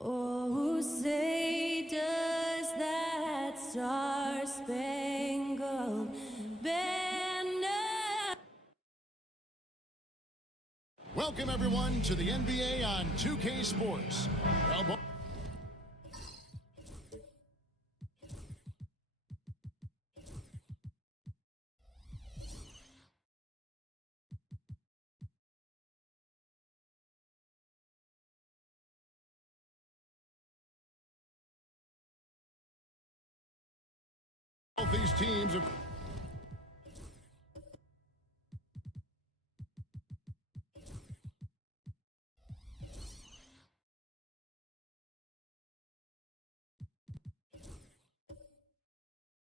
Oh, say does that star-spangled banner. Welcome everyone to the NBA on 2K Sports. Both these teams are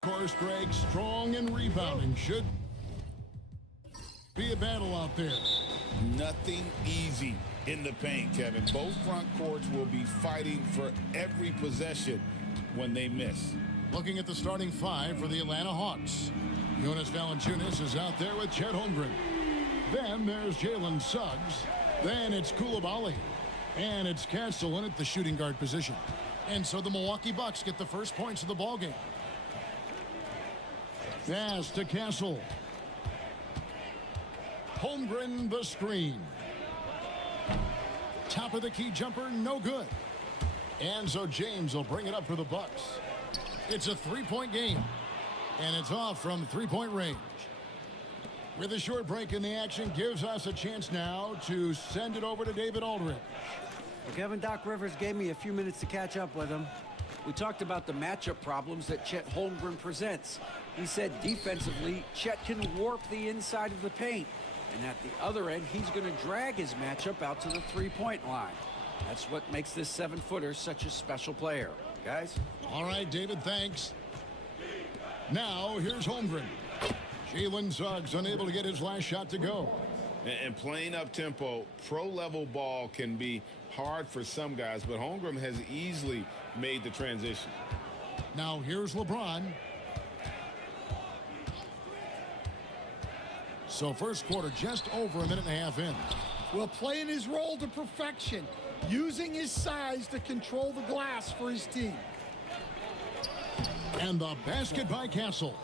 course, Greg, strong and rebounding. Should be a battle out there. Nothing easy in the paint, Kevin. Both front courts will be fighting for every possession when they miss. Looking at the starting five for the Atlanta Hawks. Jonas Valanciunas is out there with Chet Holmgren. Then there's Jalen Suggs. Then it's Koulibaly. And it's Castle in at the shooting guard position. And so the Milwaukee Bucks get the first points of the ballgame. Pass to Castle. Holmgren the screen. Top of the key jumper, no good. And so James will bring it up for the Bucks. It's a three-point game. And it's off from three-point range. With a short break in the action, gives us a chance now to send it over to David Aldridge. Well, Kevin, Doc Rivers gave me a few minutes to catch up with him. We talked about the matchup problems that Chet Holmgren presents. He said defensively, Chet can warp the inside of the paint. And at the other end, he's going to drag his matchup out to the three-point line. That's what makes this seven-footer such a special player. Guys? All right, David, thanks. Now, here's Holmgren. Jalen Suggs unable to get his last shot to go. And playing up-tempo, pro-level ball can be hard for some guys, but Holmgren has easily made the transition. Now, here's LeBron. So first quarter just over a minute and a half in. Well, playing his role to perfection, using his size to control the glass for his team. And the basket by Castle.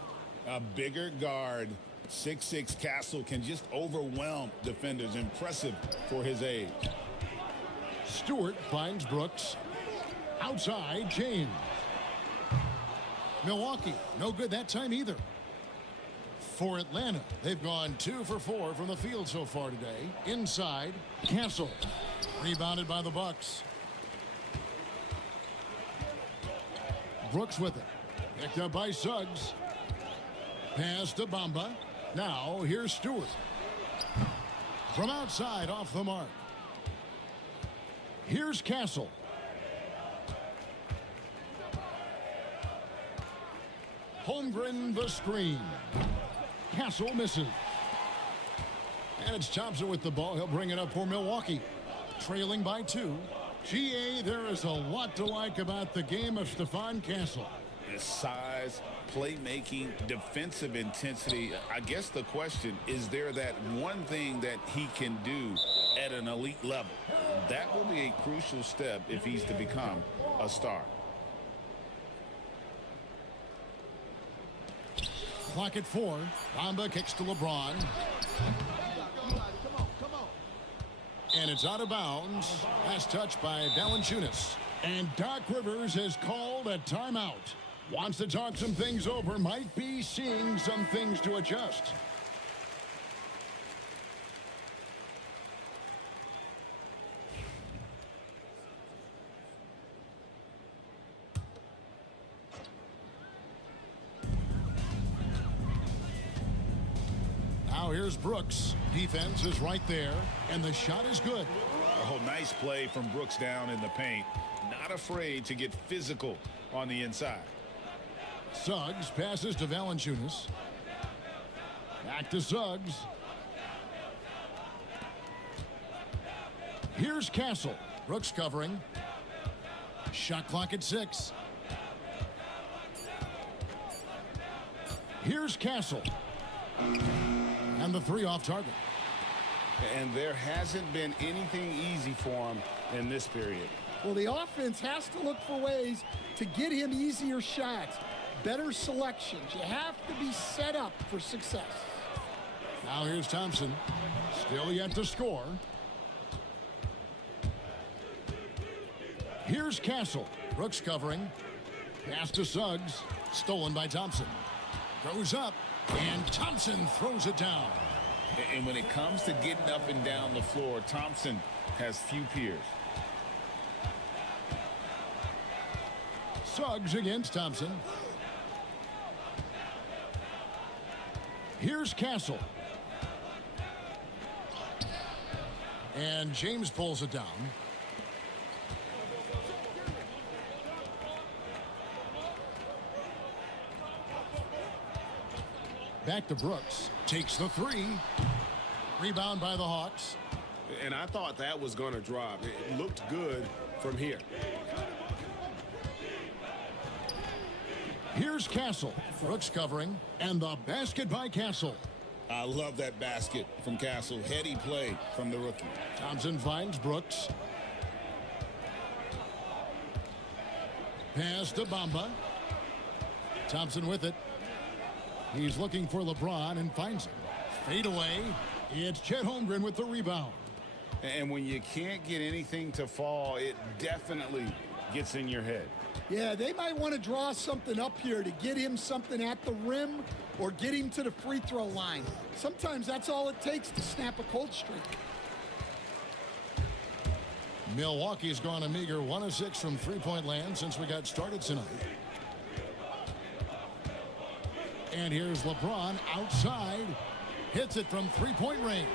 A bigger guard, 6'6" Castle, can just overwhelm defenders. Impressive for his age. Stewart finds Brooks. Outside, James. Milwaukee, no good that time either. For Atlanta, they've gone 2 for 4 from the field so far today. Inside, Castle. Rebounded by the Bucks. Brooks with it. Picked up by Suggs. Pass to Bamba. Now, here's Stewart. From outside, off the mark. Here's Castle. Holmgren the screen. Castle misses. And it's Thompson with the ball. He'll bring it up for Milwaukee. Trailing by 2. GA, there is a lot to like about the game of Stephon Castle. His size, playmaking, defensive intensity. I guess the question, is there that one thing that he can do at an elite level? That will be a crucial step if he's to become a star. Clock at 4. Bamba kicks to LeBron. And it's out of bounds. Last touch by Valanciunas. And Doc Rivers has called a timeout. Wants to talk some things over. Might be seeing some things to adjust. Now here's Brooks. Defense is right there, and the shot is good. Oh, nice play from Brooks down in the paint. Not afraid to get physical on the inside. Suggs passes to Valanciunas. Back to Suggs. Here's Castle. Brooks covering. Shot clock at 6. Here's Castle. And the 3 off target. And there hasn't been anything easy for him in this period. Well, the offense has to look for ways to get him easier shots, better selections. You have to be set up for success. Now here's Thompson. Still yet to score. Here's Castle. Brooks covering. Pass to Suggs. Stolen by Thompson. Throws up. And Thompson throws it down. And when it comes to getting up and down the floor, Thompson has few peers. Suggs against Thompson. Here's Castle. And James pulls it down. Back to Brooks. Takes the 3. Rebound by the Hawks. And I thought that was going to drop. It looked good from here. Here's Castle. Brooks covering. And the basket by Castle. I love that basket from Castle. Heady play from the rookie. Thompson finds Brooks. Pass to Bamba. Thompson with it. He's looking for LeBron and finds him. Fade away. It's Chet Holmgren with the rebound. And when you can't get anything to fall, it definitely gets in your head. Yeah, they might want to draw something up here to get him something at the rim or get him to the free throw line. Sometimes that's all it takes to snap a cold streak. Milwaukee's gone a meager 1 of 6 from three-point land since we got started tonight. And here's LeBron outside. Hits it from three-point range.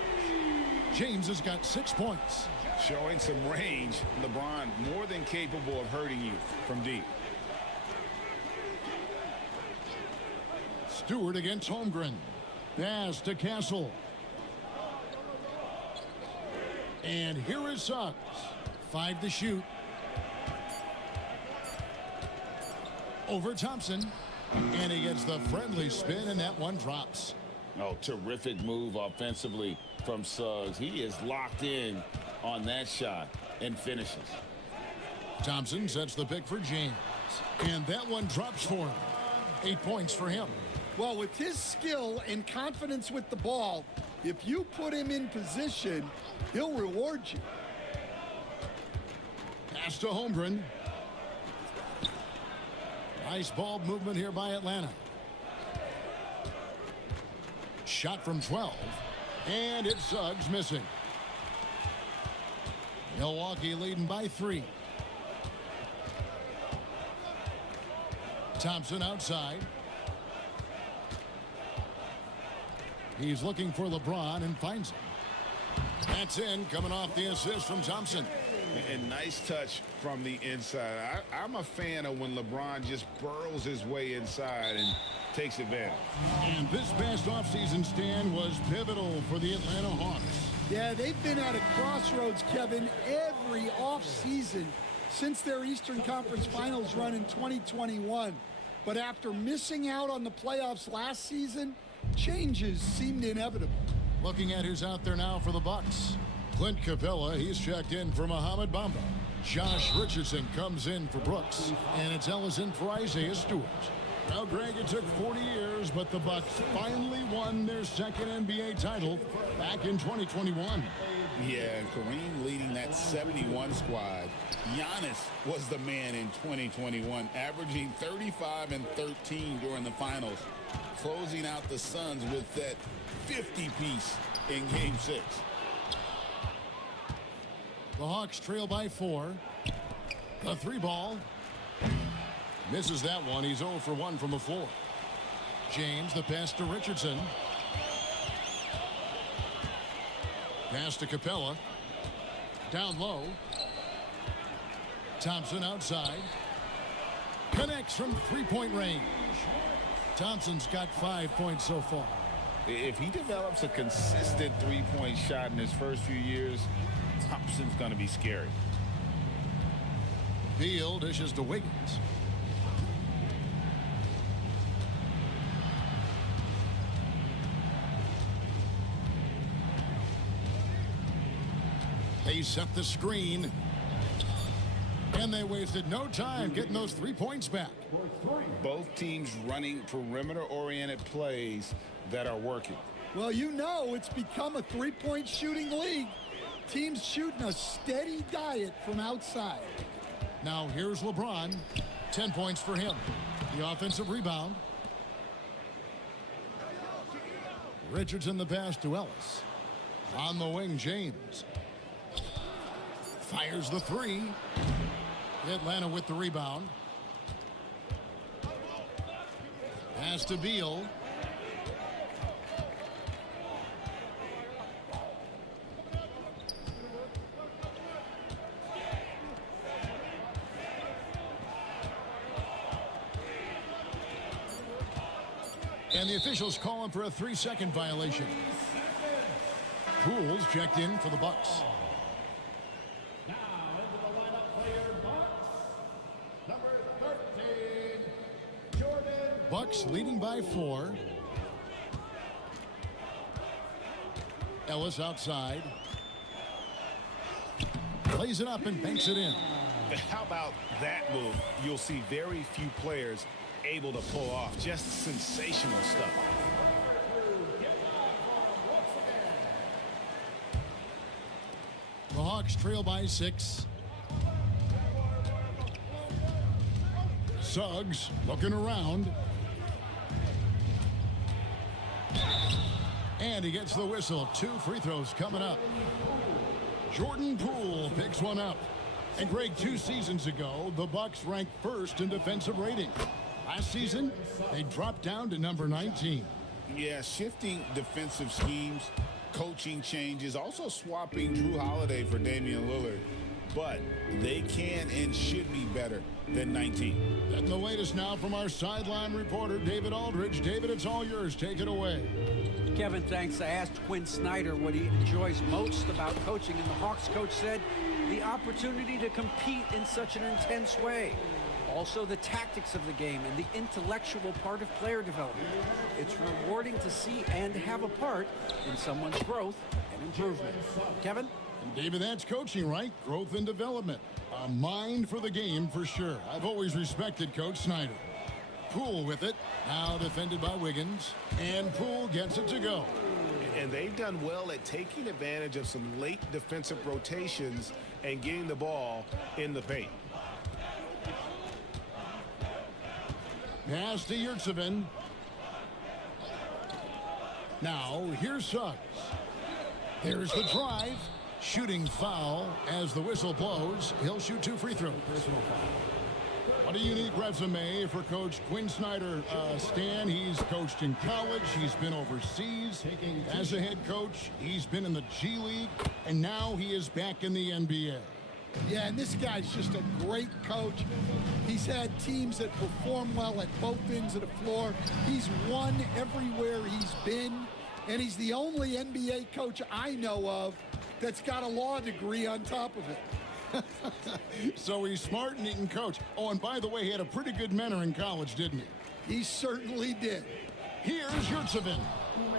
James has got 6 points. Showing some range, LeBron more than capable of hurting you from deep. Stewart against Holmgren. Pass to Castle. And here is Suggs. 5 to shoot. Over Thompson. And he gets the friendly spin, and that one drops. Oh, terrific move offensively from Suggs. He is locked in on that shot and finishes. Thompson sets the pick for James. And that one drops for him. 8 points for him. Well, with his skill and confidence with the ball, if you put him in position, he'll reward you. Pass to Holmgren. Nice ball movement here by Atlanta. Shot from 12. And it's Suggs missing. Milwaukee leading by 3. Thompson outside. He's looking for LeBron and finds him. That's in, coming off the assist from Thompson. And nice touch from the inside. I'm a fan of when LeBron just burrows his way inside and takes advantage. And this past offseason stand was pivotal for the Atlanta Hawks. Yeah, they've been at a crossroads, Kevin, every offseason since their Eastern Conference Finals run in 2021. But after missing out on the playoffs last season, changes seemed inevitable. Looking at who's out there now for the Bucks. Clint Capella, he's checked in for Mohamed Bamba. Josh Richardson comes in for Brooks. And it's Ellison for Isaiah Stewart. Well, Greg, it took 40 years, but the Bucks finally won their second NBA title back in 2021. Yeah, and Kareem leading that 71 squad. Giannis was the man in 2021, averaging 35 and 13 during the finals, closing out the Suns with that 50-piece in Game 6. The Hawks trail by 4. The 3-ball. Misses that one. He's 0 for 1 from the floor. James, the pass to Richardson. Pass to Capella. Down low. Thompson outside. Connects from three-point range. Thompson's got 5 points so far. If he develops a consistent three-point shot in his first few years, Thompson's going to be scary. Beal dishes to Wiggins. They set the screen. And they wasted no time getting those 3 points back. Both teams running perimeter-oriented plays that are working. Well, you know it's become a three-point shooting league. Teams shooting a steady diet from outside. Now here's LeBron. 10 points for him. The offensive rebound. Richardson the pass to Ellis. On the wing, James. Fires the three. Atlanta with the rebound. Pass to Beal. And the officials calling for a 3-second violation. Poole's checked in for the Bucks. Bucks leading by 4. Ellis outside. Plays it up and banks it in. How about that move? You'll see very few players able to pull off. Just sensational stuff. The Hawks trail by 6. Suggs looking around. And he gets the whistle. 2 free throws coming up. Jordan Poole picks one up. And Greg, 2 seasons ago, the Bucks ranked 1st in defensive rating. Last season, they dropped down to number 19. Yeah, shifting defensive schemes, coaching changes, also swapping Drew Holiday for Damian Lillard. But they can and should be better than 19. And the latest now from our sideline reporter, David Aldridge. David, it's all yours. Take it away. Kevin, thanks. I asked Quinn Snyder what he enjoys most about coaching, and the Hawks coach said the opportunity to compete in such an intense way. Also, the tactics of the game and the intellectual part of player development. It's rewarding to see and have a part in someone's growth and improvement. Kevin? David, that's coaching, right? Growth and development. A mind for the game for sure. I've always respected Coach Snyder. Poole with it. Now defended by Wiggins. And Poole gets it to go. And they've done well at taking advantage of some late defensive rotations and getting the ball in the paint. Pass to Yurtseven. Now here's Suggs. There's the drive. Shooting foul as the whistle blows. He'll shoot 2 free throws. What a unique resume for Coach Quinn Snyder. Stan, he's coached in college. He's been overseas as a head coach. He's been in the G League. And now he is back in the NBA. Yeah, and this guy's just a great coach. He's had teams that perform well at both ends of the floor. He's won everywhere he's been. And he's the only NBA coach I know of that's got a law degree on top of it. So he's smart and he can coach. Oh, and by the way, he had a pretty good mentor in college, didn't he? He certainly did. Here's Yurtseven.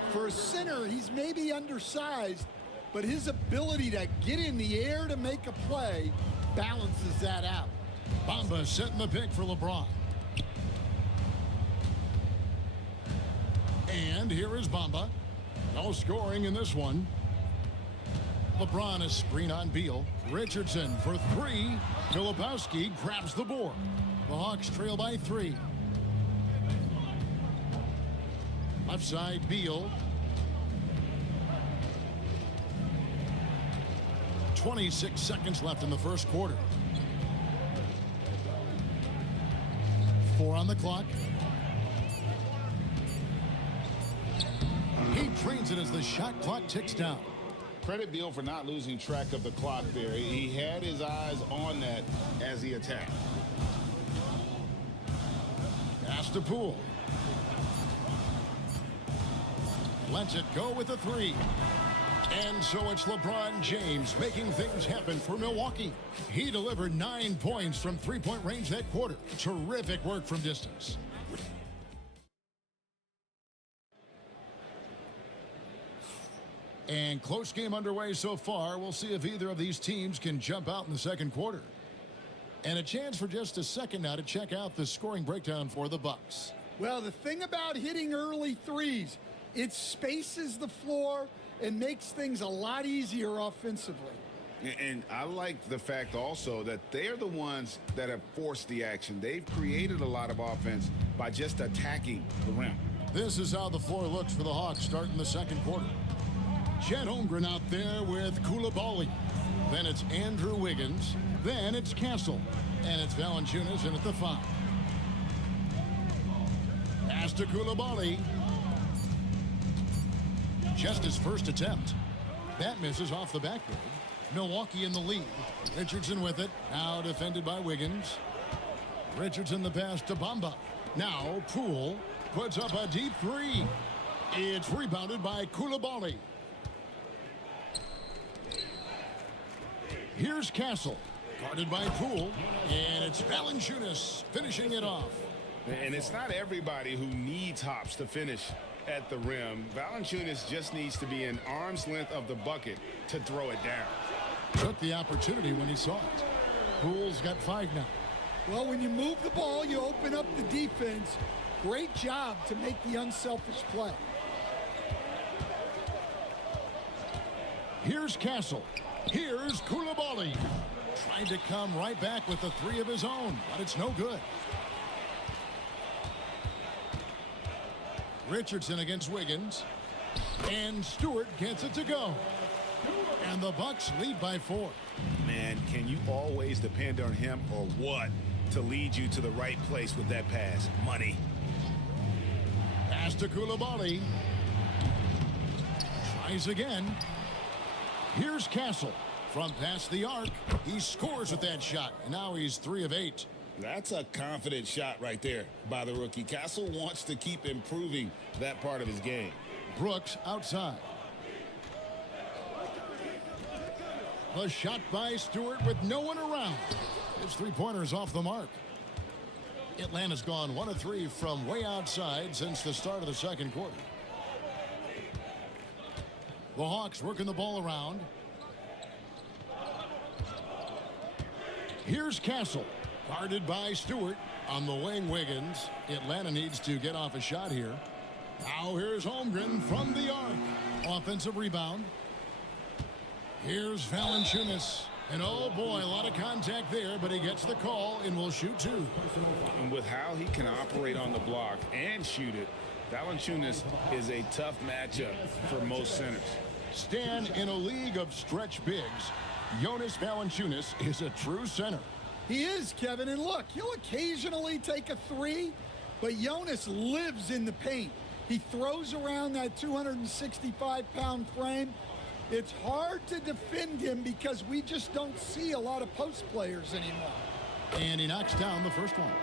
For a center, he's maybe undersized, but his ability to get in the air to make a play balances that out. Bamba setting the pick for LeBron. And here is Bamba. No scoring in this one. LeBron is screen on Beal. Richardson for 3. Filipowski grabs the board. The Hawks trail by 3. Left side, Beal. 26 seconds left in the first quarter. 4 on the clock. He trains it as the shot clock ticks down. Credit Beal for not losing track of the clock there. He had his eyes on that as he attacked. Pass to Poole. Lets it go with a 3. And so it's LeBron James making things happen for Milwaukee. He delivered 9 points from three-point range that quarter. Terrific work from distance. And close game underway so far. We'll see if either of these teams can jump out in the second quarter. And a chance for just a second now to check out the scoring breakdown for the Bucks. Well, the thing about hitting early threes, it spaces the floor and makes things a lot easier offensively. And I like the fact also that they're the ones that have forced the action. They've created a lot of offense by just attacking the rim. This is how the floor looks for the Hawks starting the second quarter. Chet Holmgren out there with Koulibaly. Then it's Andrew Wiggins. Then it's Castle. And it's Valanciunas in at the 5. Pass to Koulibaly. Just his first attempt. That misses off the backboard. Milwaukee in the lead. Richardson with it. Now defended by Wiggins. Richardson the pass to Bamba. Now Poole puts up a deep 3. It's rebounded by Koulibaly. Here's Castle. Guarded by Poole. And it's Valanciunas finishing it off. And it's not everybody who needs hops to finish at the rim. Valanciunas just needs to be an arm's length of the bucket to throw it down. Took the opportunity when he saw it. Poole's got 5 now. Well, when you move the ball, you open up the defense. Great job to make the unselfish play. Here's Castle. Here's Koulibaly. Trying to come right back with the 3 of his own, but it's no good. Richardson against Wiggins. And Stewart gets it to go. And the Bucks lead by 4. Man, can you always depend on him or what to lead you to the right place with that pass? Money. Pass to Koulibaly. Tries again. Here's Castle. From past the arc, he scores with that shot. And now he's 3 of 8. That's a confident shot right there by the rookie. Castle wants to keep improving that part of his game. Brooks outside. A shot by Stewart with no one around. His 3-pointer's off the mark. Atlanta's gone 1 of 3 from way outside since the start of the second quarter. The Hawks working the ball around. Here's Castle. Guarded by Stewart. On the wing, Wiggins. Atlanta needs to get off a shot here. Now here's Holmgren from the arc. Offensive rebound. Here's Valanciunas. And oh boy, a lot of contact there, but he gets the call and will shoot 2. And with how he can operate on the block and shoot it, Valanciunas is a tough matchup for most centers. Stan, in a league of stretch bigs, Jonas Valanciunas is a true center. He is, Kevin, and look, he'll occasionally take a 3, but Jonas lives in the paint. He throws around that 265-pound frame. It's hard to defend him because we just don't see a lot of post players anymore. And he knocks down the first one.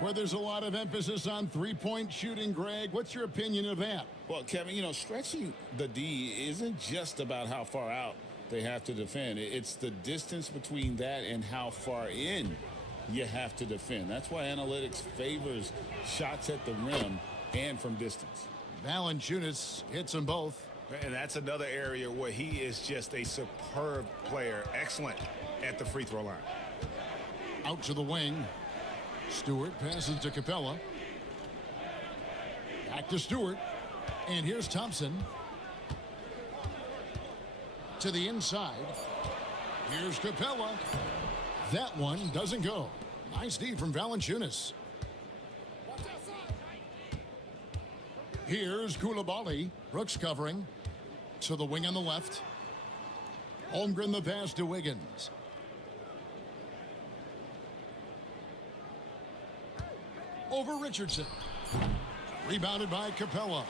Where there's a lot of emphasis on 3-point shooting, Greg, what's your opinion of that? Well, Kevin, you know, stretching the D isn't just about how far out they have to defend. It's the distance between that and how far in you have to defend. That's why analytics favors shots at the rim and from distance. Valanciunas hits them both. And that's another area where he is just a superb player. Excellent at the free throw line. Out to the wing. Stewart passes to Capella. Back to Stewart. And here's Thompson. To the inside. Here's Capella. That one doesn't go. Nice D from Valanciunas. Here's Koulibaly. Brooks covering. To the wing on the left. Holmgren the pass to Wiggins. Over Richardson. Rebounded by Capella.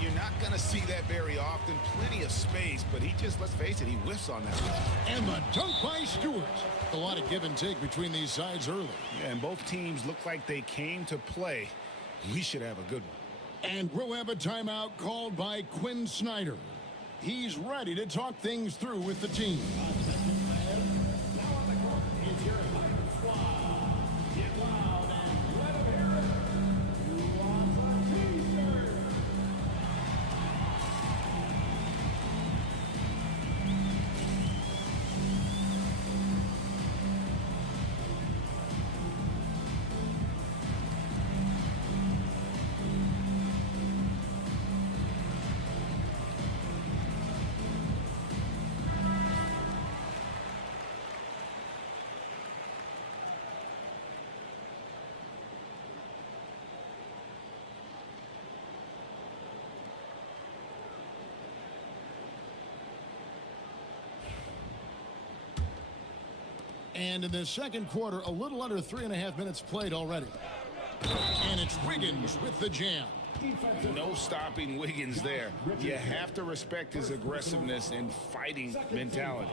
You're not going to see that very often. Plenty of space, but he just, let's face it, he whiffs on that one. And the dunk by Stewart. A lot of give and take between these sides early. Yeah, and both teams look like they came to play. We should have a good one. And we'll have a timeout called by Quinn Snyder. He's ready to talk things through with the team. And in the second quarter, a little under 3.5 minutes played already. And it's Wiggins with the jam. No stopping Wiggins there. You have to respect his aggressiveness and fighting mentality.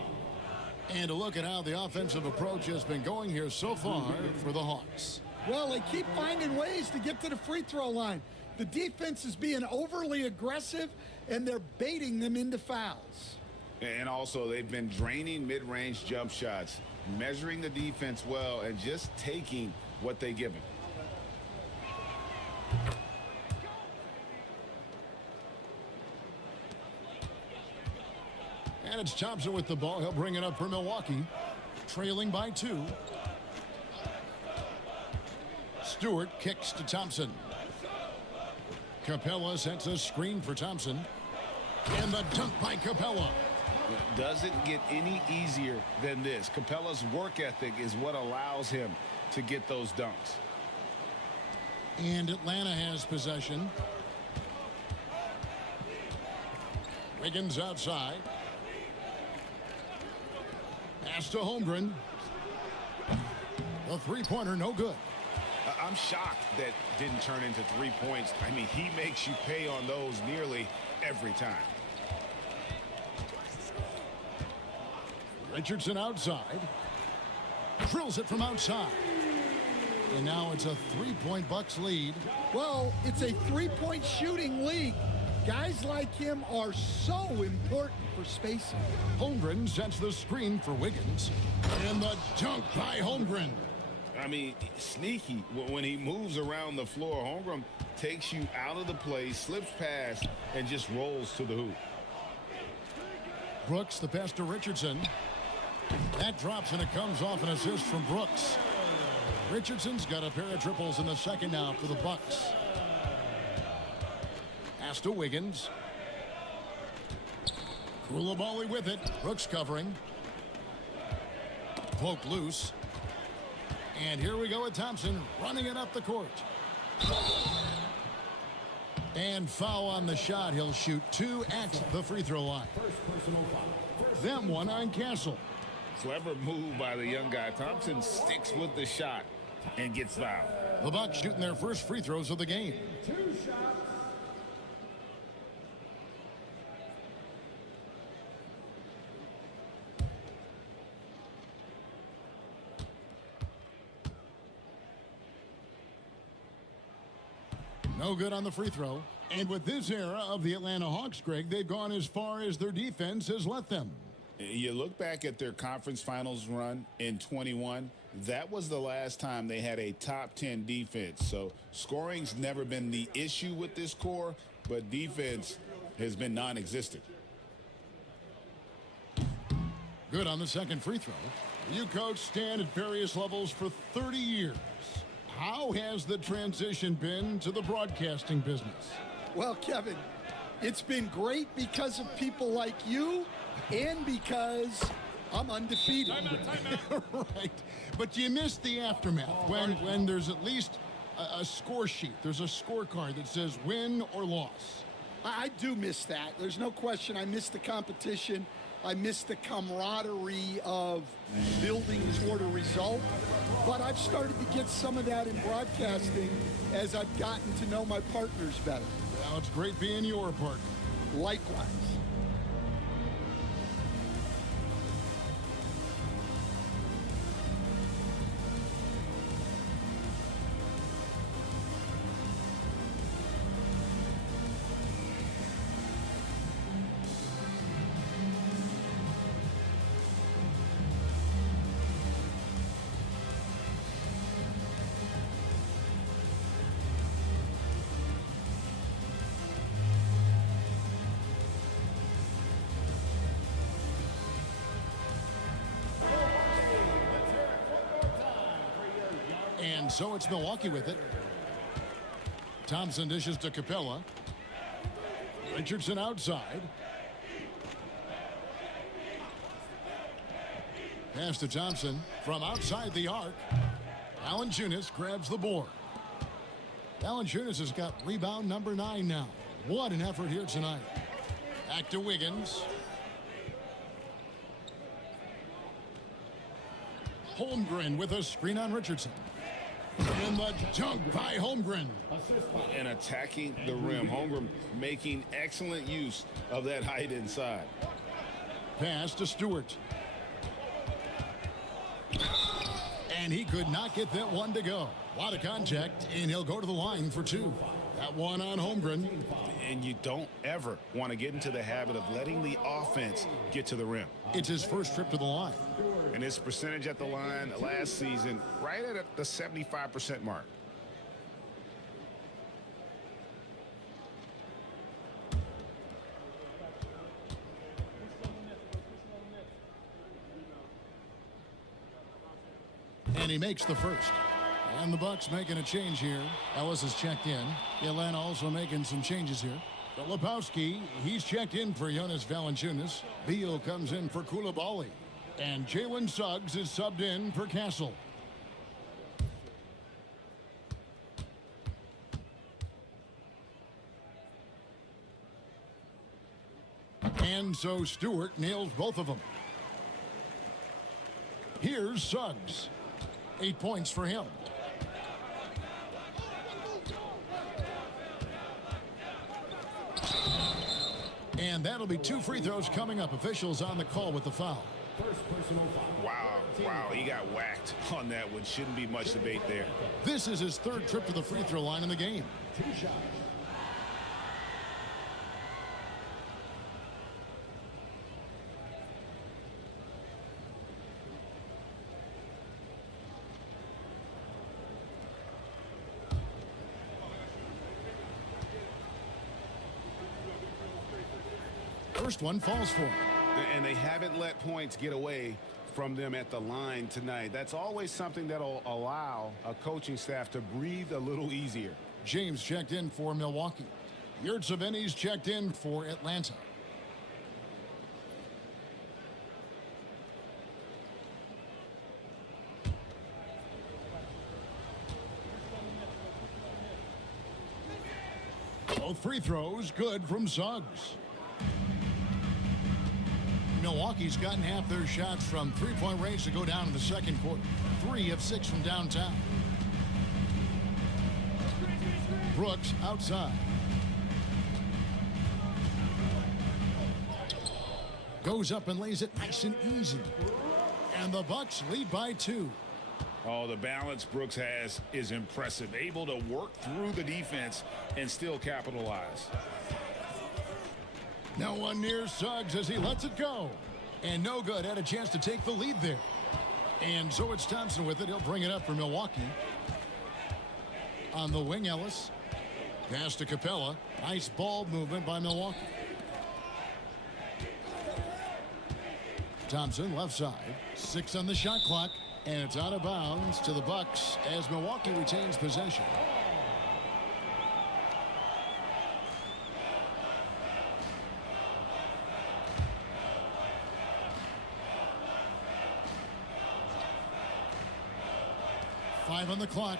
And a look at how the offensive approach has been going here so far for the Hawks. Well, they keep finding ways to get to the free throw line. The defense is being overly aggressive, and they're baiting them into fouls. And also, they've been draining mid-range jump shots, measuring the defense well, and just taking what they give him. And it's Thompson with the ball. He'll bring it up for Milwaukee, trailing by 2. Stewart kicks to Thompson. Capella sets a screen for Thompson. And the dunk by Capella. It doesn't get any easier than this. Capella's work ethic is what allows him to get those dunks. And Atlanta has possession. Wiggins outside. Pass to Holmgren. The three-pointer, no good. I'm shocked that didn't turn into 3 points. I mean, he makes you pay on those nearly every time. Richardson outside. Drills it from outside. And now it's a 3-point Bucks lead. Well, it's a three-point shooting league. Guys like him are so important for spacing. Holmgren sets the screen for Wiggins. And the dunk by Holmgren. I mean, sneaky. When he moves around the floor, Holmgren takes you out of the play, slips past, and just rolls to the hoop. Brooks, the pass to Richardson. That drops, and it comes off an assist from Brooks. Richardson's got a pair of triples in the second now for the Bucks. Pass to Wiggins. Koulibaly with it. Brooks covering. Poke loose. And here we go with Thompson running it up the court. And foul on the shot. He'll shoot 2 at the free throw line. Them one on Castle. Clever move by the young guy. Thompson sticks with the shot and gets fouled. The Bucks shooting their first free throws of the game. No good on the free throw. And with this era of the Atlanta Hawks, Greg, they've gone as far as their defense has let them. You look back at their conference finals run in 21, that was the last time they had a top 10 defense. So scoring's never been the issue with this core, but defense has been non-existent. Good on the second free throw. You coach Stan at various levels for 30 years. How has the transition been to the broadcasting business? Well, Kevin, it's been great because of people like you and because I'm undefeated. Right. But you missed the aftermath when there's at least a score sheet. There's a scorecard that says win or loss. I do miss that. There's no question. I miss the competition. I miss the camaraderie of building toward a result. But I've started to get some of that in broadcasting as I've gotten to know my partners better. Well, it's great being your partner. Likewise. so it's Milwaukee with it. Thompson dishes to Capella. Richardson outside. Pass to Thompson from outside the arc. Valanciunas grabs the board. Valanciunas has got rebound number 9 now. What an effort here tonight. Back to Wiggins. Holmgren with a screen on Richardson. And the dunk by Holmgren. And attacking the rim. Holmgren making excellent use of that height inside. Pass to Stewart. And he could not get that one to go. A lot of contact, and he'll go to the line for 2. That one on Holmgren. And you don't ever want to get into the habit of letting the offense get to the rim. It's his first trip to the line. And his percentage at the line last season, right at the 75% mark. And he makes the first. And the Bucks making a change here. Ellis has checked in. Atlanta also making some changes here. Filipowski, he's checked in for Jonas Valanciunas. Beal comes in for Coulibaly. And Jalen Suggs is subbed in for Castle. And so Stewart nails both of them. Here's Suggs. 8 points for him. And that'll be 2 free throws coming up. Officials on the call with the foul. Wow, he got whacked on that one. Shouldn't be much debate there. This is his 3rd trip to the free throw line in the game. First one falls for him. And they haven't let points get away from them at the line tonight. That's always something that'll allow a coaching staff to breathe a little easier. James checked in for Milwaukee. Yurtseven's checked in for Atlanta. Both free throws good from Suggs. Milwaukee's gotten half their shots from three-point range to go down in the second quarter. 3 of 6 from downtown. Brooks outside. Goes up and lays it nice and easy. And the Bucks lead by 2. Oh, the balance Brooks has is impressive. Able to work through the defense and still capitalize. No one near Suggs as he lets it go. And no good. Had a chance to take the lead there. And so it's Thompson with it. He'll bring it up for Milwaukee. On the wing, Ellis. Pass to Capella. Nice ball movement by Milwaukee. Thompson left side. 6 on the shot clock. And it's out of bounds to the Bucks as Milwaukee retains possession. Five on the clock.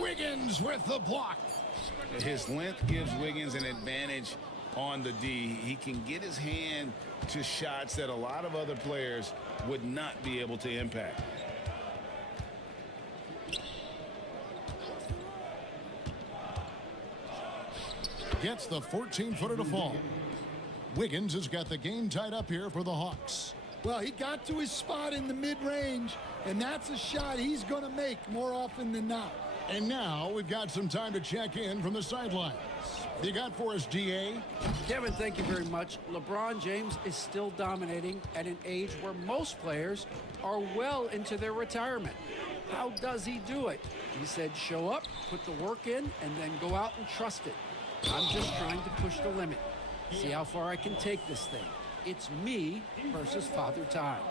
Wiggins with the block. His length gives Wiggins an advantage on the D. He can get his hand to shots that a lot of other players would not be able to impact. Gets the 14-footer to fall. Wiggins has got the game tied up here for the Hawks. Well, he got to his spot in the mid-range, and that's a shot he's going to make more often than not. And now we've got some time to check in from the sidelines. What do you got for us, DA? Kevin, thank you very much. LeBron James is still dominating at an age where most players are well into their retirement. How does he do it? He said show up, put the work in, and then go out and trust it. I'm just trying to push the limit. See how far I can take this thing. It's me versus Father Time.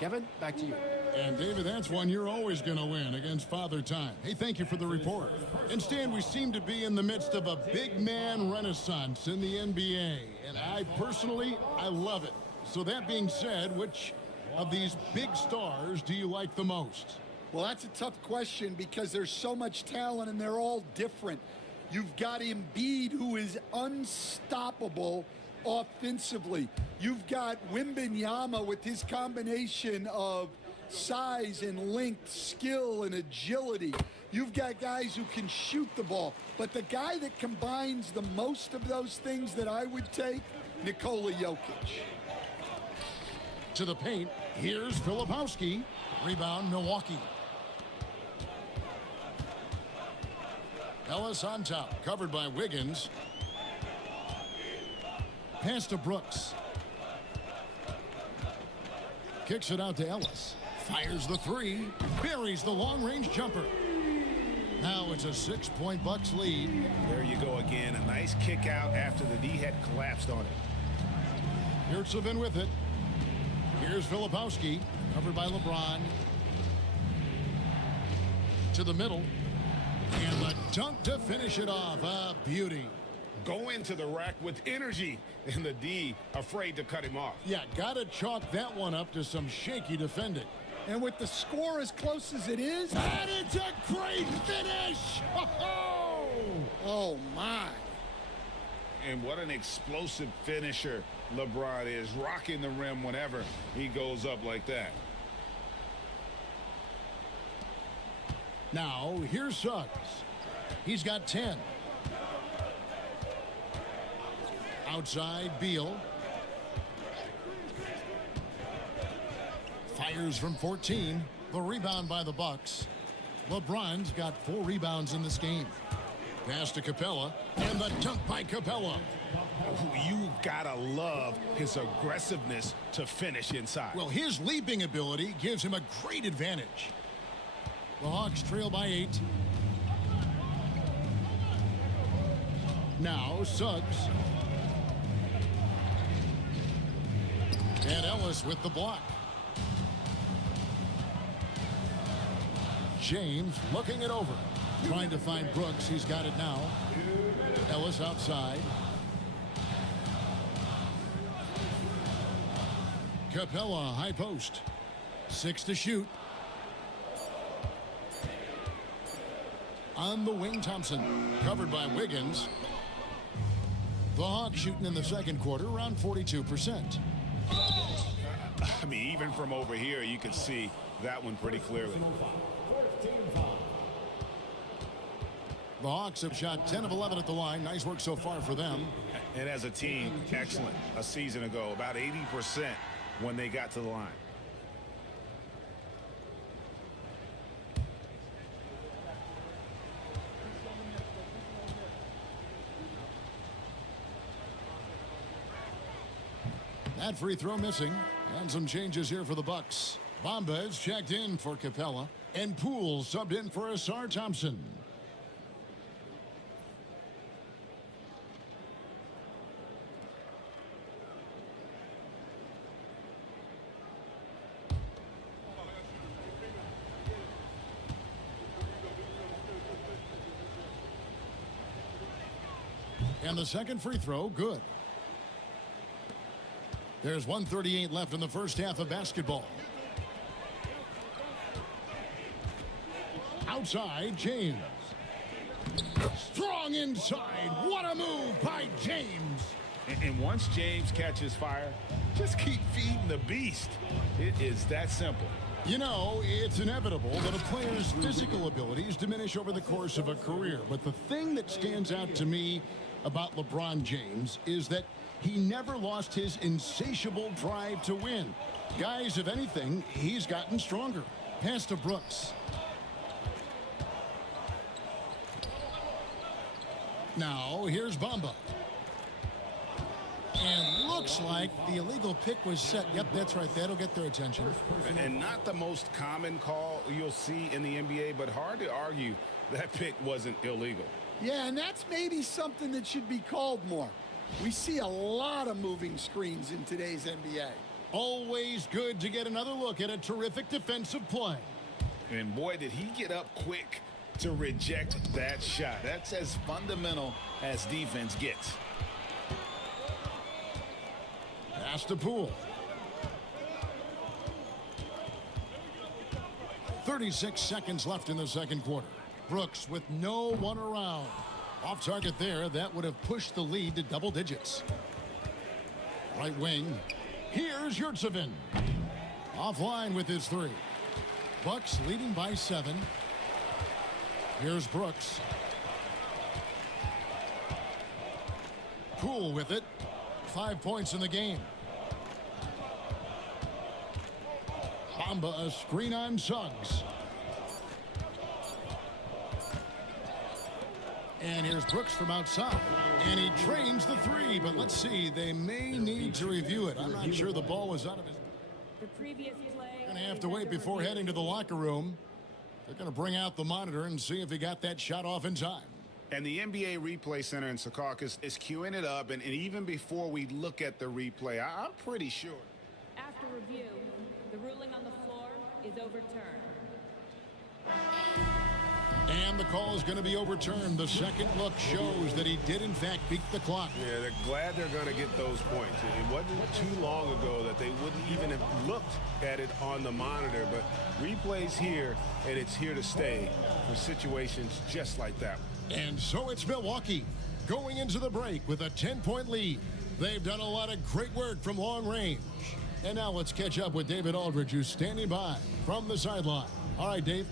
Kevin, back to you. And, David, that's one you're always going to win against Father Time. Hey, thank you for the report. And, Stan, we seem to be in the midst of a big man renaissance in the NBA. And I personally, I love it. So that being said, which of these big stars do you like the most? Well, that's a tough question because there's so much talent and they're all different. You've got Embiid, who is unstoppable offensively. You've got Wembanyama with his combination of size and length, skill and agility. You've got guys who can shoot the ball. But the guy that combines the most of those things that I would take, Nikola Jokic. To the paint, here's Filipowski. Rebound, Milwaukee. Ellis on top, covered by Wiggins. Pass to Brooks. Kicks it out to Ellis. Fires the three. Buries the long-range jumper. Now it's a 6-point Bucks lead. There you go again. A nice kick out after the D had collapsed on it. Yurtseven with it. Here's Filipowski, covered by LeBron. To the middle. And the dunk to finish it off. A beauty. Go into the rack with energy, and the D afraid to cut him off. Yeah, gotta chalk that one up to some shaky defending. And with the score as close as it is, And it's a great finish! Oh, oh my. And what an explosive finisher LeBron is, rocking the rim whenever he goes up like that. now here's Suggs. He's got 10. Outside, Beal. Fires from 14. The rebound by the Bucks. LeBron's got 4 rebounds in this game. Pass to Capella, and the dunk by Capella. You've got to love his aggressiveness to finish inside. Well, his leaping ability gives him a great advantage. The Hawks trail by 8. Now Suggs. And Ellis with the block. James looking it over. Trying to find Brooks. He's got it now. Ellis outside. Capella high post. 6 to shoot. On the wing, Thompson. Covered by Wiggins. The Hawks shooting in the second quarter around 42%. I mean, even from over here, you can see that one pretty clearly. The Hawks have shot 10 of 11 at the line. Nice work so far for them. And as a team, excellent. A season ago, about 80% when they got to the line. That free throw missing. And some changes here for the Bucks. Bombas checked in for Capella. And Poole subbed in for Asar Thompson. And the second free throw, good. There's 1:38 left in the first half of basketball. Outside, James. Strong inside. What a move by James. And once James catches fire, just keep feeding the beast. It is that simple. You know, it's inevitable that a player's physical abilities diminish over the course of a career. But the thing that stands out to me about LeBron James is that he never lost his insatiable drive to win. Guys, if anything, he's gotten stronger. Pass to Brooks. Now, here's Bamba. And looks like the illegal pick was set. Yep, that's right. That'll get their attention. And not the most common call you'll see in the NBA, but hard to argue that pick wasn't illegal. Yeah, and that's maybe something that should be called more. We see a lot of moving screens in today's NBA. Always good to get another look at a terrific defensive play. And boy, did he get up quick to reject that shot. That's as fundamental as defense gets. Pass to Poole. 36 seconds left in the second quarter. Brooks with no one around. Off target there. That would have pushed the lead to double digits. Right wing. Here's Yurtseven. Offline with his three. Bucks leading by 7. Here's Brooks. Poole with it. 5 points in the game. Bamba a screen on Suggs. And here's Brooks from outside. And he trains the three, but let's see. They may need to review it. I'm not sure the ball was out of his... The previous play. Going to have to wait before heading to the locker room. They're going to bring out the monitor and see if he got that shot off in time. And the NBA Replay Center in Secaucus is queuing it up. And even before we look at the replay, I'm pretty sure. After review, the ruling on the floor is overturned. And the call is going to be overturned. The second look shows that he did, in fact, beat the clock. Yeah, they're glad they're going to get those points. It wasn't too long ago that they wouldn't even have looked at it on the monitor. But replay's here, and it's here to stay for situations just like that. And so it's Milwaukee going into the break with a 10-point lead. They've done a lot of great work from long range. And now let's catch up with David Aldridge, who's standing by from the sideline. All right, Dave.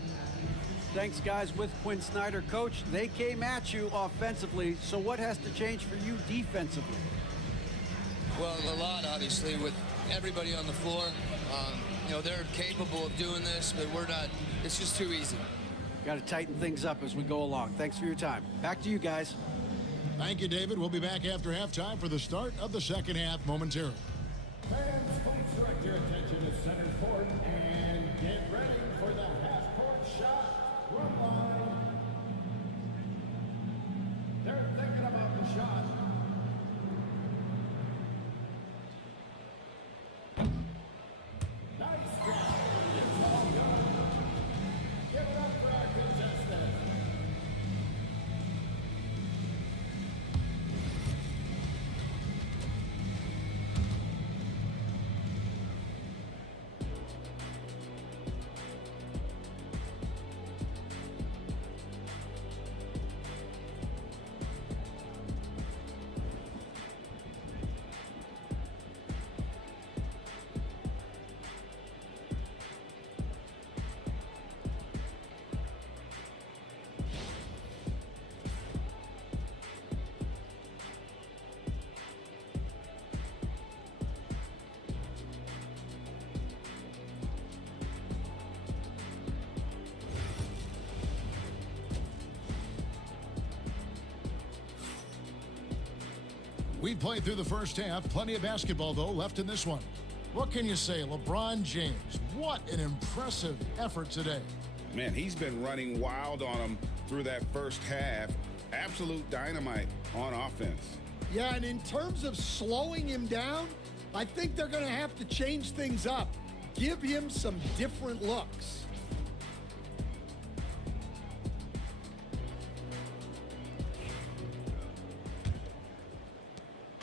Thanks, guys. With Quinn Snyder, coach, they came at you offensively. So what has to change for you defensively? Well, a lot, obviously, with everybody on the floor. You know, they're capable of doing this, but we're not. It's just too easy. Got to tighten things up as we go along. Thanks for your time. Back to you guys. Thank you, David. We'll be back after halftime for the start of the second half momentarily. Fans, please direct your attention to center court and get ready for the half-court shot from line. They're thinking about the shot. Nice job. It's all good. Give it up for our contestant. We played through the first half. Plenty of basketball, though, left in this one. What can you say? LeBron James, what an impressive effort today. Man, he's been running wild on them through that first half. Absolute dynamite on offense. Yeah, and in terms of slowing him down, I think they're going to have to change things up. Give him some different looks.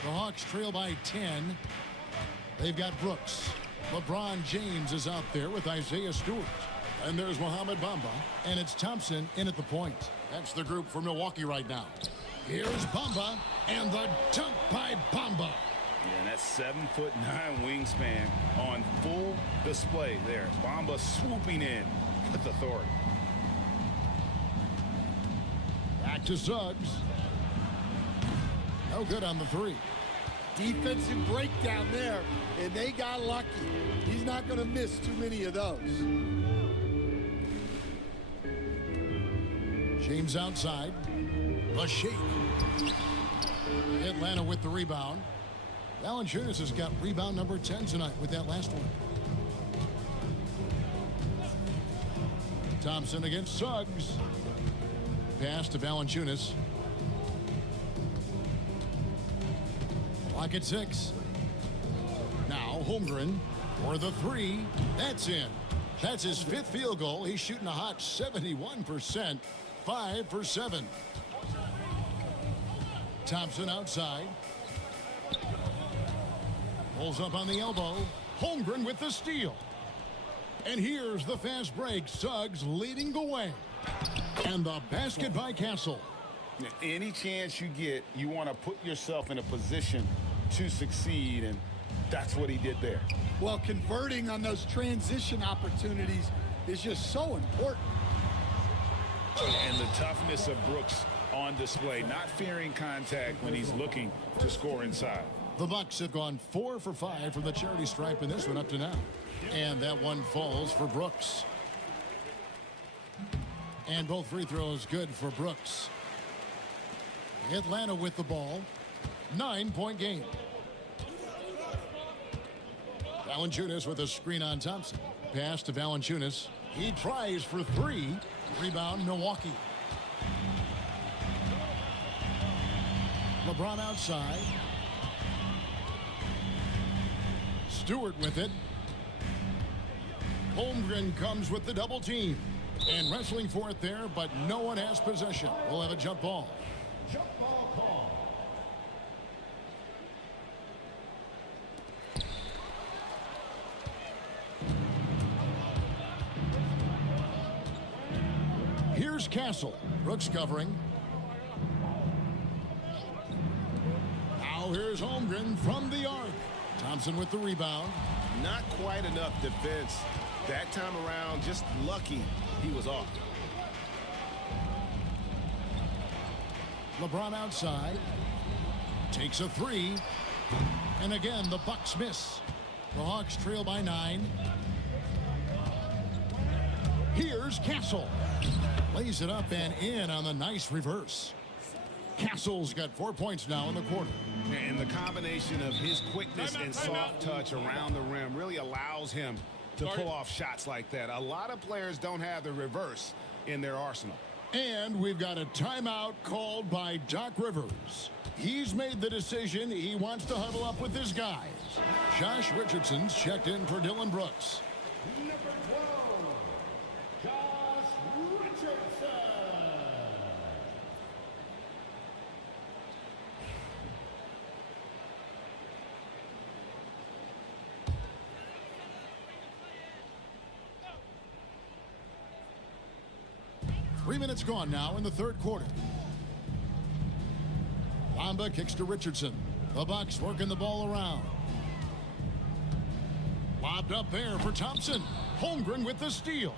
The Hawks trail by 10. They've got Brooks. LeBron James is out there with Isaiah Stewart. And there's Mohamed Bamba. And it's Thompson in at the point. That's the group for Milwaukee right now. Here's Bamba. And the dunk by Bamba. Yeah, and that's 7'9" wingspan on full display there. Bamba swooping in with authority. Back to Suggs. No good on the three. Defensive breakdown there, and they got lucky. He's not going to miss too many of those. James outside. The shake. Atlanta with the rebound. Valanciunas has got rebound number 10 tonight with that last one. Thompson against Suggs. Pass to Valanciunas. Clock at 6. Now Now Holmgren for the three. That's in. That's his 5th field goal. He's shooting a hot 71%. 5 for 7. Thompson outside. Pulls up on the elbow. Holmgren with the steal. And here's the fast break. Suggs leading the way. And the basket by Castle. Any chance you get, you want to put yourself in a position to succeed, and that's what he did there. Well, converting on those transition opportunities is just so important. And the toughness of Brooks on display, not fearing contact when he's looking to score inside. The Bucks have gone 4 for 5 from the charity stripe in this one up to now. And that one falls for Brooks. And both free throws good for Brooks. Atlanta with the ball. 9-point game. Valanciunas with a screen on Thompson. Pass to Valanciunas. He tries for 3. Rebound, Milwaukee. LeBron outside. Stewart with it. Holmgren comes with the double team. And wrestling for it there, but no one has possession. We'll have a jump ball. Jump ball call. Here's Castle. Brooks covering. Now here's Holmgren from the arc. Thompson with the rebound. Not quite enough defense. That time around, just lucky he was off. LeBron outside. Takes a 3. And again, the Bucks miss. The Hawks trail by 9. Here's Castle. Lays it up and in on the nice reverse. Castle's got 4 points now in the quarter. And the combination of his quickness and soft touch around the rim really allows him to pull off shots like that. A lot of players don't have the reverse in their arsenal. And we've got a timeout called by Doc Rivers. He's made the decision. He wants to huddle up with his guys. Josh Richardson's checked in for Dylan Brooks. Number 12, Josh Richardson. Three minutes gone now in the third quarter. Lamba kicks to Richardson. The Bucks working the ball around. Lobbed up there for Thompson. Holmgren with the steal.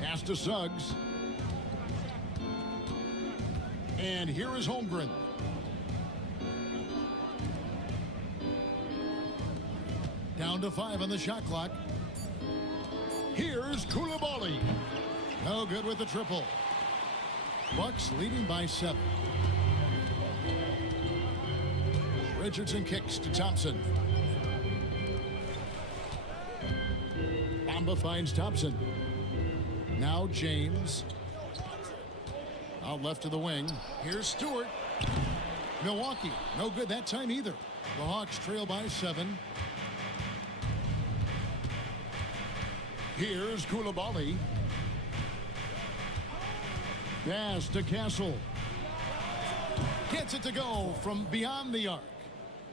Pass to Suggs. And here is Holmgren. Down to 5 on the shot clock. Here's Koulibaly. No good with the triple. Bucks leading by 7. Richardson kicks to Thompson. Bamba finds Thompson. Now James. Out left to the wing. Here's Stewart. Milwaukee. No good that time either. The Hawks trail by 7. Here's Koulibaly. Pass to Castle. Gets it to go from beyond the arc.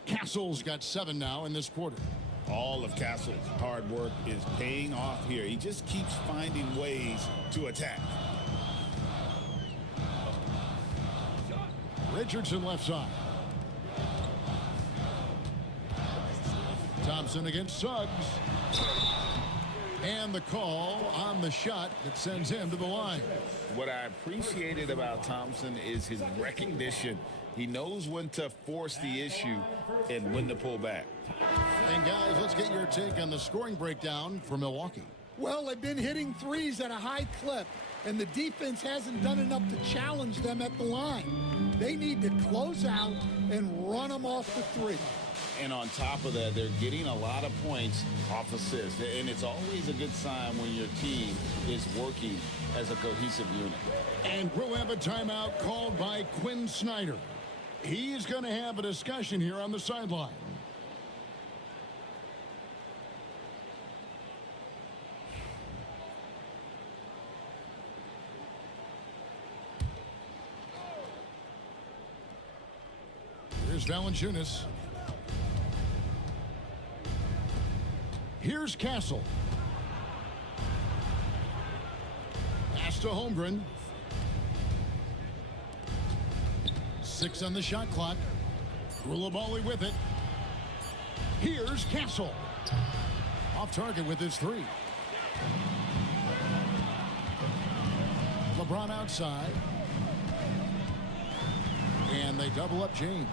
Castle's got 7 now in this quarter. All of Castle's hard work is paying off here. He just keeps finding ways to attack. Richardson left side. Thompson against Suggs. And the call on the shot that sends him to the line. What I appreciated about Thompson is his recognition. He knows when to force the issue and when to pull back. And guys, let's get your take on the scoring breakdown for Milwaukee. Well, they've been hitting threes at a high clip, and the defense hasn't done enough to challenge them at the line. They need to close out and run them off the three. And on top of that, they're getting a lot of points off assists. And it's always a good sign when your team is working as a cohesive unit. And we'll have a timeout called by Quinn Snyder. He's going to have a discussion here on the sideline. Here's Valanciunas. Here's Castle. Pass to Holmgren. 6 on the shot clock. Koulibaly with it. Here's Castle. Off target with his 3. LeBron outside. And they double up James.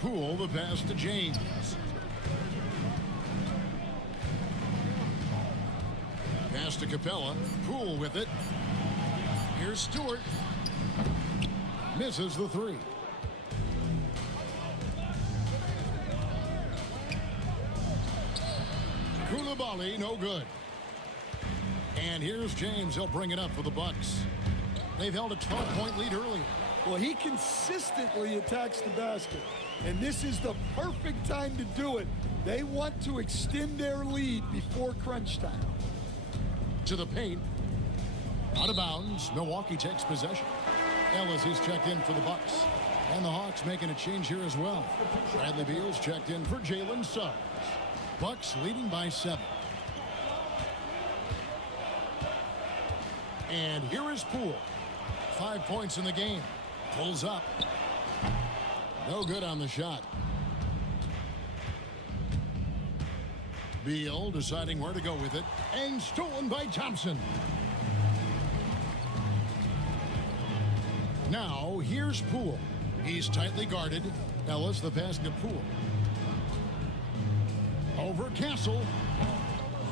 Poole the pass to James. Pass to Capella. Poole with it. Here's Stewart. Misses the 3. Koulibaly, no good. And here's James. He'll bring it up for the Bucks. They've held a 12-point lead early. Well, he consistently attacks the basket, and this is the perfect time to do it. They want to extend their lead before crunch time. To the paint. Out of bounds. Milwaukee takes possession. Ellis, he's checked in for the Bucks. And the Hawks making a change here as well. Bradley Beal's checked in for Jalen Suggs. Bucks leading by 7. And here is Poole. 5 points in the game. Pulls up. No good on the shot. Beal deciding where to go with it. And stolen by Thompson. Now, here's Poole. He's tightly guarded. Ellis the pass to Poole. Over Castle.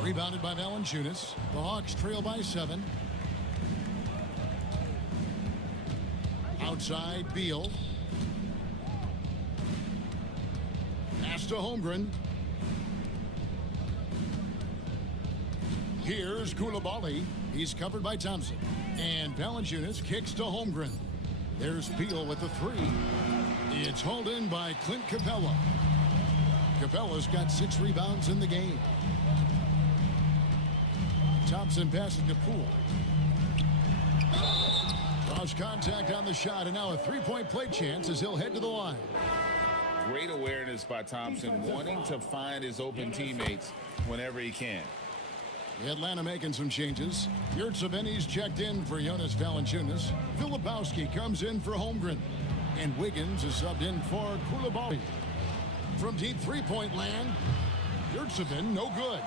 Rebounded by Valanciunas. The Hawks trail by 7. Outside, Beal. Pass to Holmgren. Here's Koulibaly. He's covered by Thompson. And Valanciunas kicks to Holmgren. There's Beal with the 3. It's hauled in by Clint Capella. Capella's got 6 rebounds in the game. Thompson passes to Poole. Draws contact on the shot, and now a 3-point play chance as he'll head to the line. Great awareness by Thompson, wanting to find his open teammates whenever he can. Atlanta making some changes. Yurtseven's checked in for Jonas Valanciunas. Filipowski comes in for Holmgren. And Wiggins is subbed in for Koulibaly. From deep 3-point land, Yurtseven no good.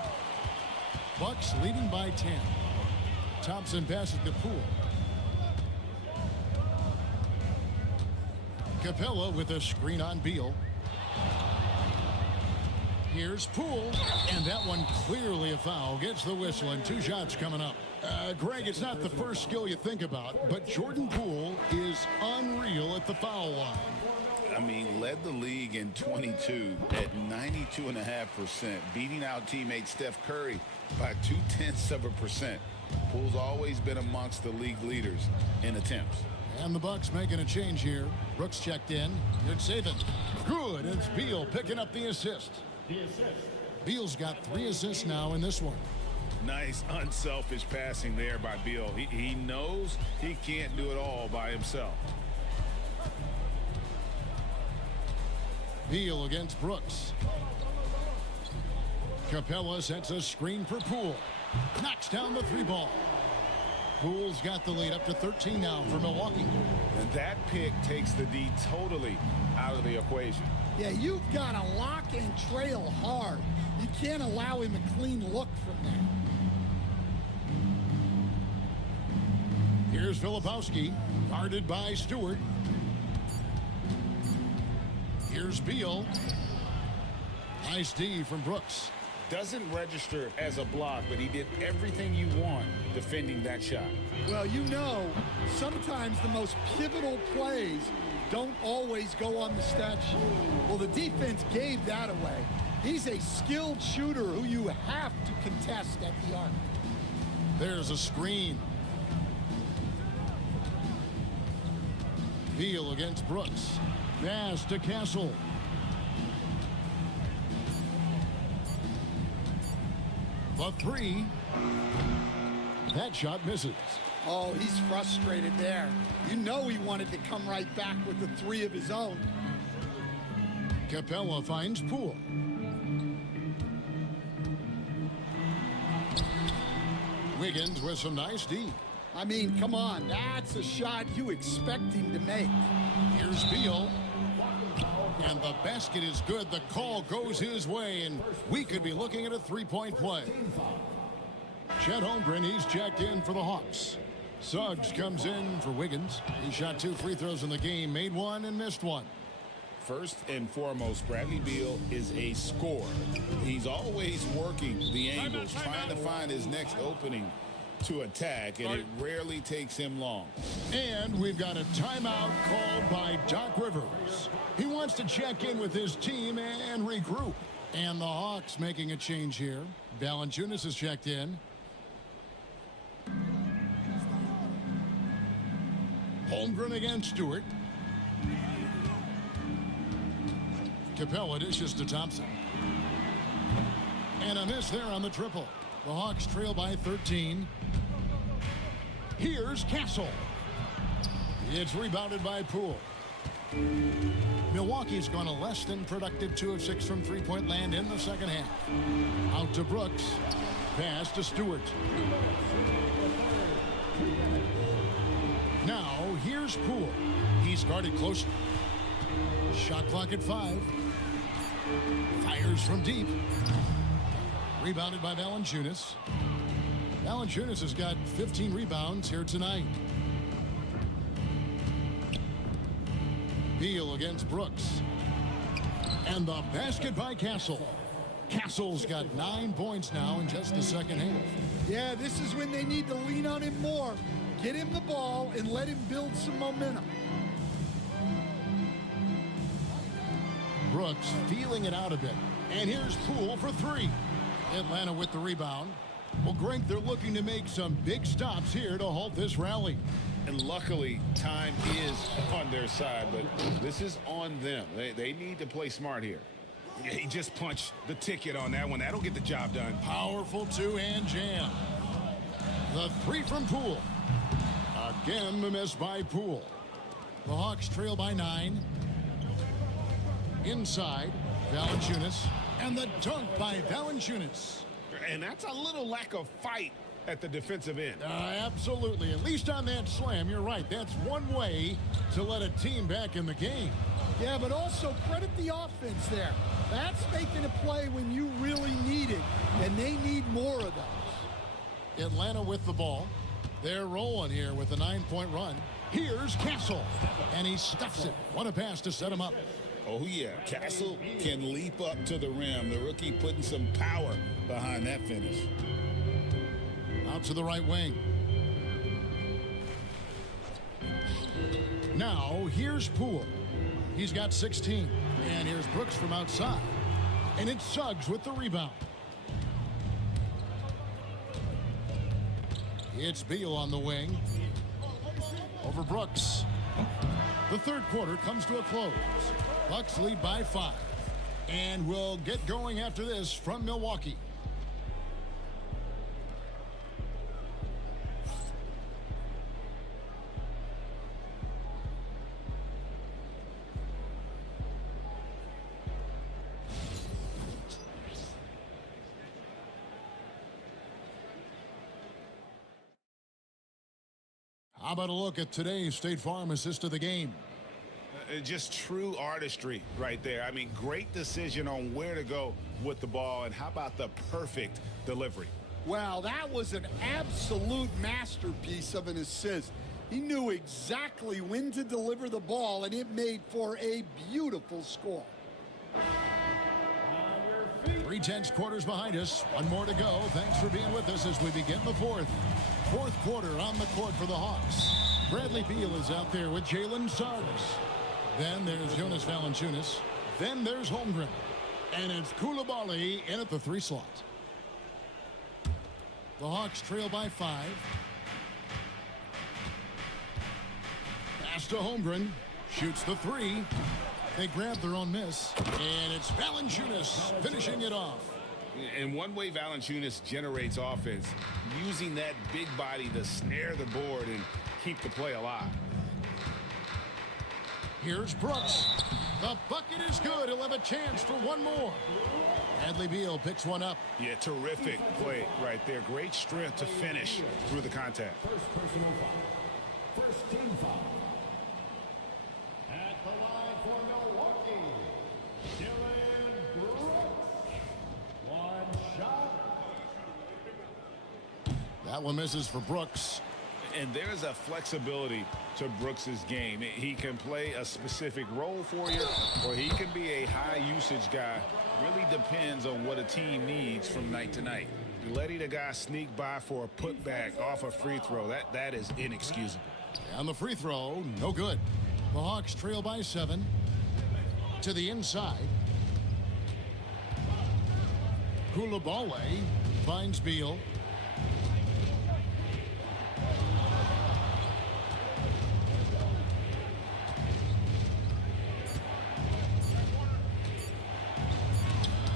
Bucks leading by 10. Thompson passes to Poole. Capella with a screen on Beal. Here's Poole, and that one clearly a foul. Gets the whistle, and 2 shots coming up. Greg, it's not the first skill you think about, but Jordan Poole is unreal at the foul line. I mean, led the league in 22 at 92.5%, beating out teammate Steph Curry by 0.2%. Poole's always been amongst the league leaders in attempts. And the Bucks making a change here. Brooks checked in. Yurtseven. Good. It's Beal picking up the assist. Beal's got 3 assists now in this one. Nice unselfish passing there by Beal. He knows he can't do it all by himself. Beal against Brooks. Capella sets a screen for Poole. Knocks down the 3 ball. Poole's got the lead up to 13 now for Milwaukee. And that pick takes the D totally out of the equation. Yeah, you've got to lock and trail hard. You can't allow him a clean look from that. Here's Filipowski, guarded by Stewart. Here's Beal. Nice D from Brooks. Doesn't register as a block, but he did everything you want defending that shot. Well, you know, sometimes the most pivotal plays don't always go on the stat sheet. Well, the defense gave that away. He's a skilled shooter who you have to contest at the arc. There's a screen. Beal against Brooks. Pass to Castle. The three. That shot misses. Oh, he's frustrated there. You know he wanted to come right back with the three of his own. Capella finds Poole. Wiggins with some nice D. I mean, come on, that's a shot you expect him to make. Here's Beal. And the basket is good. The call goes his way, and we could be looking at a three-point play. Chet Holmgren, he's checked in for the Hawks. Suggs comes in for Wiggins. He shot 2 free throws in the game, made one and missed one. First and foremost, Bradley Beal is a scorer. He's always working the angles, trying to find his next opening to attack, and it rarely takes him long. And we've got a timeout called by Doc Rivers. He wants to check in with his team and regroup. And the Hawks making a change here. Valanciunas is checked in. Holmgren against Stewart. Capella dishes to Thompson. And a miss there on the triple. The Hawks trail by 13. Here's Castle. It's rebounded by Poole. Milwaukee's gone a less than productive 2 of 6 from three-point land in the second half. Out to Brooks. Pass to Stewart. Now here's Poole. He's guarded closely. Shot clock at 5. Fires from deep. Rebounded by Valanciunas. Valanciunas has got 15 rebounds here tonight. Beal against Brooks. And the basket by Castle. Castle's got 9 points now in just the second half. Yeah, this is when they need to lean on him more. Get him the ball and let him build some momentum. Brooks feeling it out a bit. And here's Poole for 3. Atlanta with the rebound. Well, Greg, they're looking to make some big stops here to halt this rally. And luckily, time is on their side, but this is on them. They need to play smart here. Yeah, he just punched the ticket on that one. That'll get the job done. Powerful two-hand jam. The 3 from Poole. Again, the miss by Poole. The Hawks trail by 9. Inside, Valanciunas. And the dunk by Valanciunas. And that's a little lack of fight at the defensive end. Absolutely. At least on that slam, you're right. That's one way to let a team back in the game. Yeah, but also credit the offense there. That's making a play when you really need it, and they need more of those. Atlanta with the ball. They're rolling here with a 9-point run. Here's Castle, and he stuffs it. What a pass to set him up. Oh, yeah. Castle can leap up to the rim. The rookie putting some power behind that finish. Out to the right wing. Now, here's Poole. He's got 16. And here's Brooks from outside. And it's Suggs with the rebound. It's Beal on the wing. Over Brooks. The third quarter comes to a close. Bucks lead by 5. And we'll get going after this from Milwaukee. How about a look at today's State Farm assist of the game? Just true artistry right there. I mean, great decision on where to go with the ball, and how about the perfect delivery? Wow, that was an absolute masterpiece of an assist. He knew exactly when to deliver the ball, and it made for a beautiful score. 3/10 quarters behind us. One more to go. Thanks for being with us as we begin the fourth. Fourth quarter on the court for the Hawks. Bradley Beal is out there with Jalen Suggs. Then there's Jonas Valanciunas. Then there's Holmgren. And it's Coulibaly in at the 3 slot. The Hawks trail by 5. Pass to Holmgren. Shoots the three. They grab their own miss. And it's Valanciunas finishing it off. And one way Valanciunas generates offense, using that big body to snare the board and keep the play alive. Here's Brooks. The bucket is good. He'll have a chance for one more. Bradley Beal picks one up. Yeah, terrific play right there. Great strength to finish through the contact. First personal foul. First team foul. At the line for Milwaukee, Dylan Brooks. One shot. That one misses for Brooks. And there's a flexibility to Brooks's game. He can play a specific role for you, or he can be a high usage guy. Really depends on what a team needs from night to night. Letting a guy sneak by for a putback off a free throw, that is inexcusable. And the free throw, no good. The Hawks trail by 7. To the inside. Coulibaly finds Beal.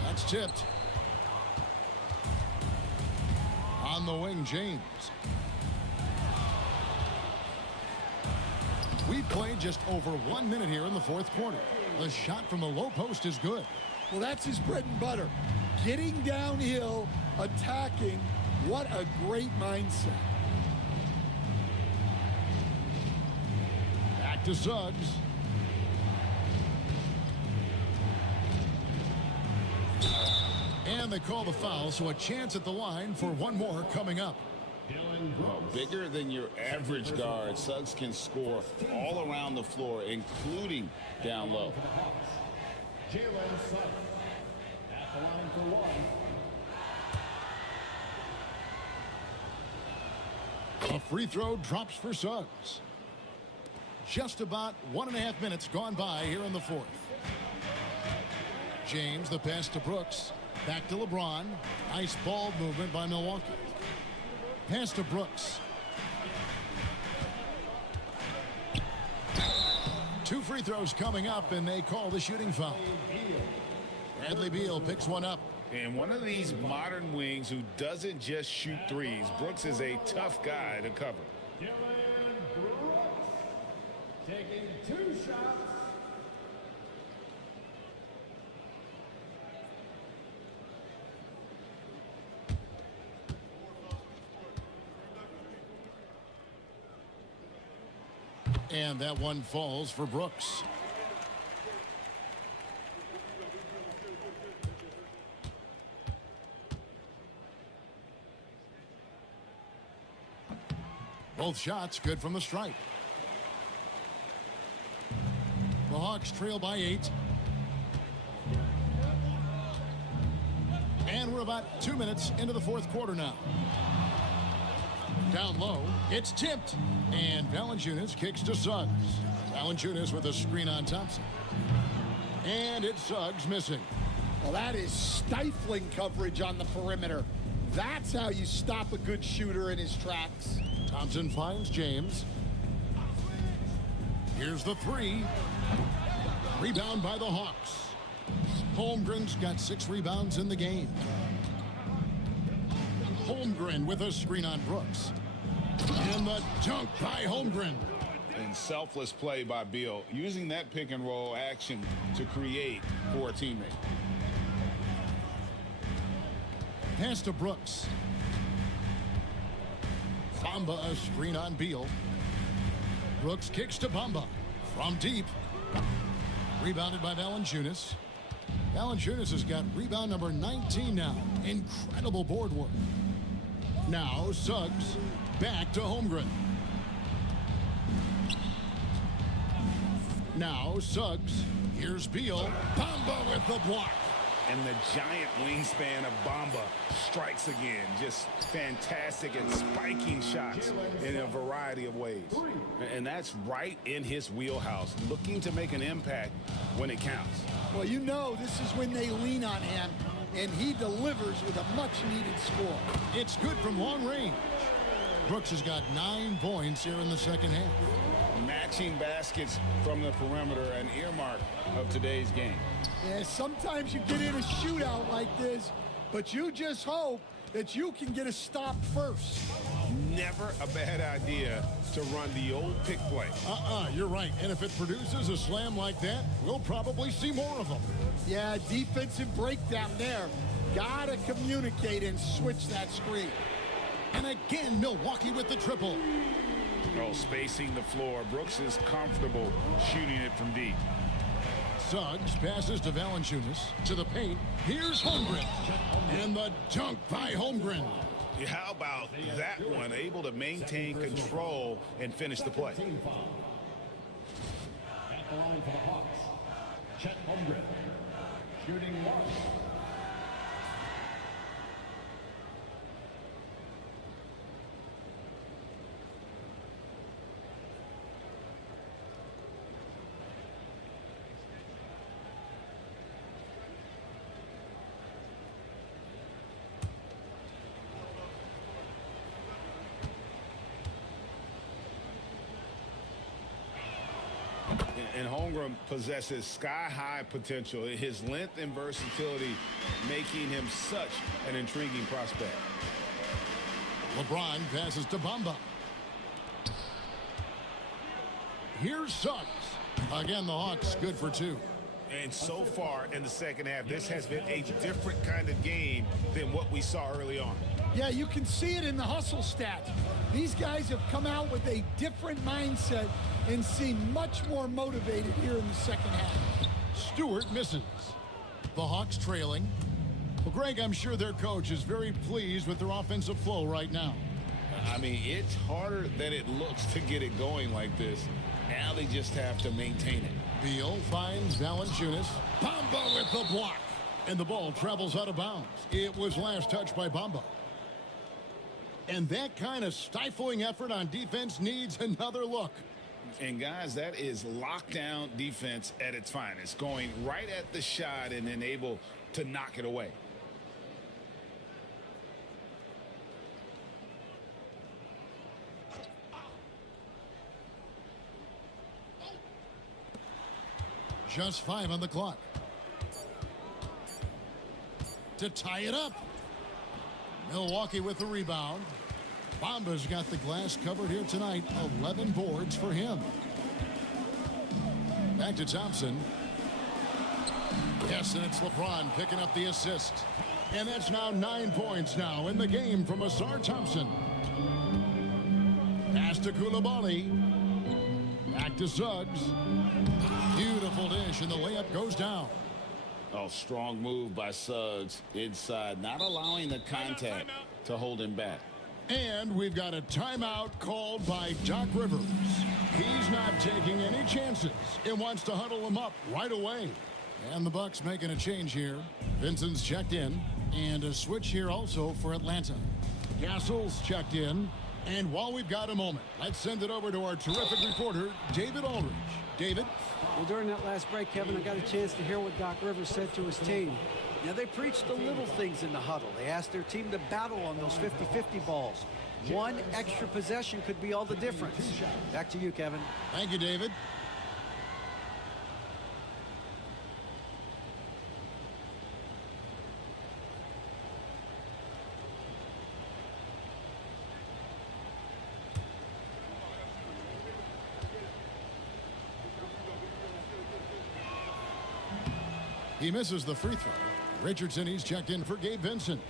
That's tipped. On the wing, James. We played just over 1 minute here in the fourth quarter. The shot from the low post is good. Well, that's his bread and butter. Getting downhill, attacking. What a great mindset. Back to Suggs. And they call the foul, so a chance at the line for one more coming up. Bigger than your average guard, Suggs can score all around the floor, including down low. Jalen Suggs. At the line for one. A free throw drops for Suggs. Just about 1.5 minutes gone by here in the fourth. James, the pass to Brooks. Back to LeBron. Nice ball movement by Milwaukee. Pass to Brooks. 2 free throws coming up, and they call the shooting foul. Bradley Beal picks one up. And one of these modern wings who doesn't just shoot threes. Brooks is a tough guy to cover. Dylan Brooks. Taking 2 shots. And that one falls for Brooks. Both shots good from the stripe. The Hawks trail by 8. And we're about 2 minutes into the fourth quarter now. Down low, it's tipped, and Valanciunas kicks to Suggs. Valanciunas with a screen on Thompson. And it's Suggs missing. Well, that is stifling coverage on the perimeter. That's how you stop a good shooter in his tracks. Thompson finds James. Here's the 3. Rebound by the Hawks. Holmgren's got 6 rebounds in the game. Holmgren with a screen on Brooks. And the dunk by Holmgren. And selfless play by Beal, using that pick and roll action to create for a teammate. Pass to Brooks. Bamba a screen on Beal. Brooks kicks to Bamba from deep. Rebounded by Valanciunas. Valanciunas has got rebound number 19 now. Incredible board work. Now Suggs back to Holmgren. Now Suggs. Here's Beal. Bamba with the block. And the giant wingspan of Bamba strikes again. Just fantastic and spiking shots in a variety of ways. And that's right in his wheelhouse, looking to make an impact when it counts. Well, you know this is when they lean on him, and he delivers with a much-needed score. It's good from long range. Brooks has got 9 points here in the second half. Matching baskets from the perimeter, an earmark of today's game. Yeah, sometimes you get in a shootout like this, but you just hope that you can get a stop first. Never a bad idea to run the old pick play. You're right. And if it produces a slam like that, we'll probably see more of them. Yeah, defensive breakdown there. Gotta communicate and switch that screen. And again, Milwaukee with the triple. Oh, spacing the floor. Brooks is comfortable shooting it from deep. Suggs passes to Valanciunas to the paint. Here's Holmgren. And the dunk by Holmgren. How about that one? Able to maintain control and finish the play. At the line for the Hawks, Chet Holmgren. Shooting one. And Holmgren possesses sky-high potential. His length and versatility making him such an intriguing prospect. LeBron passes to Bamba. Here's Suggs. Again, the Hawks good for 2. And so far in the second half, this has been a different kind of game than what we saw early on. Yeah, you can see it in the hustle stats. These guys have come out with a different mindset and seem much more motivated here in the second half. Stewart misses. The Hawks trailing. Well, Greg, I'm sure their coach is very pleased with their offensive flow right now. I mean, it's harder than it looks to get it going like this. Now they just have to maintain it. Beal finds Valanciunas. Bamba with the block. And the ball travels out of bounds. It was last touched by Bamba. And that kind of stifling effort on defense needs another look. And guys, that is lockdown defense at its finest. Going right at the shot and then able to knock it away. Just 5 on the clock. To tie it up. Milwaukee with the rebound. Bamba's got the glass covered here tonight. 11 boards for him. Back to Thompson. Yes, and it's LeBron picking up the assist. And that's now 9 points now in the game from Asar Thompson. Pass to Coulibaly. Back to Suggs. Beautiful dish, and the layup goes down. Oh, strong move by Suggs inside, not allowing the contact to hold him back. And we've got a timeout called by Doc Rivers. He's not taking any chances and wants to huddle him up right away. And the Bucks making a change here. Vincent's checked in, and a switch here also for Atlanta. Castle's checked in, and while we've got a moment, let's send it over to our terrific reporter, David Aldridge. David? Well, during that last break, Kevin, I got a chance to hear what Doc Rivers said to his team. Now, they preached the little things in the huddle. They asked their team to battle on those 50-50 balls. One extra possession could be all the difference. Back to you, Kevin. Thank you, David. He misses the free throw. Richardson, he's checked in for Gabe Vincent.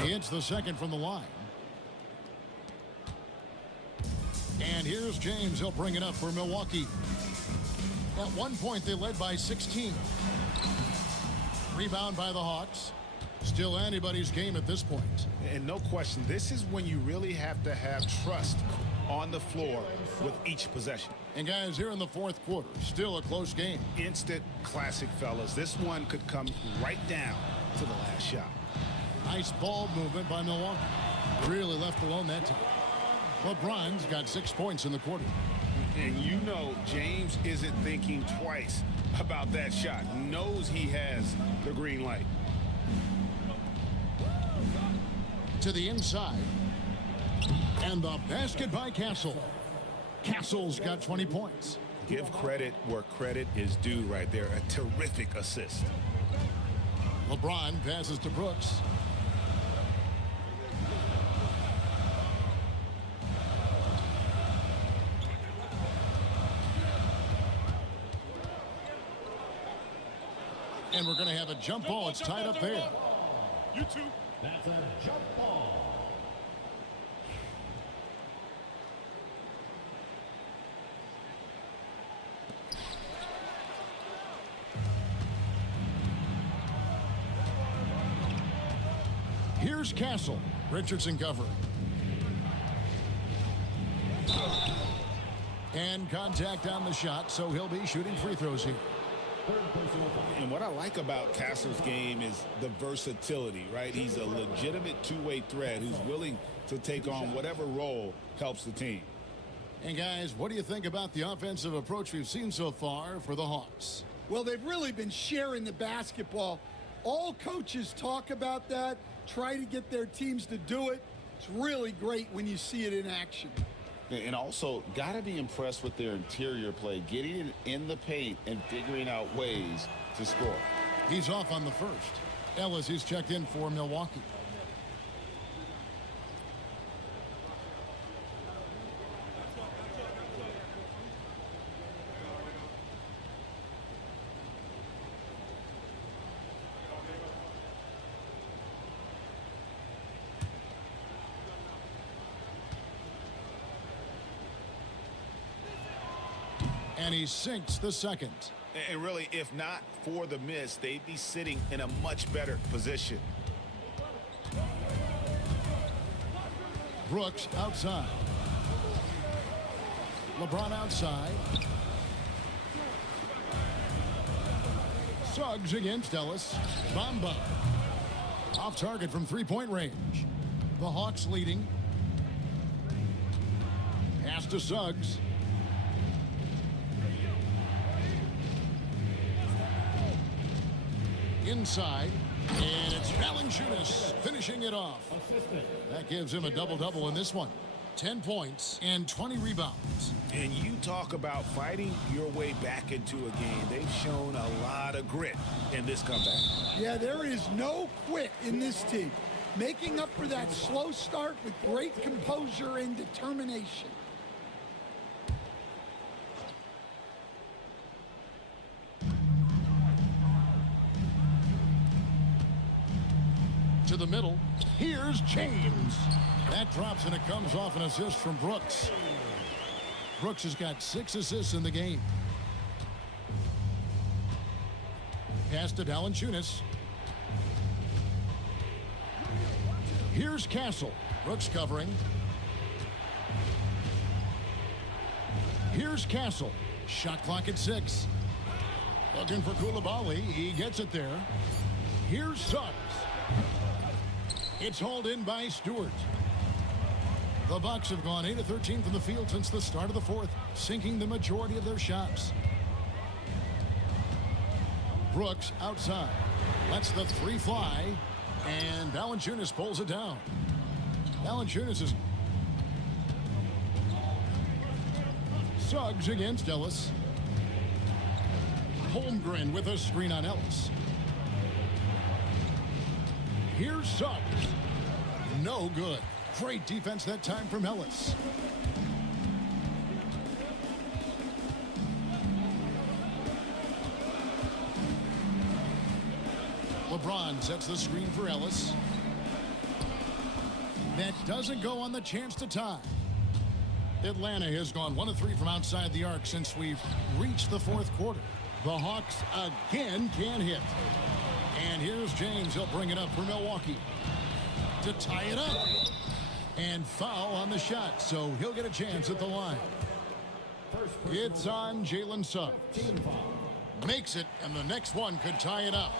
He hits the second from the line. And here's James. He'll bring it up for Milwaukee. At one point, they led by 16. Rebound by the Hawks. Still anybody's game at this point. And no question, this is when you really have to have trust on the floor with each possession. And guys, here in the fourth quarter, still a close game. Instant classic, fellas. This one could come right down to the last shot. Nice ball movement by Milwaukee. Really left alone that time. LeBron's got 6 points in the quarter. And you know James isn't thinking twice about that shot. Knows he has the green light. To the inside. And the basket by Castle. Castle's got 20 points. Give credit where credit is due right there. A terrific assist. LeBron passes to Brooks. And we're going to have a jump ball. It's tied up there. You too. That's a jump ball. Here's Castle. Richardson covering. And contact on the shot, so he'll be shooting free throws here. And what I like about Castle's game is the versatility, right? He's a legitimate two-way threat who's willing to take on whatever role helps the team. And guys, what do you think about the offensive approach we've seen so far for the Hawks? Well, they've really been sharing the basketball. All coaches talk about that, try to get their teams to do it. It's really great when you see it in action. And also, got to be impressed with their interior play, getting it in the paint and figuring out ways to score. He's off on the first. Ellis is checked in for Milwaukee. And he sinks the second. And really, if not for the miss, they'd be sitting in a much better position. Brooks outside. LeBron outside. Suggs against Ellis. Bamba. Off target from three-point range. The Hawks leading. Pass to Suggs. Inside, and it's Valanciunas finishing it off. That gives him a double-double in this one. 10 points and 20 rebounds. And you talk about fighting your way back into a game. They've shown a lot of grit in this comeback. Yeah, there is no quit in this team. Making up for that slow start with great composure and determination. To the middle. Here's James. That drops and it comes off an assist from Brooks. Brooks has got 6 assists in the game. Pass to Valanciunas. Here's Castle. Brooks covering. Here's Castle. Shot clock at 6. Looking for Koulibaly. He gets it there. Here's Suggs. It's hauled in by Stewart. The Bucks have gone 8 of 13 from the field since the start of the fourth, sinking the majority of their shots. Brooks outside. Lets the three fly, and Valanciunas pulls it down. Valanciunas is... Suggs against Ellis. Holmgren with a screen on Ellis. Here's Suggs. No good. Great defense that time from Ellis. LeBron sets the screen for Ellis. That doesn't go on the chance to tie. Atlanta has gone 1 of 3 from outside the arc since we've reached the fourth quarter. The Hawks again can't hit. And here's James. He'll bring it up for Milwaukee to tie it up. And foul on the shot, so he'll get a chance at the line. It's on Jalen Suggs. Makes it, and the next one could tie it up.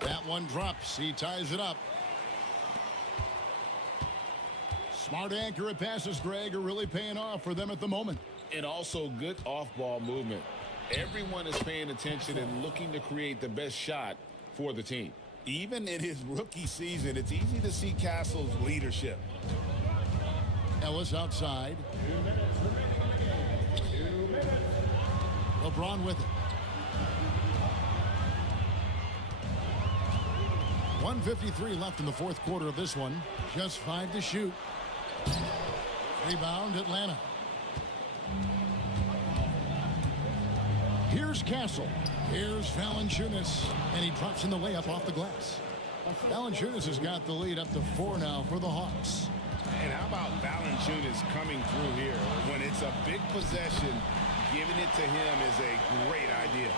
That one drops. He ties it up. Smart, accurate passes, Greg, are really paying off for them at the moment. And also good off-ball movement. Everyone is paying attention and looking to create the best shot for the team. Even in his rookie season, it's easy to see Castle's leadership. Ellis outside. 2 minutes remaining in the game. 2 minutes. LeBron with it. 1:53 left in the fourth quarter of this one. Just 5 to shoot. Rebound, Atlanta. Here's Castle. Here's Valanciunas. And he drops in the layup off the glass. Valanciunas has got the lead up to 4 now for the Hawks. And how about Valanciunas coming through here? When it's a big possession, giving it to him is a great idea.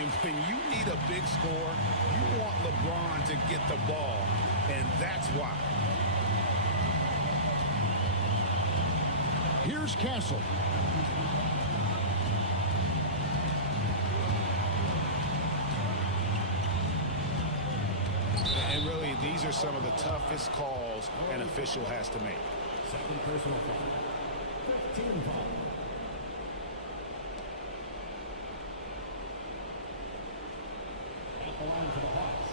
And when you need a big score, you want LeBron to get the ball. And that's why. Here's Castle. And really, these are some of the toughest calls an official has to make. Second personal foul. 15 foul. At the line for the Hawks.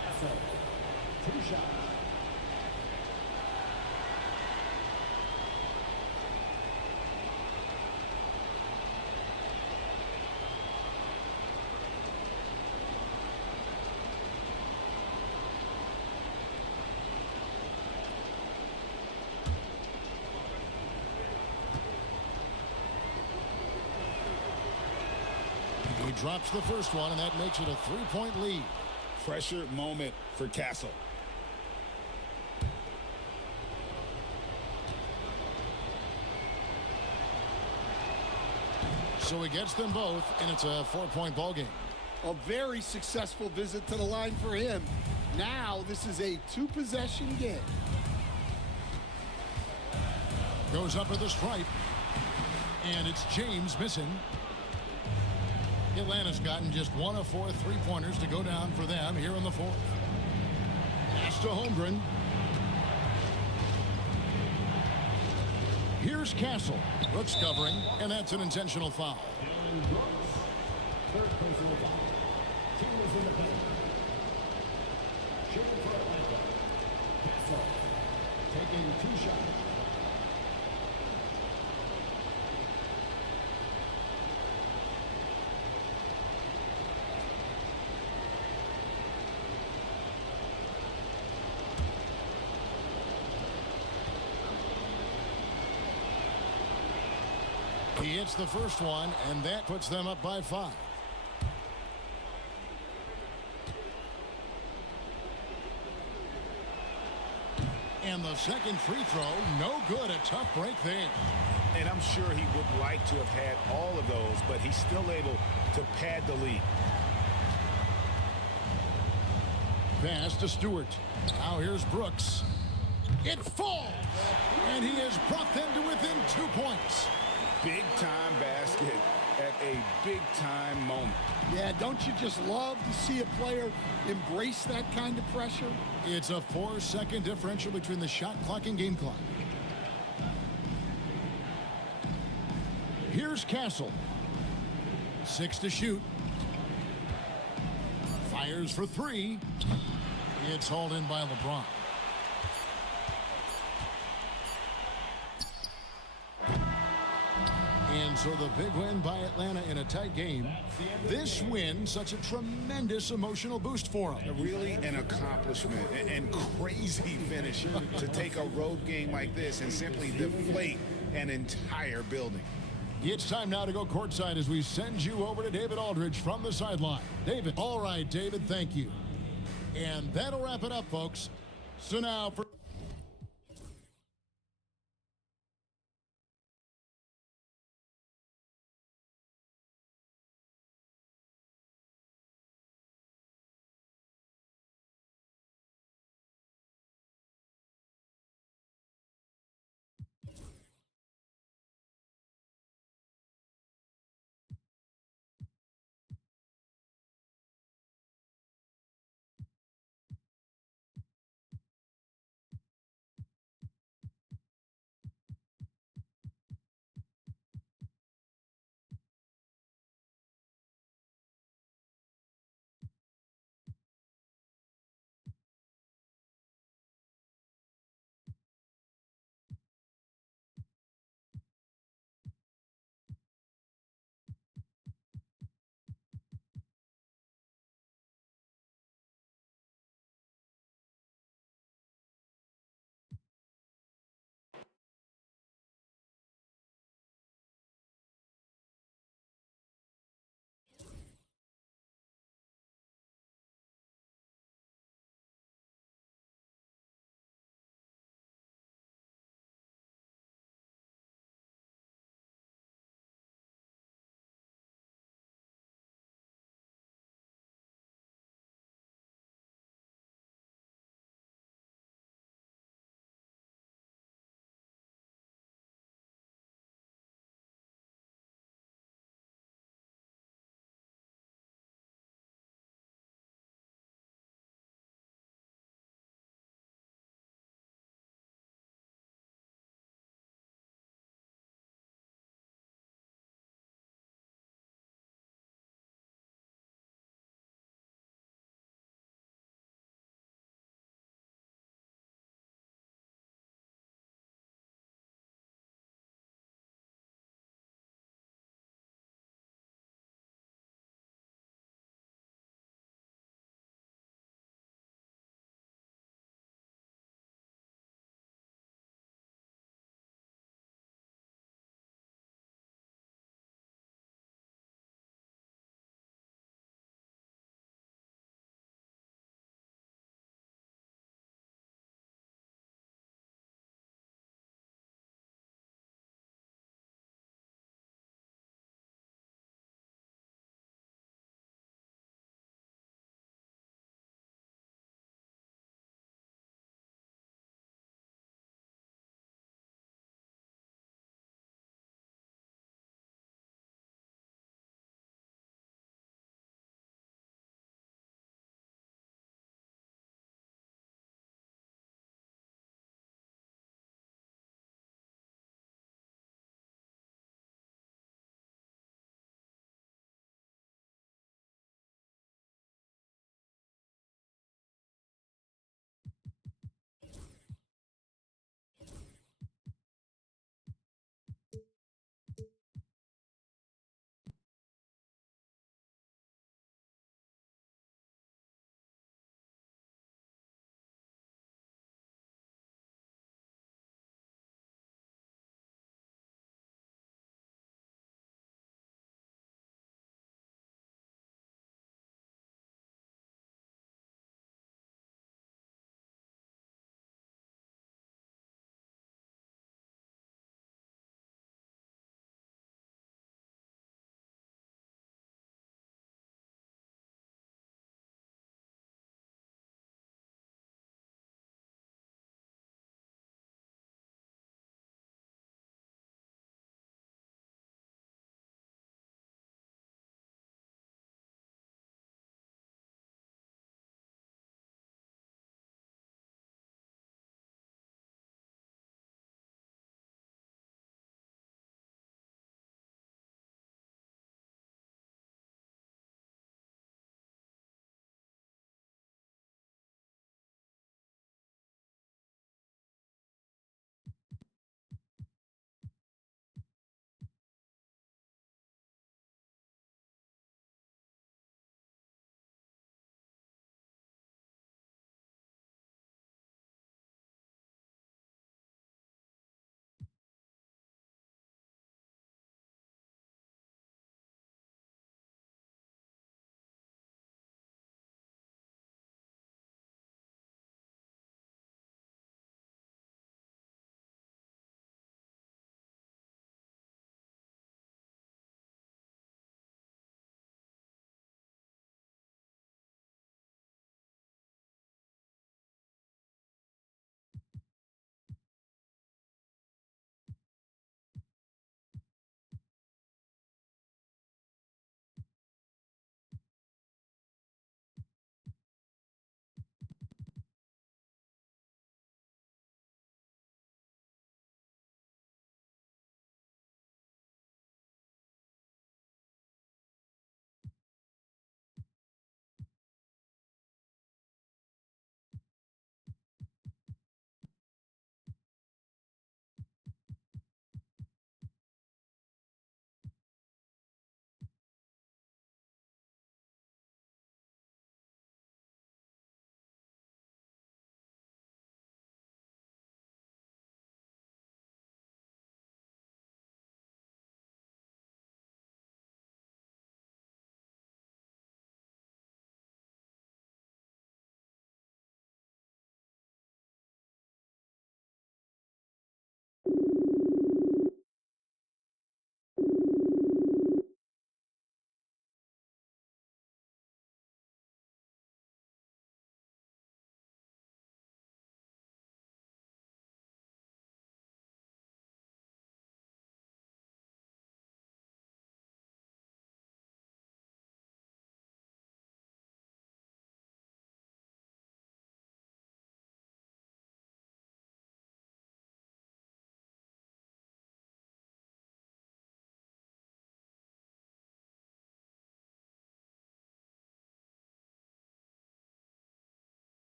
Castle. 2 shots. He drops the first one, and that makes it a 3-point lead. Pressure moment for Castle. So he gets them both, and it's a 4-point ball game. A very successful visit to the line for him. Now this is a 2-possession game. Goes up at the stripe. And it's James missing. Atlanta's gotten just 1 of 4 3-pointers to go down for them here in the fourth. Pass to Holmgren. Here's Castle. Brooks covering, and that's an intentional foul. And Brooks. Third personal foul. Team is in the paint. Shooting for Atlanta. Castle. Taking 2 shots. He hits the first one, and that puts them up by 5. And the second free throw, no good. A tough break there. And I'm sure he would like to have had all of those, but he's still able to pad the lead. Pass to Stewart. Now here's Brooks. It falls, and he has brought them to within 2 points. Big-time basket at a big-time moment. Yeah, don't you just love to see a player embrace that kind of pressure? It's a 4-second differential between the shot clock and game clock. Here's Castle. 6 to shoot. Fires for 3. It's hauled in by LeBron. And so the big win by Atlanta in a tight game. This win, such a tremendous emotional boost for them. Really an accomplishment and crazy finish to take a road game like this and simply deflate an entire building. It's time now to go courtside as we send you over to David Aldridge from the sideline. David. All right, David, thank you. And that'll wrap it up, folks. So now for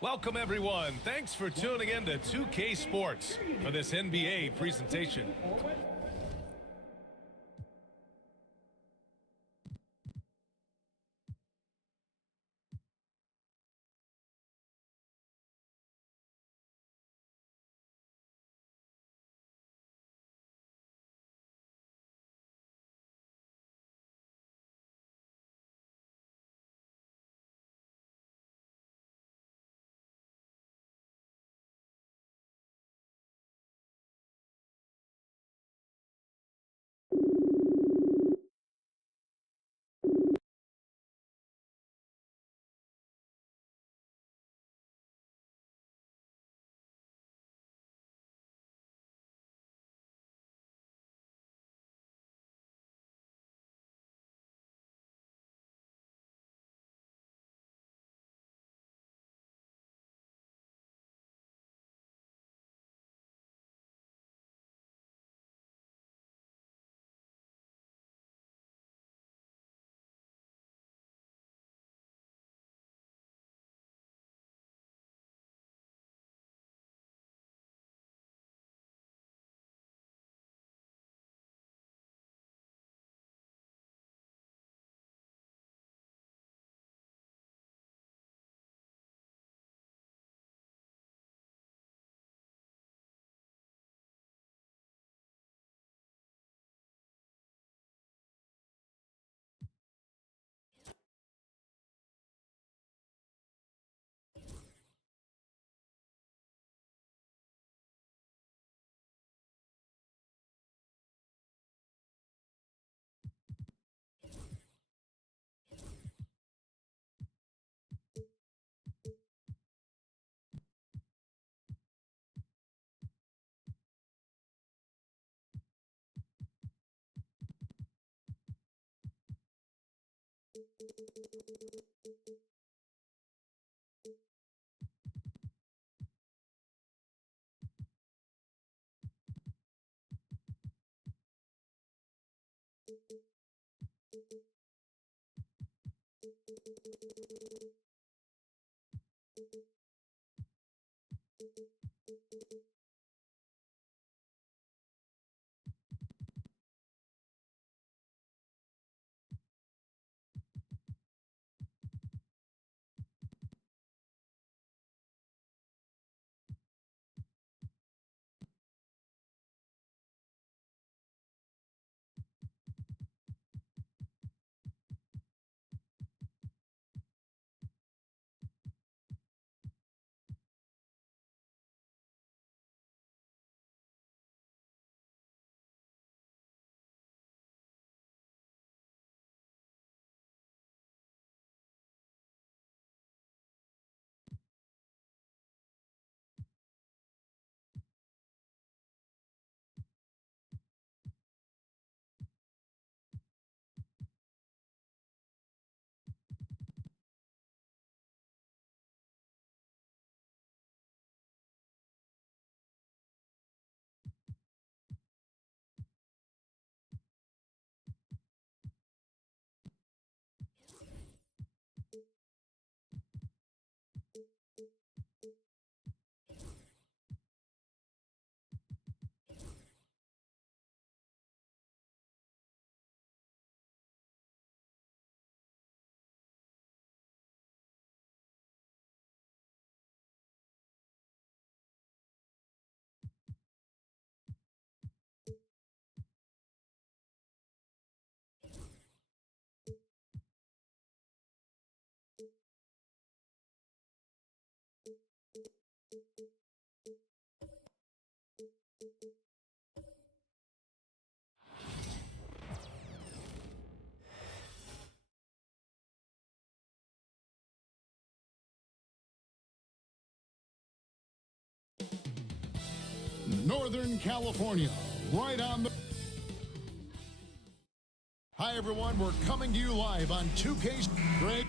Welcome, everyone. Thanks for tuning in to 2K Sports for this NBA presentation. Northern California, right on the Hi, everyone. We're coming to you live on 2K. Great.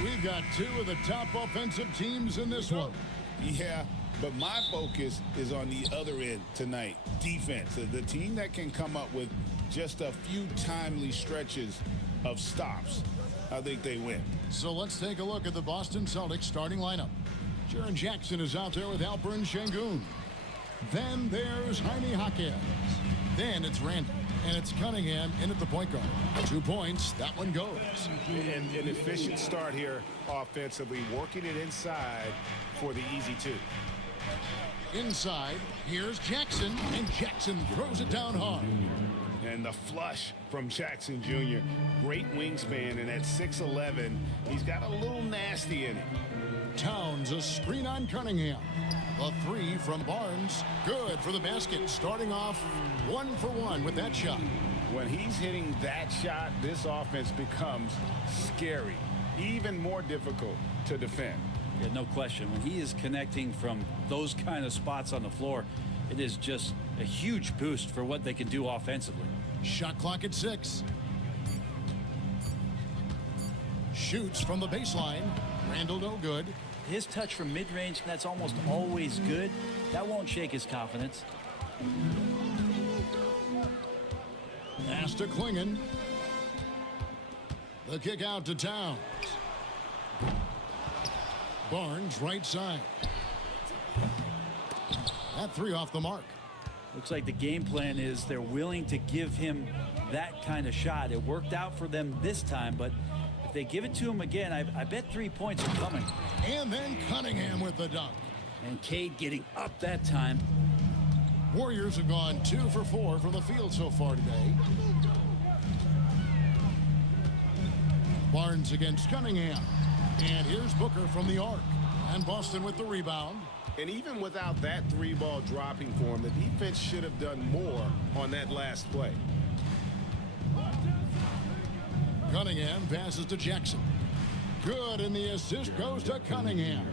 We've got two of the top offensive teams in this one. Yeah, but my focus is on the other end tonight, defense. The team that can come up with just a few timely stretches of stops, I think they win. So let's take a look at the Boston Celtics starting lineup. Jaren Jackson is out there with Alperen Şengün. Then there's Jaime Jaquez. Then it's Randall. And it's Cunningham in at the point guard. 2 points. That one goes. And an efficient start here offensively, working it inside for the easy two. Inside, here's Jackson, and Jackson throws it down hard. And the flush from Jackson Jr. Great wingspan, and at 6'11", he's got a little nasty in it. Towns, a screen on Cunningham. A three from Barnes. Good for the basket. Starting off 1 for 1 with that shot. When he's hitting that shot, this offense becomes scary, even more difficult to defend. Yeah, no question. When he is connecting from those kind of spots on the floor, it is just a huge boost for what they can do offensively. Shot clock at 6. Shoots from the baseline. Randall no good. His touch from mid-range, that's almost always good. That won't shake his confidence. Pass to Klingon. The kick out to Towns. Barnes right side. That three off the mark. Looks like the game plan is they're willing to give him that kind of shot. It worked out for them this time, but if they give it to him again, I bet 3 points are coming. And then Cunningham with the dunk. And Cade getting up that time. Warriors have gone 2 for 4 from the field so far today. Barnes against Cunningham. And here's Booker from the arc. And Boston with the rebound. And even without that three ball dropping for him, the defense should have done more on that last play. Cunningham passes to Jackson. Good, and the assist goes to Cunningham.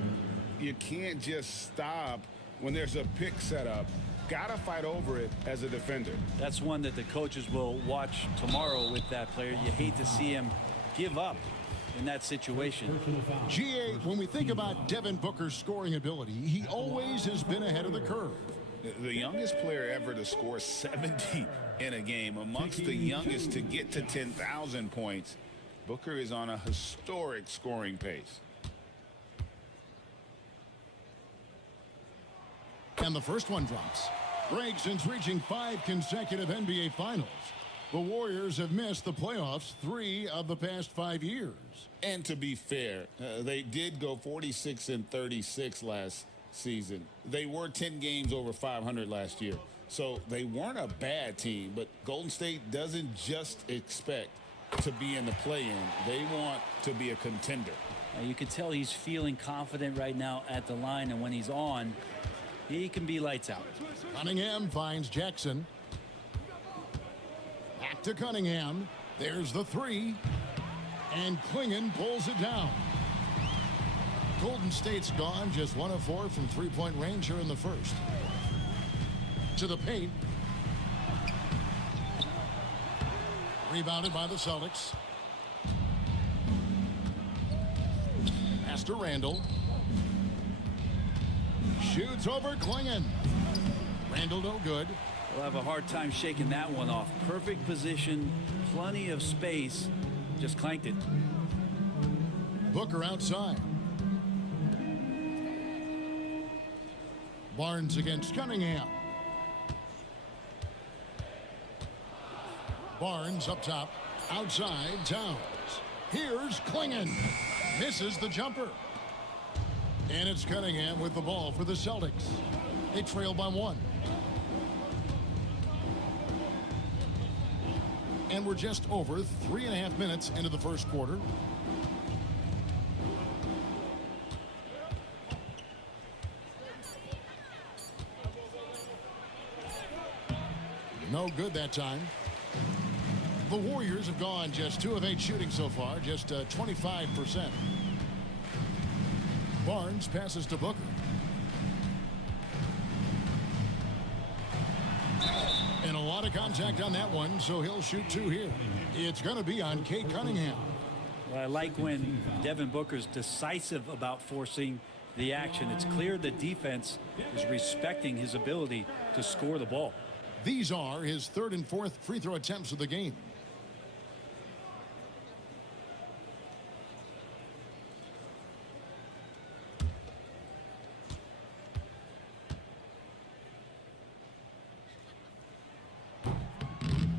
You can't just stop when there's a pick set up. Gotta fight over it as a defender. That's one that the coaches will watch tomorrow with that player. You hate to see him give up in that situation. GA, when we think about Devin Booker's scoring ability, he always has been ahead of the curve. The youngest player ever to score 70 in a game, amongst the youngest to get to 10,000 points. Booker is on a historic scoring pace. And the first one drops. Greg, since reaching 5 consecutive NBA Finals, the Warriors have missed the playoffs 3 of the past 5 years. And to be fair, they did go 46-36 last season. They were 10 games over 500 last year. So they weren't a bad team, but Golden State doesn't just expect to be in the play-in. They want to be a contender. You can tell he's feeling confident right now at the line, and when he's on, he can be lights out. Cunningham finds Jackson. Back to Cunningham. There's the three. And Klingon pulls it down. Golden State's gone just 1 of 4 from three-point range here in the first. To the paint. Rebounded by the Celtics. Pass to Randall. Shoots over Klingon. Randall, no good. We'll have a hard time shaking that one off. Perfect position, plenty of space. Just clanked it. Booker outside. Barnes against Cunningham. Barnes up top. Outside, Towns. Here's Klingon. Misses the jumper. And it's Cunningham with the ball for the Celtics. They trail by 1. And we're just over 3.5 minutes into the first quarter. No good that time. The Warriors have gone just 2 of 8 shooting so far, just 25%. Barnes passes to Booker. And a lot of contact on that one, so he'll shoot 2 here. It's going to be on Kate Cunningham. Well, I like when Devin Booker's decisive about forcing the action. It's clear the defense is respecting his ability to score the ball. These are his 3rd and 4th free throw attempts of the game.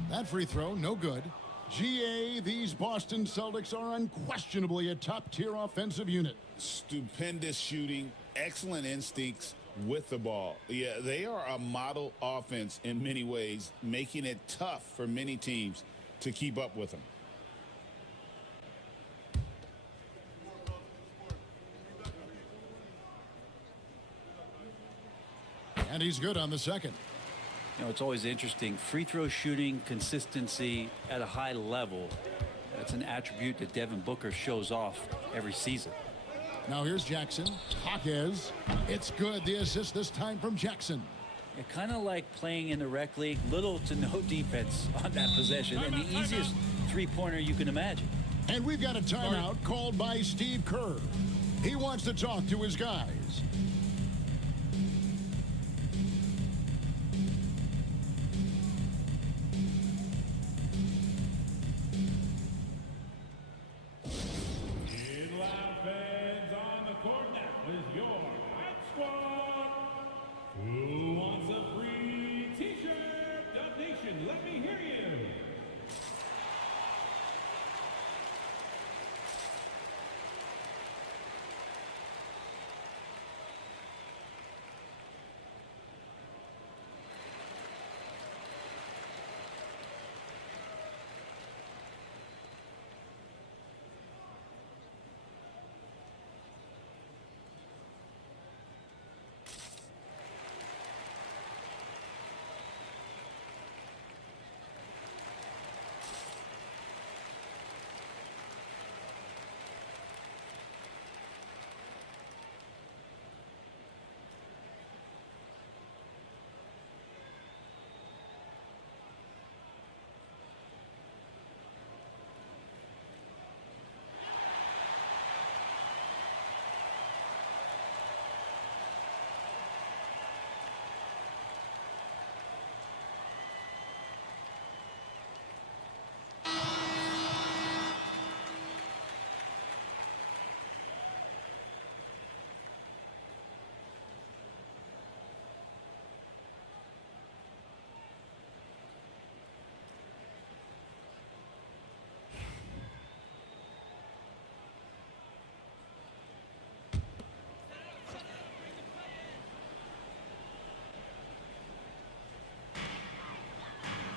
That free throw, no good. GA, these Boston Celtics are unquestionably a top-tier offensive unit. Stupendous shooting, excellent instincts with the ball. Yeah, they are a model offense in many ways, making it tough for many teams to keep up with them. And he's good on the second. You know, it's always interesting. Free throw shooting consistency at a high level. That's an attribute that Devin Booker shows off every season. Now here's Jackson. Jaquez. It's good. The assist this time from Jackson. Kind of like playing in the rec league. Little to no defense on that possession. And the easiest three-pointer you can imagine. And we've got a timeout called by Steve Kerr. He wants to talk to his guys. Let me hear you.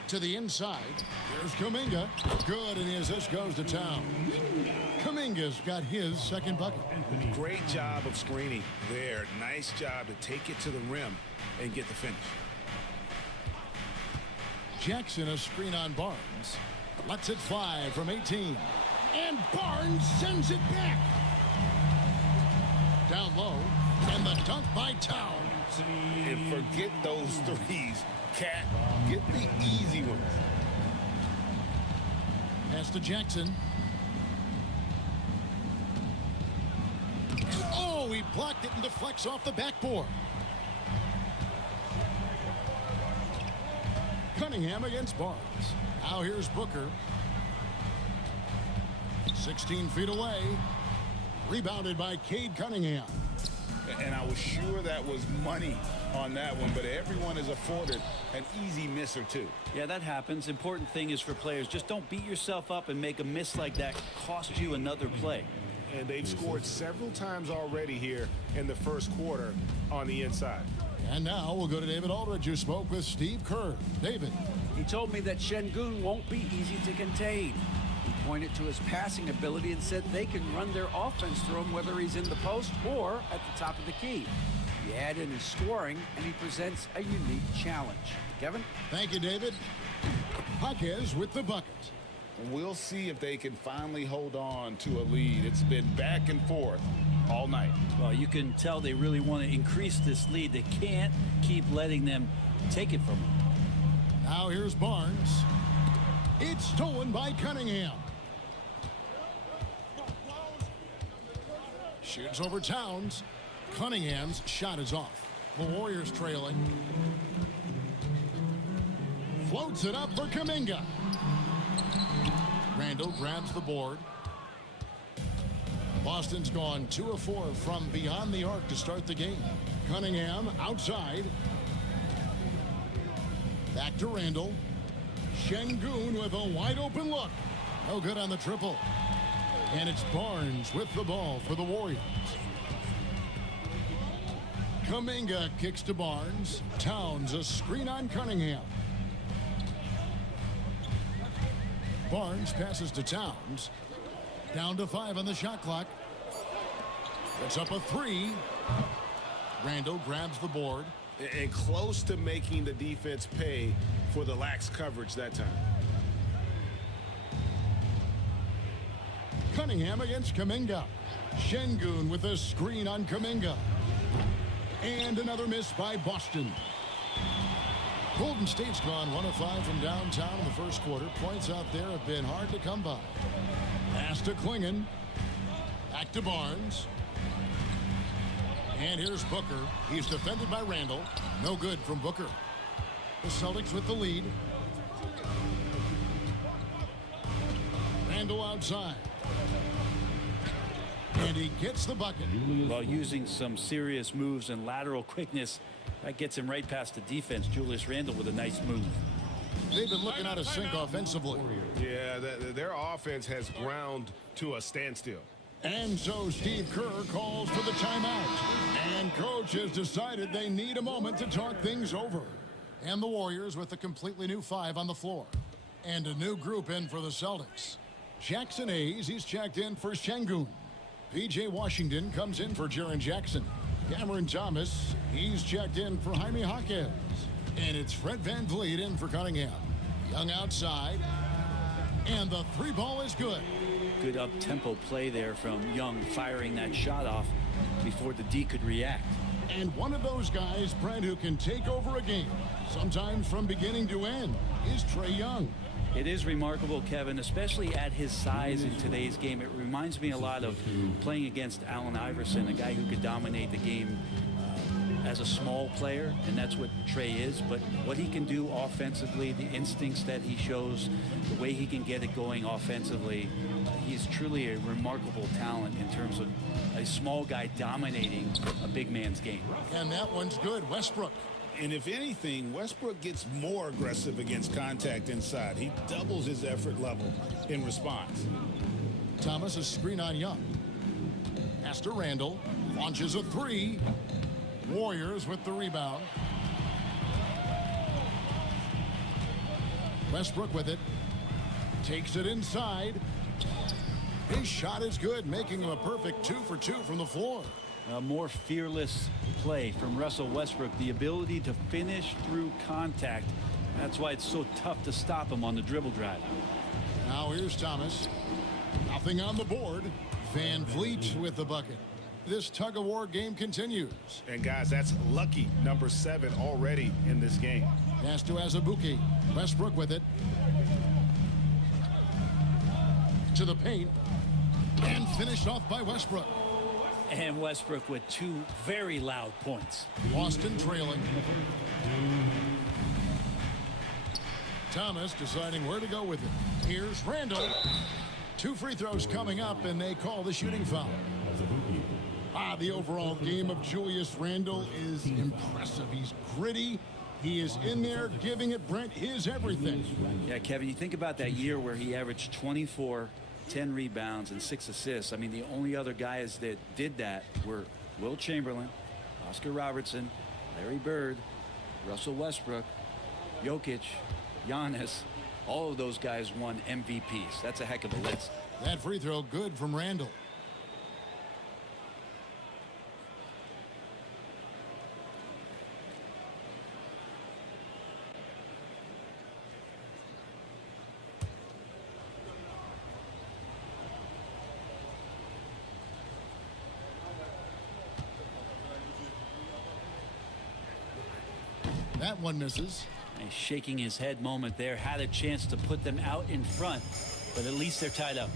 To the inside. Here's Kuminga. Good, and the assist goes to Towns. Kuminga's got his second bucket. Great job of screening there. Nice job to take it to the rim and get the finish. Jackson, a screen on Barnes. Lets it fly from 18. And Barnes sends it back. Down low. And the dunk by Towns. And forget those threes. Cat, get the easy ones. Pass to Jackson. Oh, he blocked it and deflects off the backboard. Cunningham against Barnes. Now here's Booker. 16 feet away. Rebounded by Cade Cunningham. And I was sure that was money on that one, but everyone is afforded an easy miss or two. Yeah, that happens. Important thing is for players, just don't beat yourself up and make a miss like that cost you another play. And they've scored several times already here in the first quarter on the inside. And now we'll go to David Aldridge, who spoke with Steve Kerr. David. He told me that Şengün won't be easy to contain. He pointed to his passing ability and said they can run their offense through him whether he's in the post or at the top of the key. You add in his scoring, and he presents a unique challenge. Kevin? Thank you, David. Jaquez with the bucket. We'll see if they can finally hold on to a lead. It's been back and forth all night. Well, you can tell they really want to increase this lead. They can't keep letting them take it from them. Now here's Barnes. It's stolen by Cunningham. Shoots over Towns. Cunningham's shot is off. The Warriors trailing. Floats it up for Kuminga. Randall grabs the board. Boston's gone 2 of 4 from beyond the arc to start the game. Cunningham outside. Back to Randall. Şengün with a wide open look. No good on the triple. And it's Barnes with the ball for the Warriors. Kuminga kicks to Barnes. Towns a screen on Cunningham. Barnes passes to Towns. Down to 5 on the shot clock. It's up a 3. Randall grabs the board. And close to making the defense pay for the lax coverage that time. Cunningham against Kuminga. Şengün with a screen on Kuminga. And another miss by Boston. Golden State's gone 1 of 5 from downtown in the first quarter. Points out there have been hard to come by. Pass to Klingon. Back to Barnes. And here's Booker. He's defended by Randall. No good from Booker. The Celtics with the lead. Randall outside. And he gets the bucket. Well, using some serious moves and lateral quickness, that gets him right past the defense. Julius Randle with a nice move. They've been looking out of sync offensively. Yeah, their offense has ground to a standstill. And so Steve Kerr calls for the timeout. And coach has decided they need a moment to talk things over. And the Warriors with a completely new 5 on the floor. And a new group in for the Celtics. Jackson Hayes, he's checked in for Şengün. P.J. Washington comes in for Jaren Jackson. Cameron Thomas, he's checked in for Jaime Jaquez. And it's Fred VanVleet in for Cunningham. Young outside. And the 3 ball is good. Good up-tempo play there from Young, firing that shot off before the D could react. And one of those guys, Brent, who can take over a game, sometimes from beginning to end, is Trae Young. It is remarkable, Kevin, especially at his size in today's game. It reminds me a lot of playing against Allen Iverson, a guy who could dominate the game as a small player, and that's what Trae is. But what he can do offensively, the instincts that he shows, the way he can get it going offensively, he's truly a remarkable talent in terms of a small guy dominating a big man's game. And that one's good. Westbrook. And if anything, Westbrook gets more aggressive against contact inside. He doubles his effort level in response. Thomas a screen on Young. Pass to Randall. Launches a 3. Warriors with the rebound. Westbrook with it. Takes it inside. His shot is good, making him a perfect 2 for 2 from the floor. A more fearless play from Russell Westbrook, the ability to finish through contact. That's why it's so tough to stop him on the dribble drive. Now here's Thomas. Nothing on the board. VanVleet with the bucket. This tug-of-war game continues. And guys, that's lucky number 7 already in this game. Pass to Azubuike. Westbrook with it. To the paint. And finished off by Westbrook. And Westbrook with 2 very loud points. Boston trailing. Thomas deciding where to go with it. Here's Randall. 2 free throws coming up, and they call the shooting foul. The overall game of Julius Randle is impressive. He's gritty. He is in there giving it, Brent, his everything. Yeah, Kevin, you think about that year where he averaged 24, 10 rebounds, and 6 assists. I mean, the only other guys that did that were Will Chamberlain, Oscar Robertson, Larry Bird, Russell Westbrook, Jokic, Giannis. All of those guys won MVPs. That's a heck of a list. That free throw good from Randall. That one misses. A shaking his head moment there. Had a chance to put them out in front, but at least they're tied up.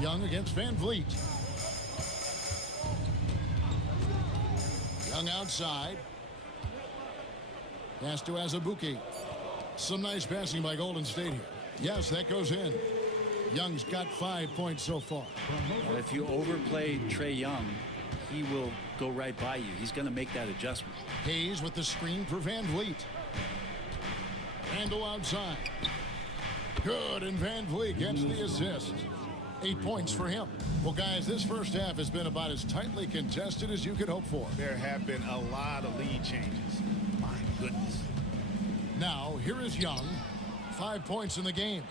Young against Van Vliet. Young outside. Pass to Azubuike. Some nice passing by Golden State here. Yes, that goes in. Young's got 5 points so far. Well, if you overplay Trae Young, he will go right by you. He's going to make that adjustment. Hayes with the screen for Van Vliet. Randall outside. Good, and Van Vliet gets the assist. 8 points for him. Well, guys, this first half has been about as tightly contested as you could hope for. There have been a lot of lead changes. My goodness. Now, here is Young. 5 points in the game.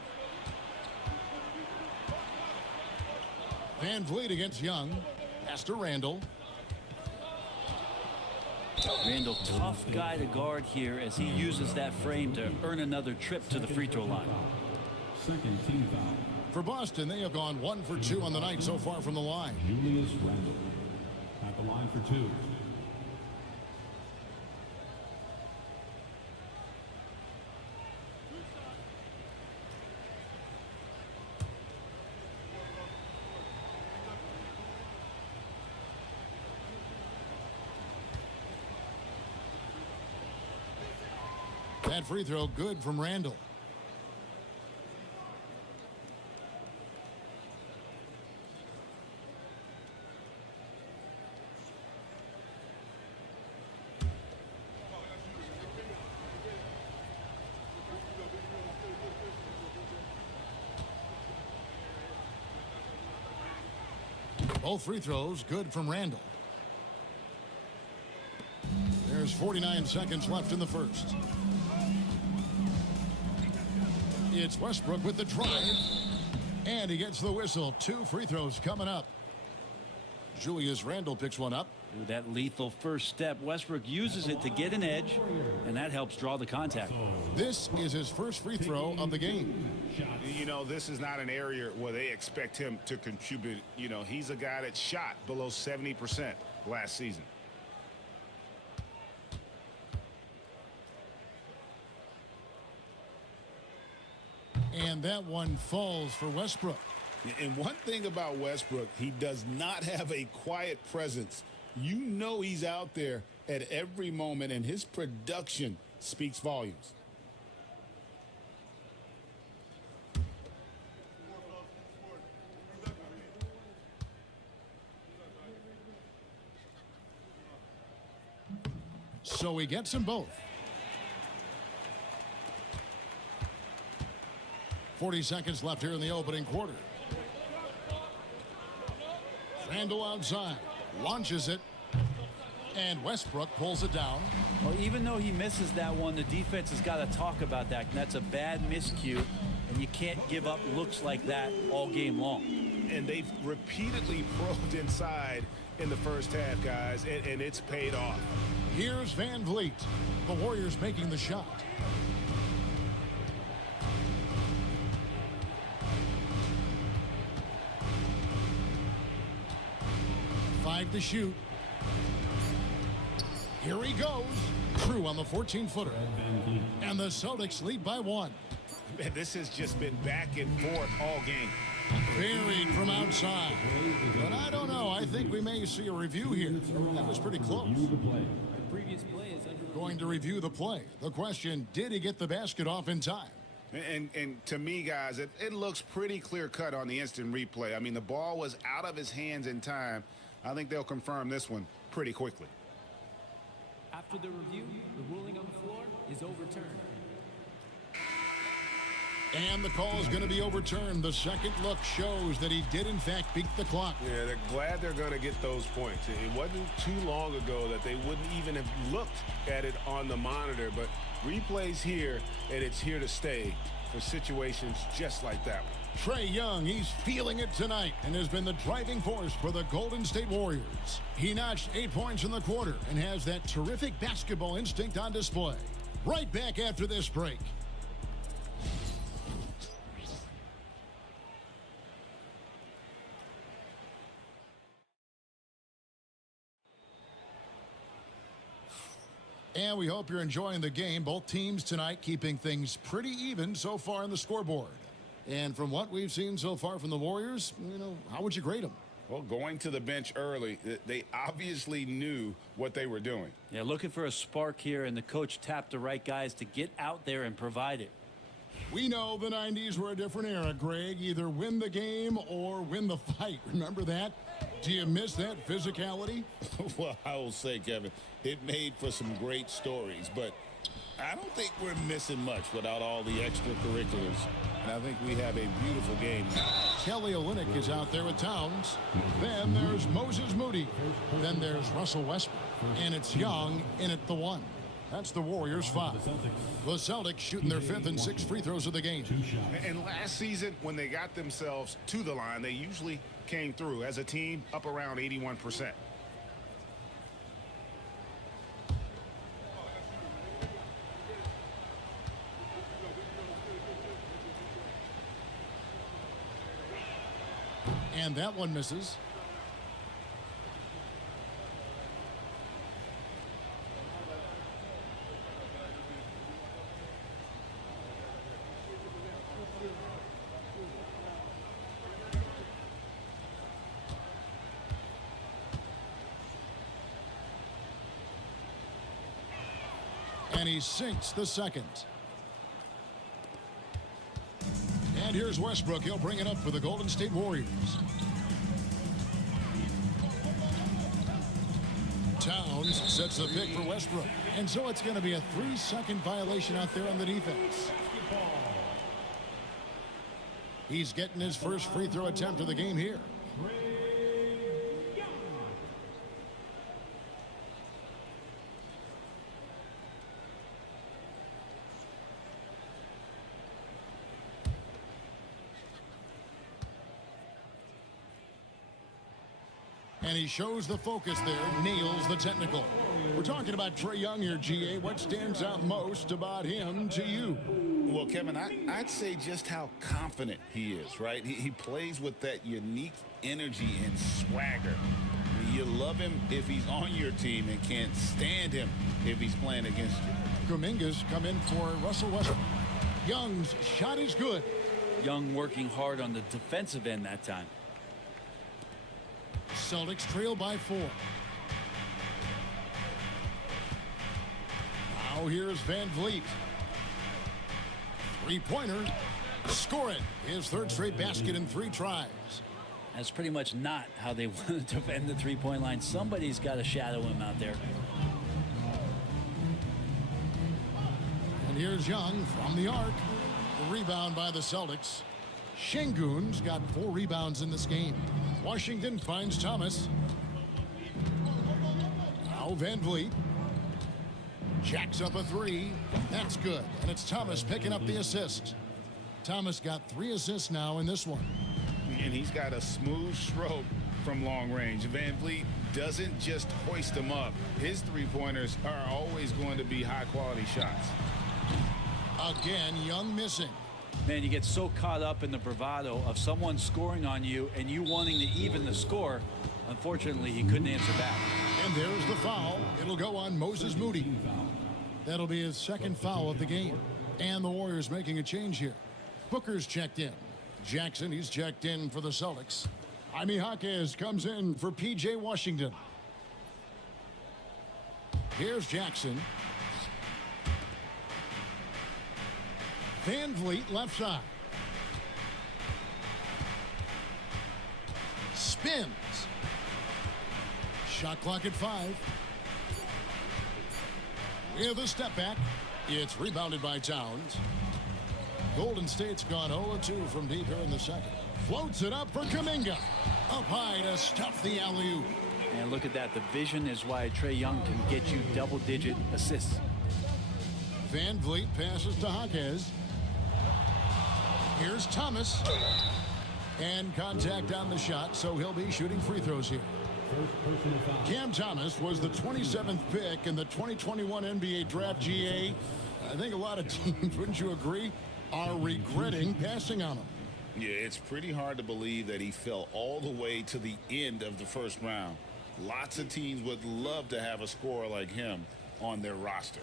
Van Vliet against Young. Pass to Randall. Randall, tough guy to guard here as he uses that frame to earn another trip to the free throw line. Second team foul. For Boston, they have gone 1 for 2 on the night so far from the line. Julius Randle at the line for 2. That free throw good from Randall. Both free throws good from Randall. There's 49 seconds left in the first. It's Westbrook with the drive. And he gets the whistle. 2 free throws coming up. Julius Randle picks one up. With that lethal first step, Westbrook uses it to get an edge, and that helps draw the contact. This is his first free throw of the game. You know, this is not an area where they expect him to contribute. You know, he's a guy that shot below 70% last season. And that one falls for Westbrook. And one thing about Westbrook, he does not have a quiet presence. You know he's out there at every moment, and his production speaks volumes. So he gets them both. 40 seconds left here in the opening quarter. Randall outside, launches it, and Westbrook pulls it down. Well, even though he misses that one, the defense has got to talk about that. That's a bad miscue, and you can't give up looks like that all game long. And they've repeatedly probed inside in the first half, guys, and it's paid off. Here's Van Vliet. The Warriors making the shot. Five to shoot. Here he goes. True on the 14-footer. And the Celtics lead by 1. Man, this has just been back and forth all game. Buried from outside. But I don't know. I think we may see a review here. That was pretty close. previous play is under Going to review the play. The question, did he get the basket off in time? And to me, guys, it looks pretty clear-cut on the instant replay. I mean, the ball was out of his hands in time. I think they'll confirm this one pretty quickly. After the review, the ruling on the floor is overturned. And the call is going to be overturned. The second look shows that he did, in fact, beat the clock. Yeah, they're glad they're going to get those points. It wasn't too long ago that they wouldn't even have looked at it on the monitor, but replays here, and it's here to stay for situations just like that one. Trae Young, he's feeling it tonight and has been the driving force for the Golden State Warriors. He notched 8 points in the quarter and has that terrific basketball instinct on display. Right back after this break. And we hope you're enjoying the game. Both teams tonight keeping things pretty even so far on the scoreboard. And from what we've seen so far from the Warriors, how would you grade them? Well, going to the bench early, they obviously knew what they were doing. Yeah, looking for a spark here, and the coach tapped the right guys to get out there and provide it. We know the 90s were a different era, Greg. Either win the game or win the fight. Remember that? Do you miss that physicality? Well, I will say, Kevin, it made for some great stories, but I don't think we're missing much without all the extracurriculars. And I think we have a beautiful game now. Kelly Olynyk is out there with Towns. Then there's Moses Moody. Then there's Russell Westbrook. And it's Young in at the one. That's the Warriors' 5. The Celtics shooting their 5th and 6th free throws of the game. And last season, when they got themselves to the line, they usually came through as a team up around 81%. And that one misses. And he sinks the second. And here's Westbrook. He'll bring it up for the Golden State Warriors. Towns sets the pick for Westbrook. And so it's going to be a 3-second violation out there on the defense. He's getting his first free throw attempt of the game here. And he shows the focus there, nails the technical. We're talking about Trae Young here, GA. What stands out most about him to you? Well, Kevin, I'd say just how confident he is, right? He plays with that unique energy and swagger. You love him if he's on your team and can't stand him if he's playing against you. Kuminga's come in for Russell Westbrook. Young's shot is good. Young working hard on the defensive end that time. Celtics trail by 4. Now here's Van Vliet. Three-pointer. Score it. His 3rd straight basket in 3 tries. That's pretty much not how they want to defend the three-point line. Somebody's got to shadow him out there. And here's Young from the arc. The rebound by the Celtics. Şengün's got 4 rebounds in this game. Washington finds Thomas. Now Van Vliet. Jacks up a 3. That's good. And it's Thomas picking up the assist. Thomas got 3 assists now in this one. And he's got a smooth stroke from long range. Van Vliet doesn't just hoist them up. His three-pointers are always going to be high-quality shots. Again, Young missing. Man, you get so caught up in the bravado of someone scoring on you and you wanting to even the score. Unfortunately, he couldn't answer back. And there's the foul. It'll go on Moses Moody. That'll be his 2nd foul of the game. And the Warriors making a change here. Booker's checked in. Jackson, he's checked in for the Celtics. Jaime Jaquez comes in for P.J. Washington. Here's Jackson. Van Vliet left side. Spins. Shot clock at 5. With a step back. It's rebounded by Towns. Golden State's gone 0-2 from deep here in the second. Floats it up for Kuminga. Up high to stuff the alley-oop. And look at that. The vision is why Trae Young can get you double-digit assists. Van Vliet passes to Jaquez. Here's Thomas. And contact on the shot, so he'll be shooting free throws here. Cam Thomas was the 27th pick in the 2021 NBA Draft. GA. I think a lot of teams, wouldn't you agree, are regretting passing on him. Yeah, it's pretty hard to believe that he fell all the way to the end of the first round. Lots of teams would love to have a scorer like him on their roster.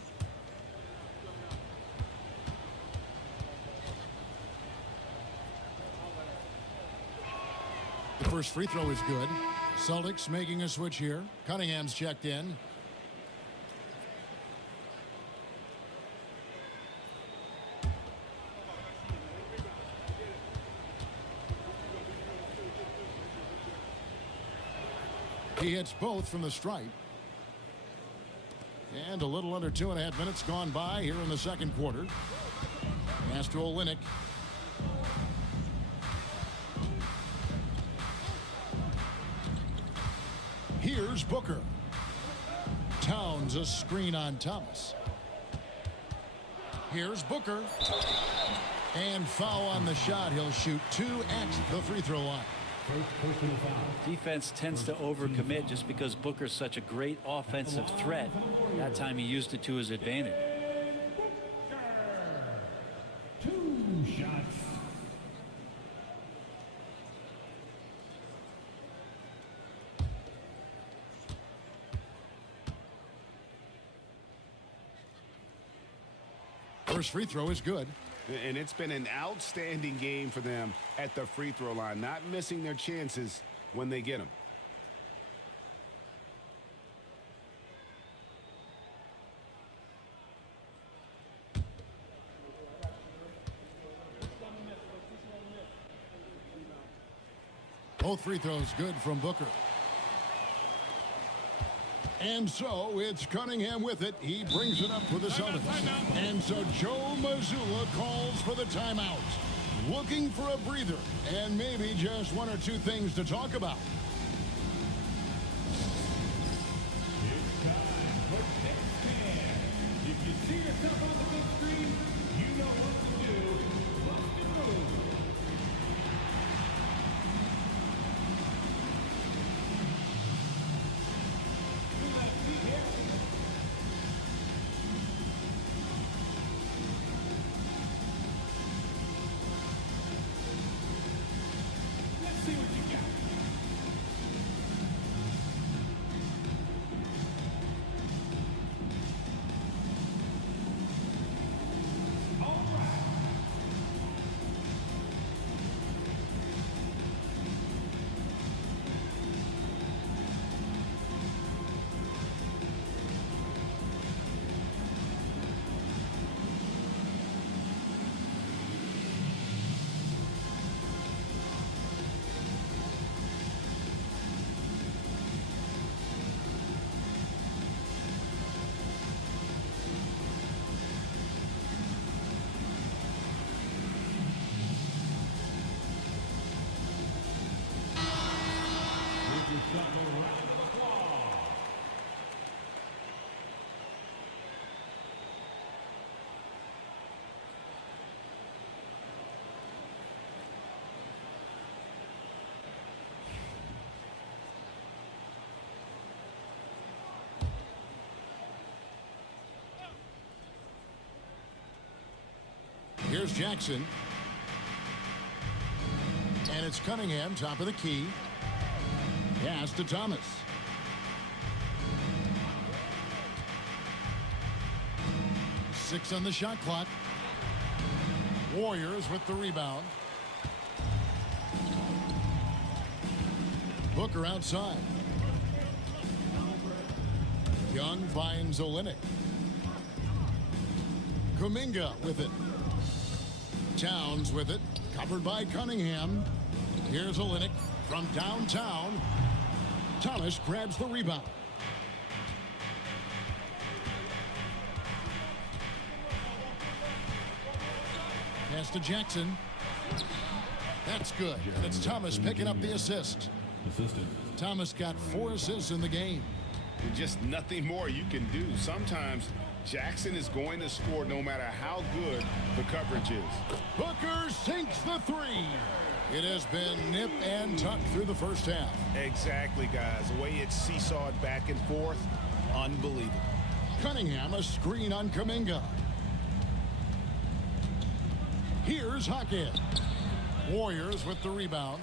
The first free throw is good. Celtics making a switch here. Cunningham's checked in. He hits both from the stripe. And a little under 2.5 minutes gone by here in the second quarter. Pass to Olynyk. Here's Booker. Towns a screen on Thomas. Here's Booker. And foul on the shot. He'll shoot 2 at the free throw line. Defense tends to overcommit just because Booker's such a great offensive threat. That time he used it to his advantage. 2 shots. First free throw is good. And it's been an outstanding game for them at the free throw line, not missing their chances when they get them. Both free throws good from Booker. And so it's Cunningham with it. He brings it up for the Celtics. And so Joe Mazzulla calls for the timeout. Looking for a breather and maybe just 1 or 2 things to talk about. It's time for Big Stand. If you see yourself on the big screen, you know what to do. What's the move? Here's Jackson. And it's Cunningham, top of the key. Pass to Thomas. Six on the shot clock. Warriors with the rebound. Booker outside. Young finds Olynyk. Kuminga with it. Towns with it. Covered by Cunningham. Here's Olynyk from downtown. Thomas grabs the rebound. Pass to Jackson. That's good. And it's Thomas picking up the assist. Thomas got 4 assists in the game. Just nothing more you can do. Sometimes Jackson is going to score no matter how good the coverage is. Booker sinks the 3. It has been nip and tuck through the first half. Exactly, guys. The way it's seesawed back and forth, unbelievable. Cunningham, a screen on Kuminga. Here's Hockett. Warriors with the rebound.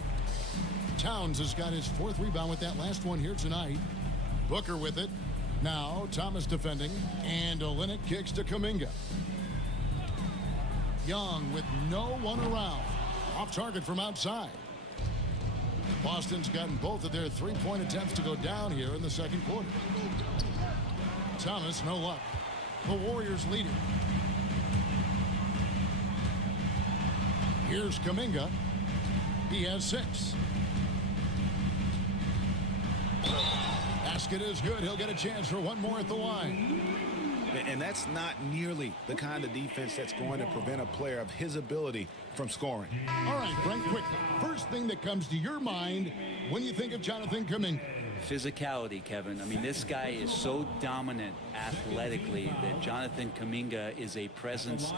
Towns has got his 4th rebound with that last one here tonight. Booker with it. Now Thomas defending. And Olynyk kicks to Kuminga. Young with no one around. Off target from outside. Boston's gotten both of their 3-point attempts to go down here in the second quarter. Thomas, no luck. The Warriors lead it. Here's Kuminga. He has 6. Basket is good. He'll get a chance for one more at the line. And that's not nearly the kind of defense that's going to prevent a player of his ability from scoring. All right, Brent, quickly. First thing that comes to your mind when you think of Jonathan Kuminga. Physicality, Kevin. I mean, this guy is so dominant athletically that Jonathan Kuminga is a presence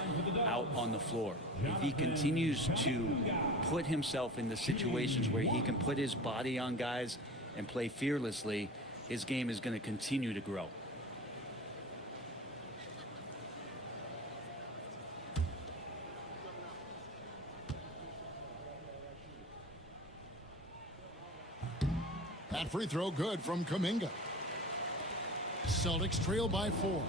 out on the floor. If he continues to put himself in the situations where he can put his body on guys and play fearlessly, his game is going to continue to grow. That free throw good from Kuminga. Celtics trail by 4.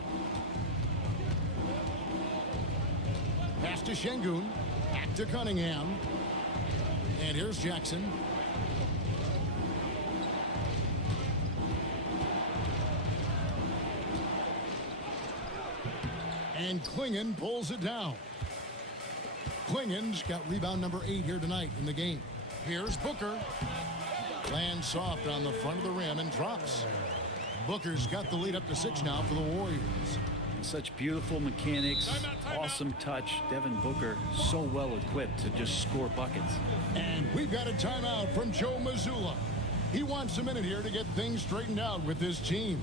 Pass to Şengün. Back to Cunningham. And here's Jackson. And Klingon pulls it down. Klingon's got rebound number 8 here tonight in the game. Here's Booker. Lands soft on the front of the rim and drops. Booker's got the lead up to 6 now for the Warriors. Such beautiful mechanics, awesome touch. Devin Booker so well equipped to just score buckets. And we've got a timeout from Joe Mazzulla. He wants a minute here to get things straightened out with his team.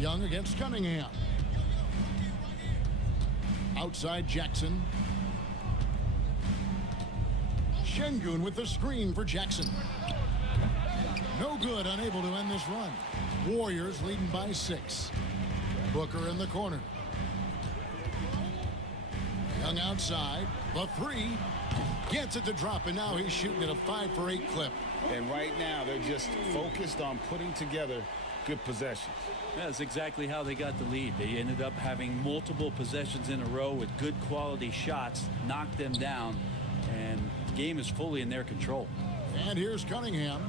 Young against Cunningham. Outside Jackson. Şengün with the screen for Jackson. No good, unable to end this run. Warriors leading by 6. Booker in the corner. Young outside. The three. Gets it to drop, and now he's shooting at a 5 for 8 clip. And right now, they're just focused on putting together good possessions. That's exactly how they got the lead. They ended up having multiple possessions in a row with good quality shots, knocked them down, and the game is fully in their control. And here's Cunningham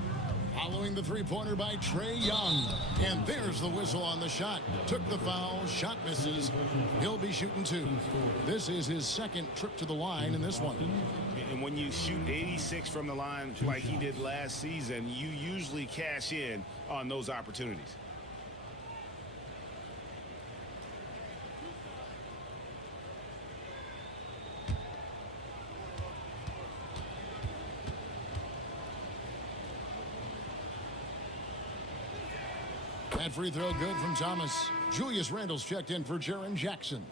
following the three-pointer by Trae Young. And there's the whistle on the shot. Took the foul, shot misses. He'll be shooting 2. This is his second trip to the line in this one. And when you shoot 86 from the line like he did last season, you usually cash in on those opportunities. That free throw good from Thomas. Julius Randle's checked in for Jaren Jackson.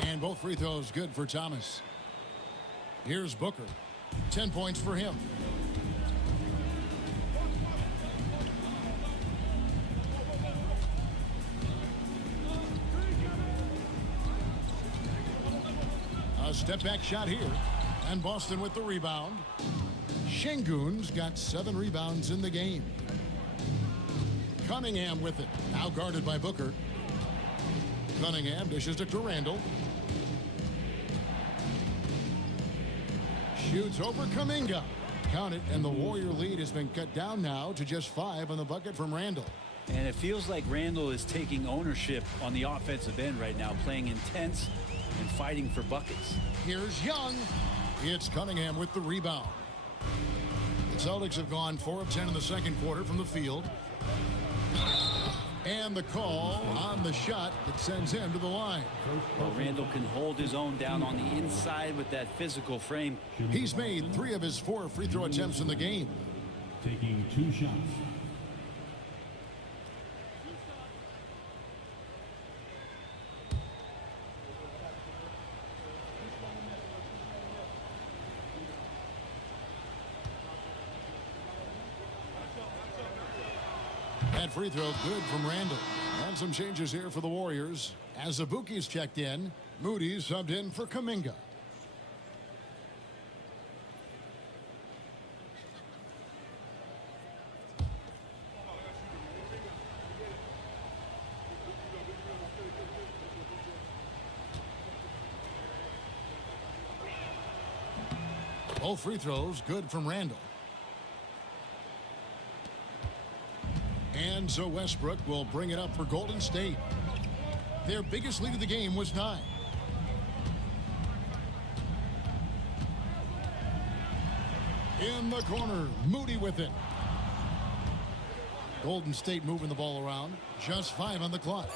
And both free throws good for Thomas. Here's Booker. 10 points for him. A step back shot here. And Boston with the rebound. Şengün's got 7 rebounds in the game. Cunningham with it. Now guarded by Booker. Cunningham dishes it to Randle. Shoots over Kuminga. Count it, and the Warrior lead has been cut down now to just 5 on the bucket from Randle. And it feels like Randle is taking ownership on the offensive end right now, playing intense and fighting for buckets. Here's Young. It's Cunningham with the rebound. The Celtics have gone 4 of 10 in the second quarter from the field. And the call on the shot that sends him to the line. Well, Randle can hold his own down on the inside with that physical frame. He's made 3 of his 4 free throw attempts in the game. Taking 2 shots. That free throw good from Randle. And some changes here for the Warriors. As Azubuike's checked in, Moody's subbed in for Kuminga. Both free throws good from Randle. And so Westbrook will bring it up for Golden State. Their biggest lead of the game was 9. In the corner, Moody with it. Golden State moving the ball around. Just 5 on the clock.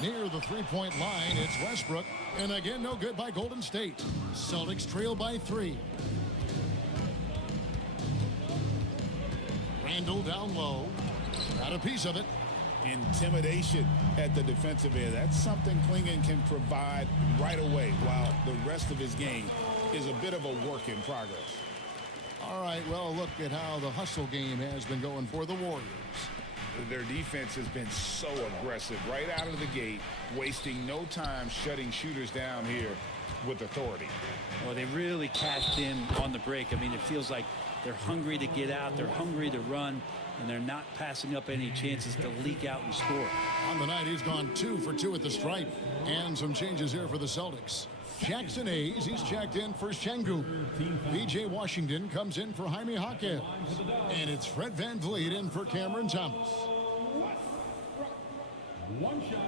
Near the three-point line, it's Westbrook. And again, no good by Golden State. Celtics trail by 3. Randle down low. Got a piece of it. Intimidation at the defensive end. That's something Klingon can provide right away, while the rest of his game is a bit of a work in progress. All right, well, look at how the hustle game has been going for the Warriors. Their defense has been so aggressive right out of the gate, wasting no time shutting shooters down here with authority. Well, they really cashed in on the break. I mean, it feels like they're hungry to get out, they're hungry to run, and they're not passing up any chances to leak out and score. On the night, he's gone 2 for 2 at the stripe. And some changes here for the Celtics. Jackson Hayes, he's checked in for Şengün. B.J. Washington comes in for Jaime Jaquez. And it's Fred VanVleet in for Cameron Thomas. 1 shot.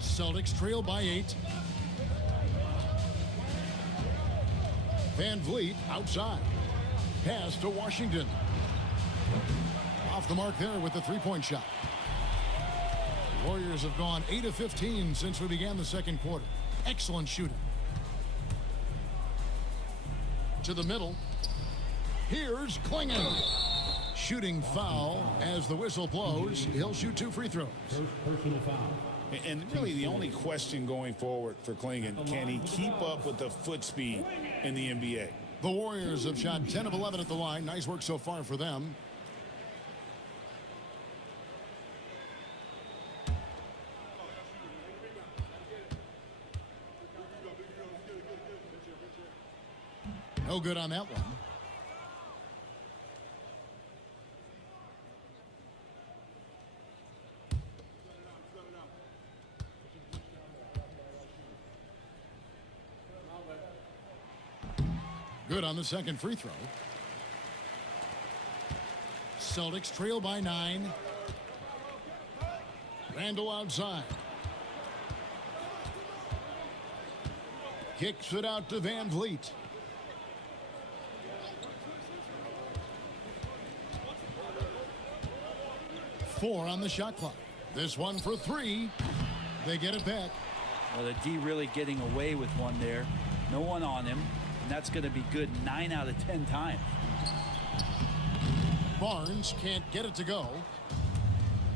Celtics trail by 8. VanVleet outside. Pass to Washington. Off the mark there with the three-point shot. Warriors have gone 8 of 15 since we began the second quarter. Excellent shooting. To the middle. Here's Klingon. Shooting foul as the whistle blows. He'll shoot 2 free throws. First personal foul. And really the only question going forward for Klingon, can he keep up with the foot speed in the NBA? The Warriors have shot 10 of 11 at the line. Nice work so far for them. No good on that one. Good on the second free throw. Celtics trail by 9. Randall outside. Kicks it out to Van Vliet. Four on the shot clock. This one for 3. They get it back. Well, the D really getting away with one there. No one on him. And that's going to be good 9 out of 10 times. Barnes can't get it to go.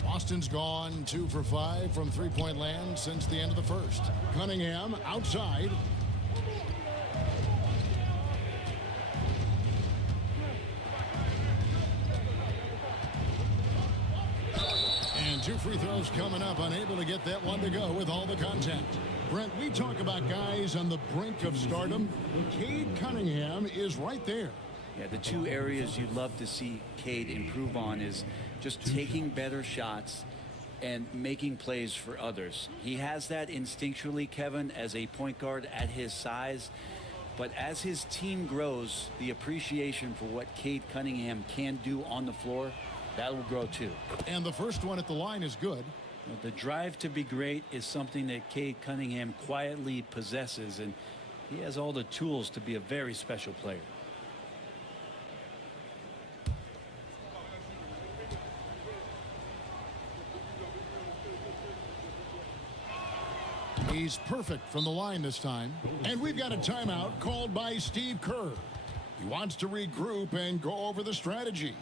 Boston's gone 2 for 5 from three-point land since the end of the first. Cunningham outside. And 2 free throws coming up, unable to get that one to go with all the contact. Brent, we talk about guys on the brink of stardom. Cade Cunningham is right there. Yeah, the 2 areas you'd love to see Cade improve on is just taking better shots and making plays for others. He has that instinctually, Kevin, as a point guard at his size. But as his team grows, the appreciation for what Cade Cunningham can do on the floor, that will grow too. And the first one at the line is good. The drive to be great is something that Cade Cunningham quietly possesses, and he has all the tools to be a very special player. He's perfect from the line this time. And we've got a timeout called by Steve Kerr. He wants to regroup and go over the strategy.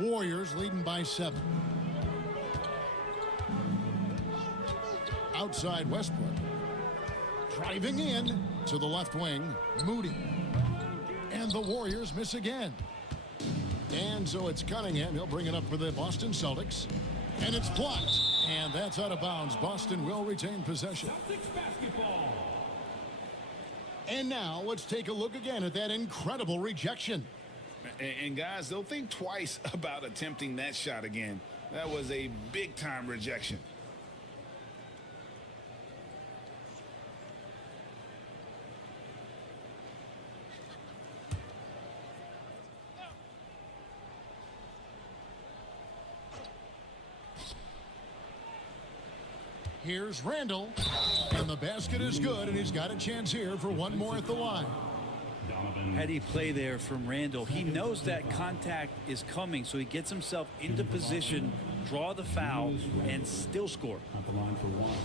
Warriors leading by 7. Outside Westbrook. Driving in to the left wing. Moody. And the Warriors miss again. And so it's Cunningham. He'll bring it up for the Boston Celtics. And it's blocked. And that's out of bounds. Boston will retain possession. And now let's take a look again at that incredible rejection. And guys, they'll think twice about attempting that shot again. That was a big-time rejection. Here's Randall. And the basket is good, and he's got a chance here for one more at the line. Heady play there from Randall. He knows that contact is coming, so he gets himself into position, draw the foul, and still score. At the line for one.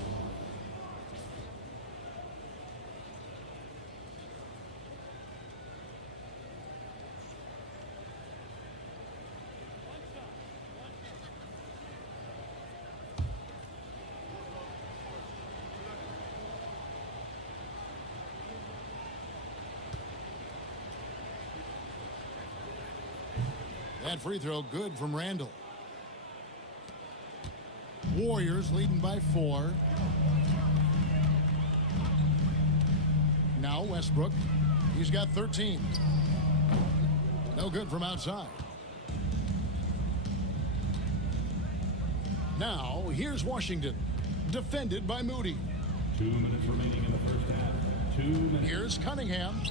That free throw good from Randall. Warriors leading by 4. Now Westbrook. He's got 13. No good from outside. Now here's Washington. Defended by Moody. 2 minutes remaining in the first half. 2 minutes. Here's Cunningham.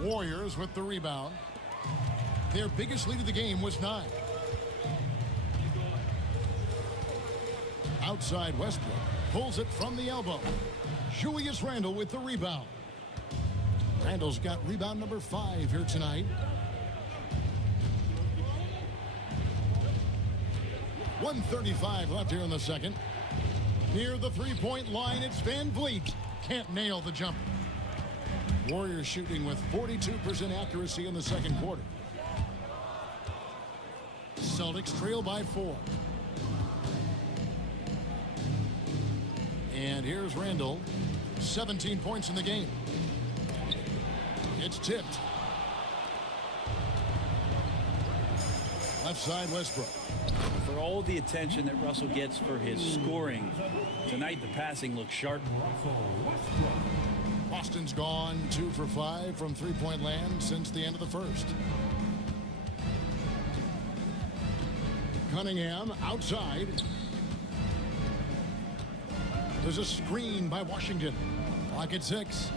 Warriors with the rebound. Their biggest lead of the game was 9. Outside Westbrook pulls it from the elbow. Julius Randle with the rebound. Randle's got rebound number 5 here tonight. 1:35 left here in the second. Near the three-point line, it's Van Vliet. Can't nail the jumper. Warriors shooting with 42% accuracy in the second quarter. Celtics trail by 4. And here's Randall. 17 points in the game. It's tipped. Left side Westbrook. For all the attention that Russell gets for his scoring, tonight the passing looks sharp. Boston's gone 2 for 5 from three-point land since the end of the first. Cunningham outside. There's a screen by Washington. Clock at 6.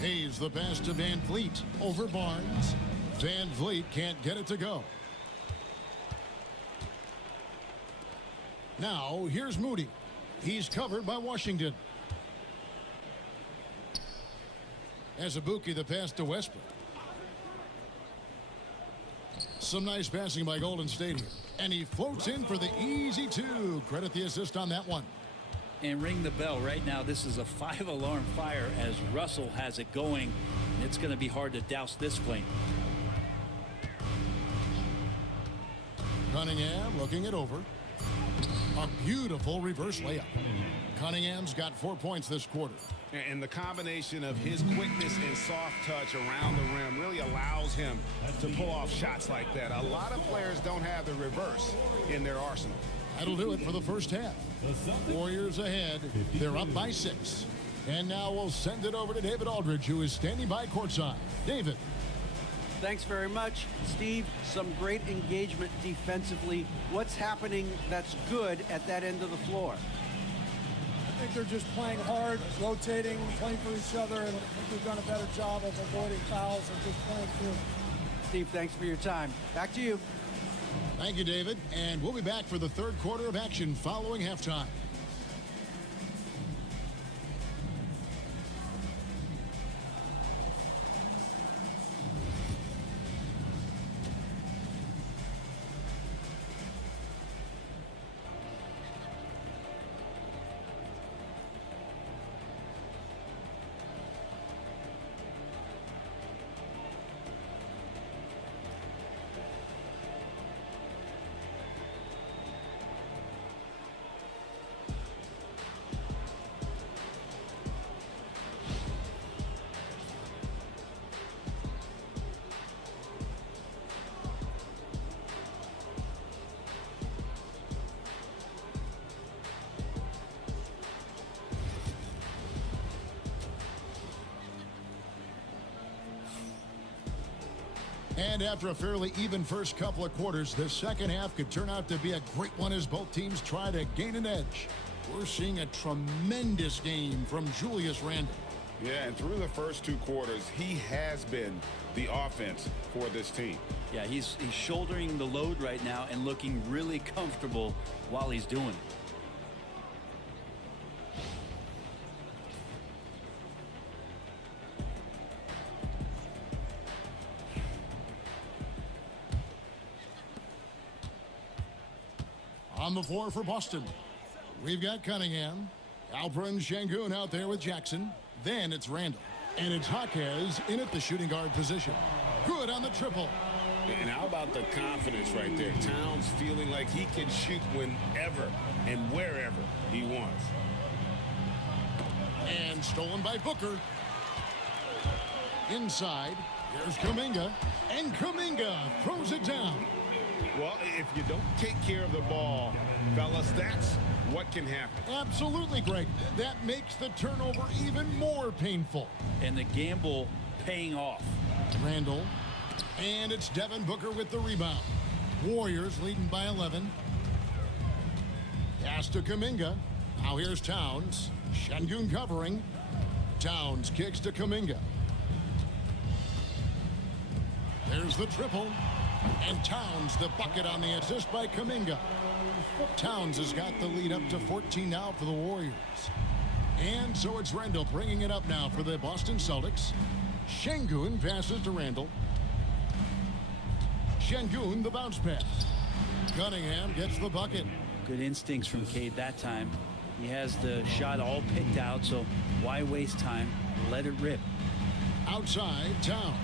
Hayes the pass to Van Vliet over Barnes. Van Vliet can't get it to go. Now here's Moody. He's covered by Washington. Azubuike the pass to Westbrook. Some nice passing by Golden State here. And he floats in for the easy 2. Credit the assist on that one. And ring the bell right now. This is a 5-alarm fire as Russell has it going. It's going to be hard to douse this flame. Cunningham looking it over. A beautiful reverse layup. Cunningham's got 4 points this quarter. And the combination of his quickness and soft touch around the rim really allows him to pull off shots like that. A lot of players don't have the reverse in their arsenal. That'll do it for the first half. Warriors ahead. They're up by 6. And now we'll send it over to David Aldridge, who is standing by courtside. David. Thanks very much, Steve. Some great engagement defensively. What's happening that's good at that end of the floor? I think they're just playing hard, rotating, playing for each other, and I think they've done a better job of avoiding fouls and just playing through. Steve, thanks for your time. Back to you. Thank you, David. And we'll be back for the third quarter of action following halftime. And after a fairly even first couple of quarters, the second half could turn out to be a great one as both teams try to gain an edge. We're seeing a tremendous game from Julius Randle. Yeah, and through the first 2 quarters, he has been the offense for this team. Yeah, he's shouldering the load right now and looking really comfortable while he's doing it. On the floor for Boston, we've got Cunningham. Alperen Şengün out there with Jackson. Then it's Randall. And it's Jaquez in at the shooting guard position. Good on the triple. And how about the confidence right there? Towns feeling like he can shoot whenever and wherever he wants. And stolen by Booker. Inside, here's Kuminga. And Kuminga throws it down. Well, if you don't take care of the ball, fellas, that's what can happen. Absolutely, Greg. That makes the turnover even more painful. And the gamble paying off. Randall. And it's Devin Booker with the rebound. Warriors leading by 11. Pass to Kuminga. Now here's Towns. Şengün covering. Towns kicks to Kuminga. There's the triple. And Towns the bucket on the assist by Kuminga. Towns has got the lead up to 14 now for the Warriors. And so it's Randall bringing it up now for the Boston Celtics. Şengün passes to Randall. Şengün the bounce pass. Cunningham gets the bucket. Good instincts from Cade that time. He has the shot all picked out, so why waste time? Let it rip. Outside, Towns.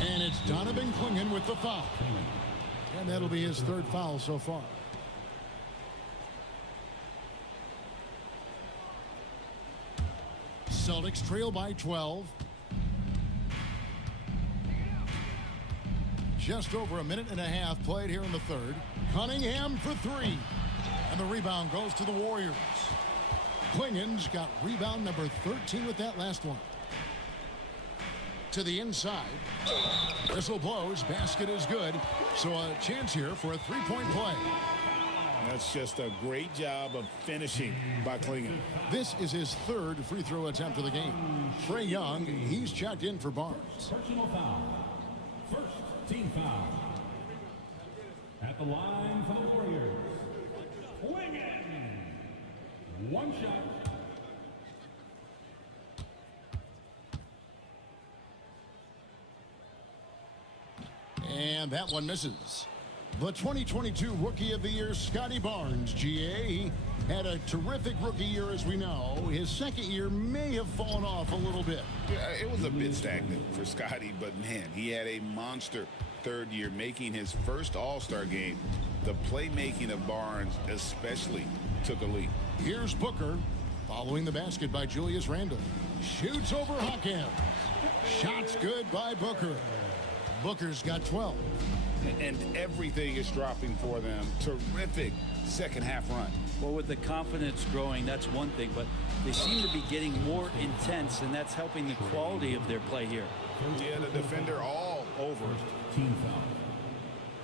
And it's Donovan Clingan with the foul. And that'll be his third foul so far. Celtics trail by 12. Just over a minute and a half played here in the third. Cunningham for three. And the rebound goes to the Warriors. Clingan's got rebound number 13 with that last one. To the inside. Whistle blows. Basket is good. So a chance here for a three-point play. That's just a great job of finishing by Clingan. This is his third free throw attempt of the game. Trae Young, he's checked in for Barnes. Personal foul. First team foul. At the line for the Warriors. Clingan. One shot. And that one misses. The 2022 Rookie of the Year, Scotty Barnes, GA, had a terrific rookie year, as we know. His second year may have fallen off a little bit. Yeah, it was a bit stagnant for Scotty, but man, he had a monster third year, making his first All-Star game. The playmaking of Barnes especially took a leap. Here's Booker, following the basket by Julius Randle. Shoots over Hawkins. Shots good by Booker. Booker's got 12. And everything is dropping for them. Terrific second half run. Well, with the confidence growing, that's one thing, but they seem to be getting more intense, and that's helping the quality of their play here. Yeah, the defender all over. Team foul.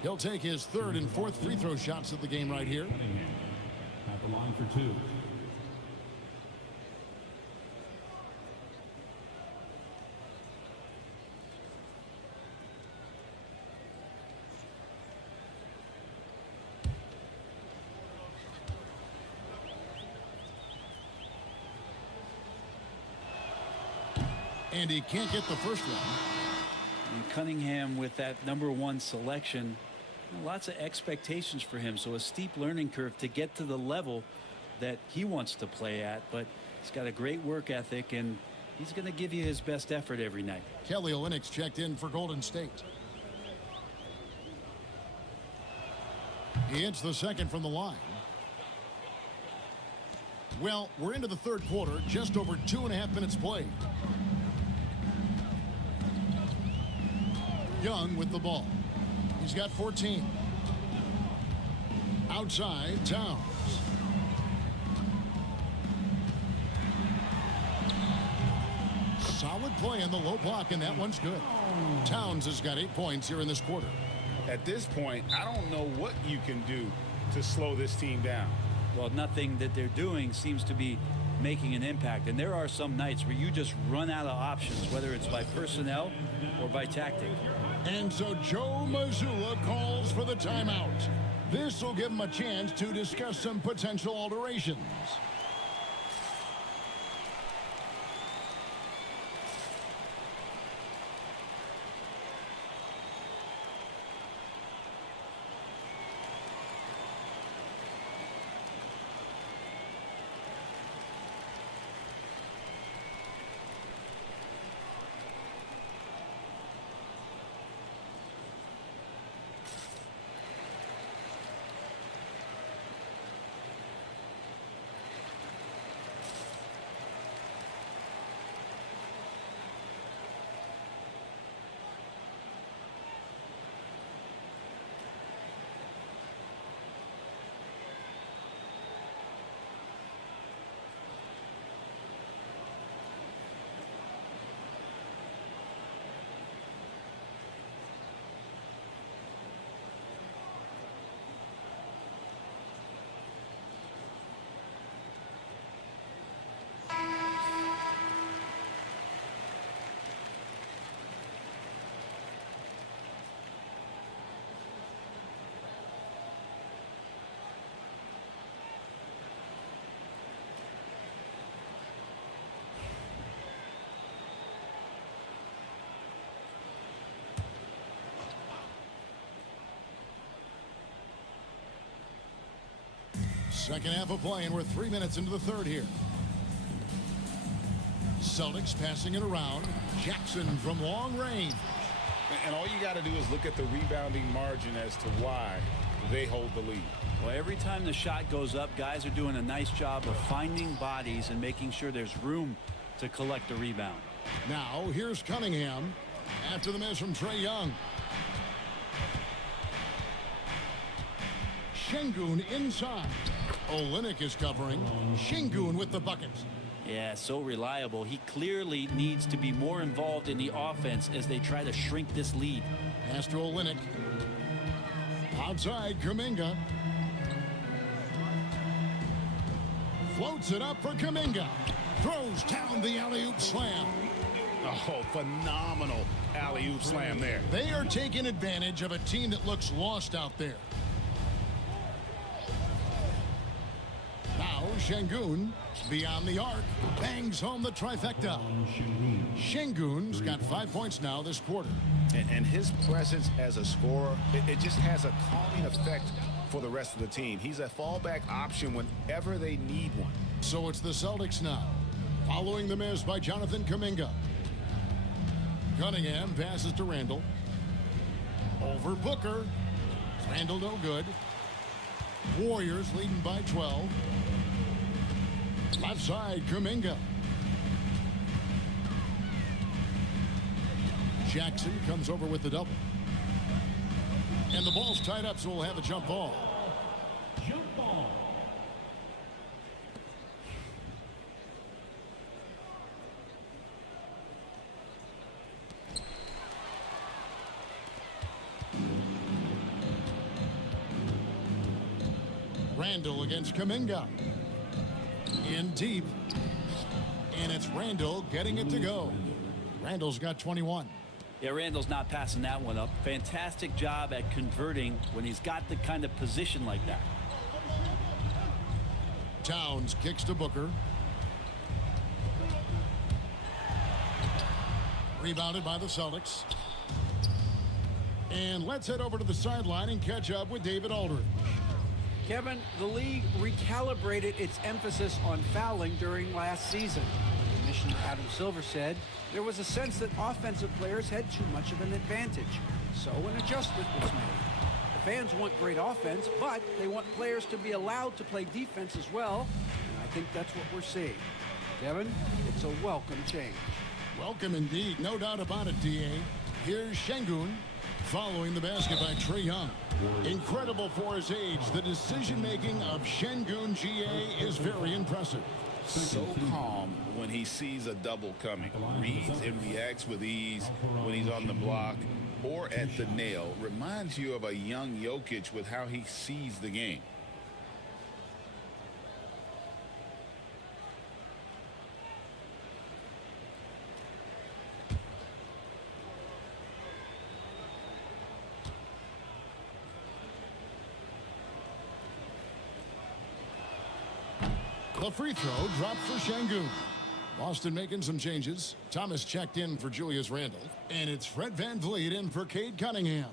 He'll take his third and fourth free throw shots of the game right here. Cunningham. At the line for two. And he can't get the first one. And Cunningham with that #1 selection, lots of expectations for him, so a steep learning curve to get to the level that he wants to play at, but he's got a great work ethic, and he's going to give you his best effort every night. Kelly Olynyk's checked in for Golden State. He hits the second from the line. Well, we're into the third quarter, just over 2.5 minutes played. Young with the ball. He's got 14. Outside, Towns. Solid play in the low block, and that one's good. Towns has got 8 points here in this quarter. At this point, I don't know what you can do to slow this team down. Well, nothing that they're doing seems to be making an impact, and there are some nights where you just run out of options, whether it's by personnel or by tactic. And so Joe Mazzulla calls for the timeout. This will give him a chance to discuss some potential alterations. Second half of play, and we're 3 minutes into the third here. Celtics passing it around. Jackson from long range. And all you got to do is look at the rebounding margin as to why they hold the lead. Well, every time the shot goes up, guys are doing a nice job of finding bodies and making sure there's room to collect the rebound. Now, here's Cunningham after the miss from Trae Young. Şengün inside. Olynyk is covering. Şengün with the buckets. Yeah, so reliable. He clearly needs to be more involved in the offense as they try to shrink this lead. Pass to Olynyk. Outside, Kuminga. Floats it up for Kuminga. Throws down the alley-oop slam. Oh, phenomenal alley-oop slam there. They are taking advantage of a team that looks lost out there. Now Şengün beyond the arc, bangs home the trifecta. Şengün's got 5 points now this quarter. And his presence as a scorer, it just has a calming effect for the rest of the team. He's a fallback option whenever they need one. So it's the Celtics now, following the miss by Jonathan Kuminga. Cunningham passes to Randle. Over Booker. Randle no good. Warriors leading by 12. Left side, Kuminga. Jackson comes over with the double. And the ball's tied up, so we'll have a jump ball. Jump ball. Randle against Kuminga. In deep. And it's Randle getting it to go. Randle's got 21. Yeah, Randle's not passing that one up. Fantastic job at converting when he's got the kind of position like that. Towns kicks to Booker. Rebounded by the Celtics. And let's head over to the sideline and catch up with David Aldridge. Kevin, the league recalibrated its emphasis on fouling during last season. Commissioner Adam Silver said there was a sense that offensive players had too much of an advantage. So an adjustment was made. The fans want great offense, but they want players to be allowed to play defense as well. And I think that's what we're seeing. Kevin, it's a welcome change. Welcome indeed, no doubt about it, D.A. Here's Şengün following the basket by Trae Young. Incredible for his age. The decision-making of Şengün GA is very impressive. So calm when he sees a double coming. Reads and reacts with ease when he's on the block or at the nail. Reminds you of a young Jokic with how he sees the game. The free throw dropped for Şengün. Boston making some changes. Thomas checked in for Julius Randle. And it's Fred VanVleet in for Cade Cunningham.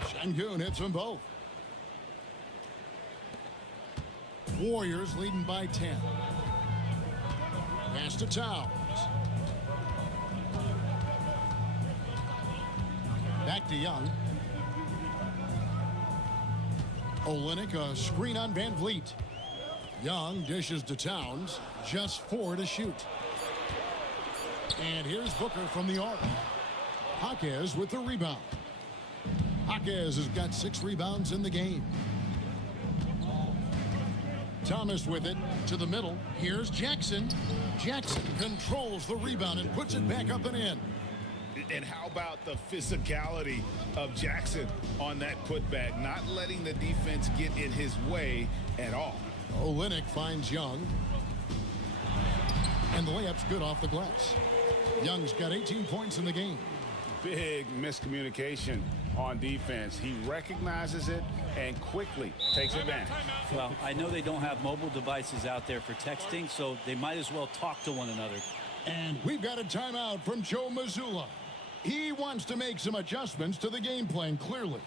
Şengün hits them both. Warriors leading by 10. Pass to Towns. Back to Young. Olynyk, a screen on VanVleet. Young dishes to Towns. Just 4 to shoot. And here's Booker from the arc. Jaquez with the rebound. Jaquez has got 6 rebounds in the game. Thomas with it to the middle. Here's Jackson. Jackson controls the rebound and puts it back up and in. And how about the physicality of Jackson on that putback, not letting the defense get in his way at all. Olynyk finds Young. And the layup's good off the glass. Young's got 18 points in the game. Big miscommunication on defense. He recognizes it and quickly takes advantage. Well, I know they don't have mobile devices out there for texting, so they might as well talk to one another. And we've got a timeout from Joe Mazzulla. He wants to make some adjustments to the game plan, clearly.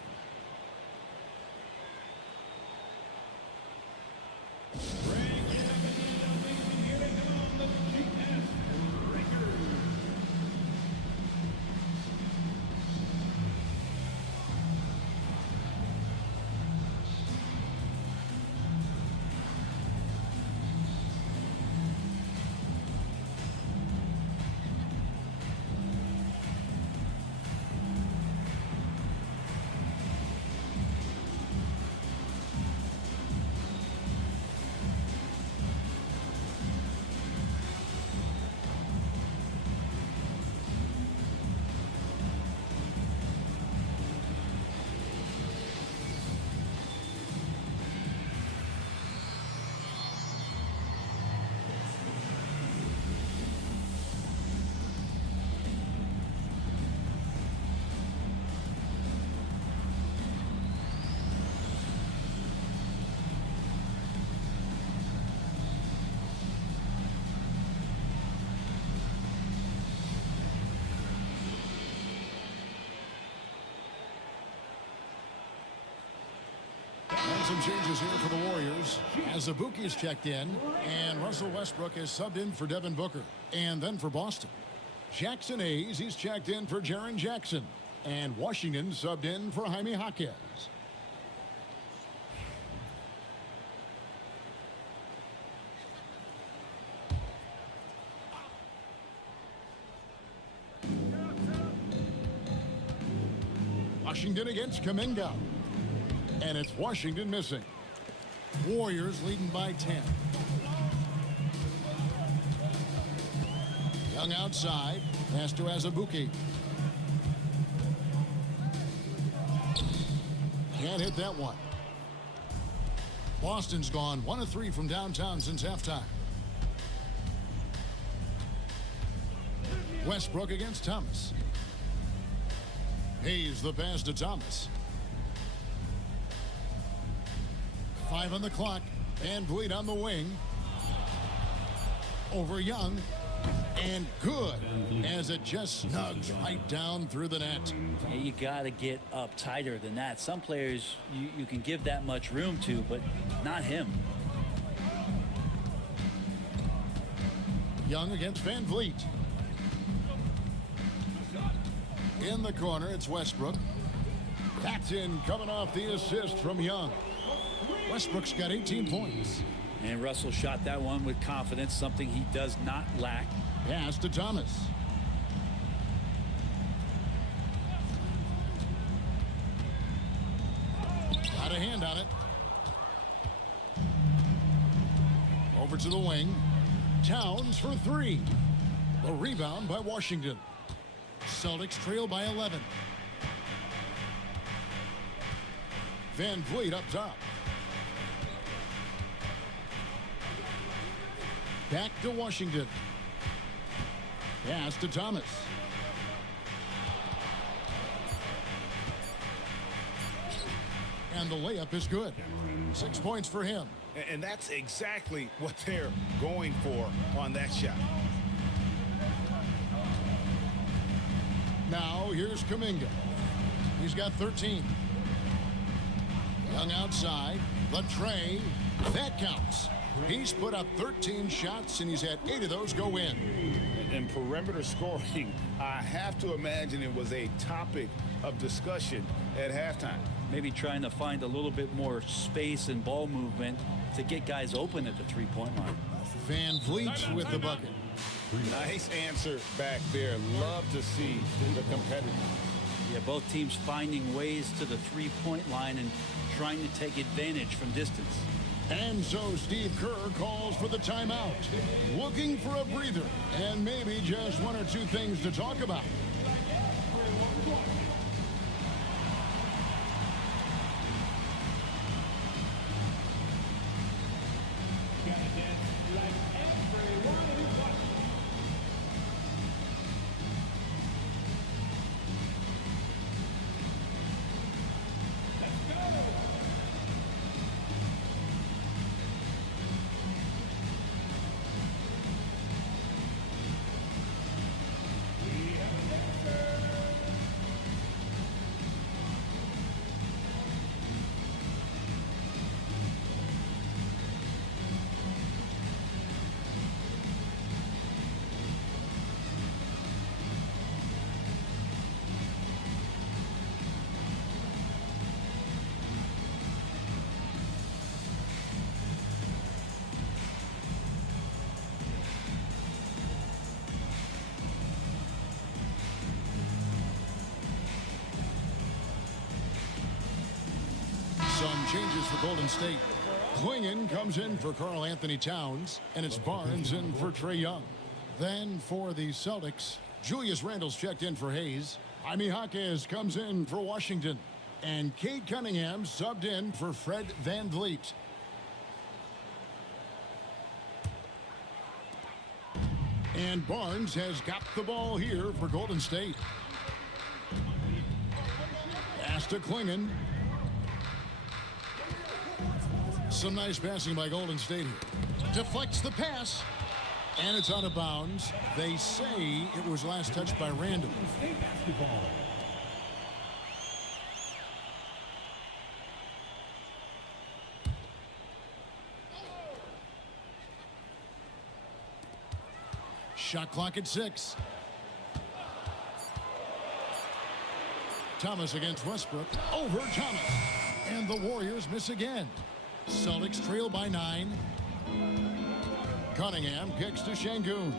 And some changes here for the Warriors as Abuki's checked in, and Russell Westbrook is subbed in for Devin Booker. And then for Boston, Jackson Hayes, he's checked in for Jaren Jackson. And Washington subbed in for Jaime Jaquez. Washington against Kuminga. And it's Washington missing. Warriors leading by 10. Young outside. Pass to Azubuike. Can't hit that one. Boston's gone 1 of 3 from downtown since halftime. Westbrook against Thomas. Hayes the pass to Thomas. 5 on the clock. And Vliet on the wing. Over Young. And good as it just snugs right down through the net. Yeah, you got to get up tighter than that. Some players you can give that much room to, but not him. Young against Van Vliet. In the corner, it's Westbrook. That's in, coming off the assist from Young. Westbrook's got 18 points. And Russell shot that one with confidence, something he does not lack. Pass to Thomas. Got a hand on it. Over to the wing. Towns for 3. The rebound by Washington. Celtics trail by 11. Van Vliet up top. Back to Washington. Pass to Thomas. And the layup is good. 6 points for him. And that's exactly what they're going for on that shot. Now here's Kuminga. He's got 13. Young outside. The tray. That counts. He's put up 13 shots, and he's had 8 of those go in. And perimeter scoring, I have to imagine it was a topic of discussion at halftime. Maybe trying to find a little bit more space and ball movement to get guys open at the three-point line. Van Vliet with the bucket. Nice answer back there. Love to see the competitors. Yeah, both teams finding ways to the three-point line and trying to take advantage from distance. And so Steve Kerr calls for the timeout, looking for a breather and maybe just 1 or 2 things to talk about. changes for Golden State. Klingon comes in for Karl Anthony Towns, and it's Barnes in for Trae Young. Then for the Celtics, Julius Randle's checked in for Hayes. Jaime Jaquez comes in for Washington. And Cade Cunningham subbed in for Fred VanVleet. And Barnes has got the ball here for Golden State. Pass to Klingon. Some nice passing by Golden State here. Deflects the pass. And it's out of bounds. They say it was last touched by Randle. State basketball. Shot clock at 6. Thomas against Westbrook. Over Thomas. And the Warriors miss again. Celtics trail by 9. Cunningham kicks to Şengün.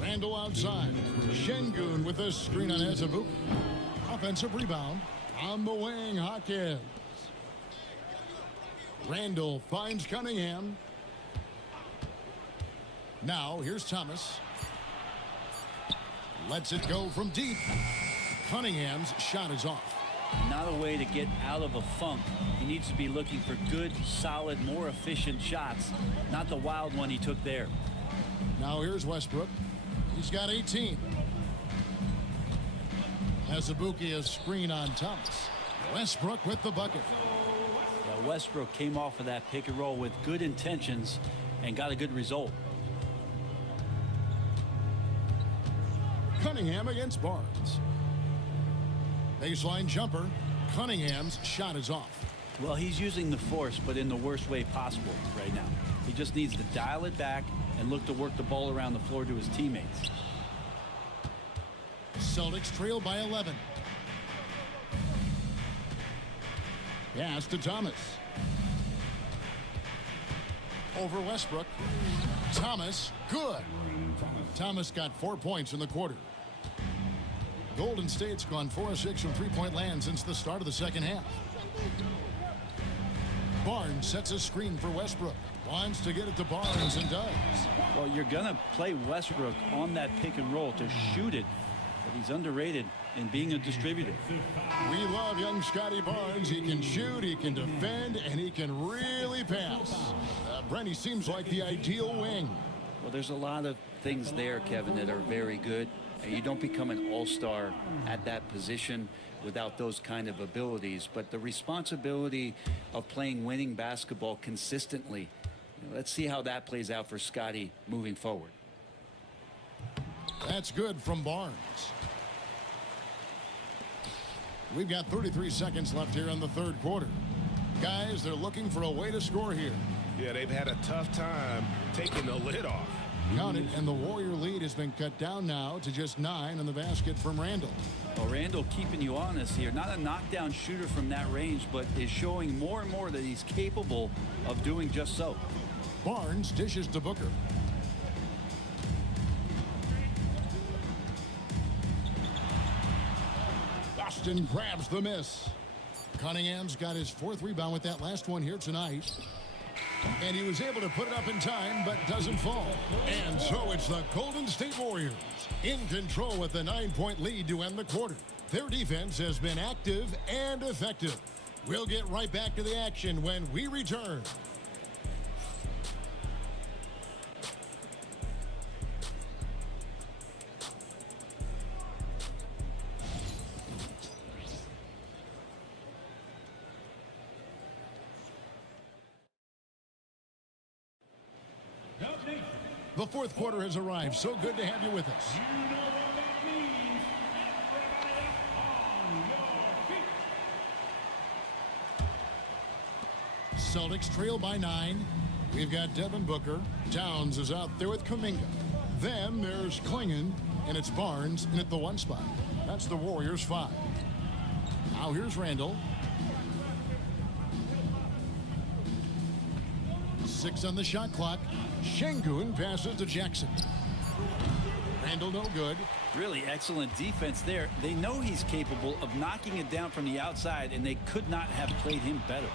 Randle outside. Şengün with a screen on Azubuike. Offensive rebound. On the wing, Jaquez. Randle finds Cunningham. Now, here's Thomas. Lets it go from deep. Cunningham's shot is off. Not a way to get out of a funk. He needs to be looking for good, solid, more efficient shots, not the wild one he took there. Now here's Westbrook. He's got 18. Azubuike a screen on Thomas. Westbrook with the bucket. Now Westbrook came off of that pick and roll with good intentions and got a good result. Cunningham against Barnes. Baseline jumper. Cunningham's shot is off. Well, he's using the force, but in the worst way possible right now. He just needs to dial it back and look to work the ball around the floor to his teammates. Celtics trail by 11. Pass to Thomas. Over Westbrook. Thomas, good. Thomas got 4 points in the quarter. Golden State's gone 4 of 6 from three-point land since the start of the second half. Barnes sets a screen for Westbrook. Wants to get it to Barnes and does. Well, you're going to play Westbrook on that pick and roll to shoot it, but he's underrated in being a distributor. We love young Scotty Barnes. He can shoot, he can defend, and he can really pass. Brent, he seems like the ideal wing. Well, there's a lot of things there, Kevin, that are very good. You don't become an all-star at that position without those kind of abilities. But the responsibility of playing winning basketball consistently, let's see how that plays out for Scotty moving forward. That's good from Barnes. We've got 33 seconds left here in the third quarter. Guys, they're looking for a way to score here. Yeah, they've had a tough time taking the lid off. Count it, and the Warrior lead has been cut down now to just 9 in the basket from Randle. Well, Randle keeping you honest here. Not a knockdown shooter from that range, but is showing more and more that he's capable of doing just so. Barnes dishes to Booker. Boston grabs the miss. Cunningham's got his 4th rebound with that last one here tonight. And he was able to put it up in time, but doesn't fall. And so it's the Golden State Warriors in control with the 9-point lead to end the quarter. Their defense has been active and effective. We'll get right back to the action when we return. The fourth quarter has arrived. So good to have you with us. You know what that means. Everybody on your feet. Celtics trail by 9. We've got Devin Booker. Towns is out there with Kuminga. Then there's Klingon, and it's Barnes in at the 1 spot. That's the Warriors 5. Now here's Randle. 6 on the shot clock. Şengün passes to Jackson. Randle no good. Really excellent defense there. They know he's capable of knocking it down from the outside, and they could not have played him better.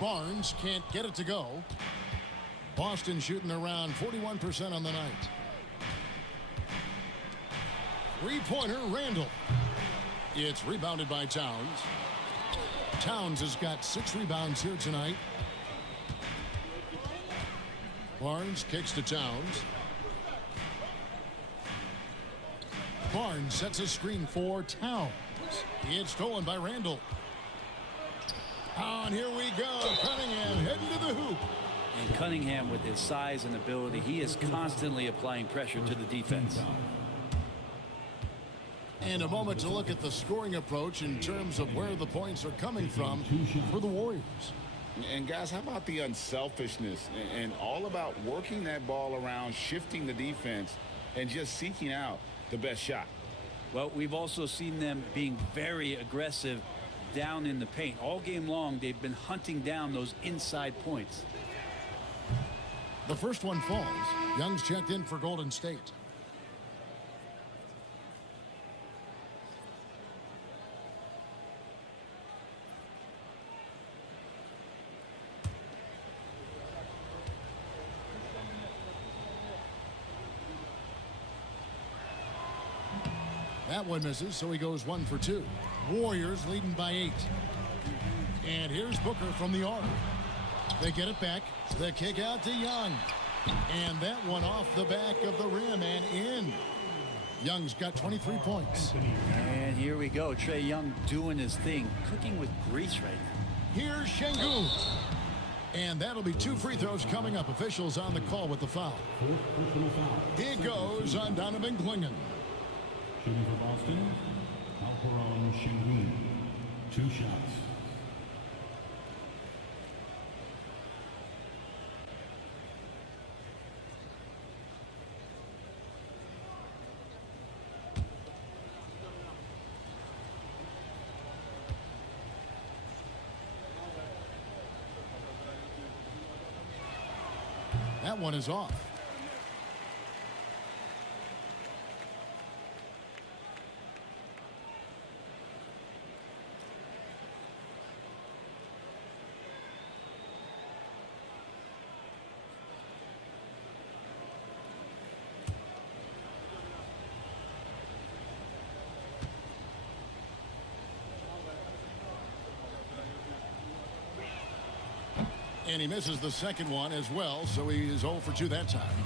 Barnes can't get it to go. Boston shooting around 41% on the night. Three-pointer, Randall. It's rebounded by Towns. Towns has got 6 rebounds here tonight. Barnes kicks to Towns. Barnes sets a screen for Towns. It's stolen by Randall. And here we go. Cunningham heading to the hoop. And Cunningham, with his size and ability, he is constantly applying pressure to the defense. And a moment to look at the scoring approach in terms of where the points are coming from for the Warriors. And guys, how about the unselfishness and all about working that ball around, shifting the defense, and just seeking out the best shot? Well, we've also seen them being very aggressive down in the paint. All game long, they've been hunting down those inside points. The first one falls. Young's checked in for Golden State. That one misses, so he goes 1 for 2. Warriors leading by 8. And here's Booker from the arc. They get it back. The kick out to Young. And that one off the back of the rim and in. Young's got 23 points. And here we go. Trae Young doing his thing. Cooking with grease right now. Here's Şengün. And that'll be 2 free throws coming up. Officials on the call with the foul. It goes on Donovan Clingan. Shooting for Boston, Alperon Şengün. 2 shots. That one is off. And he misses the second one as well, so he is 0 for 2 that time.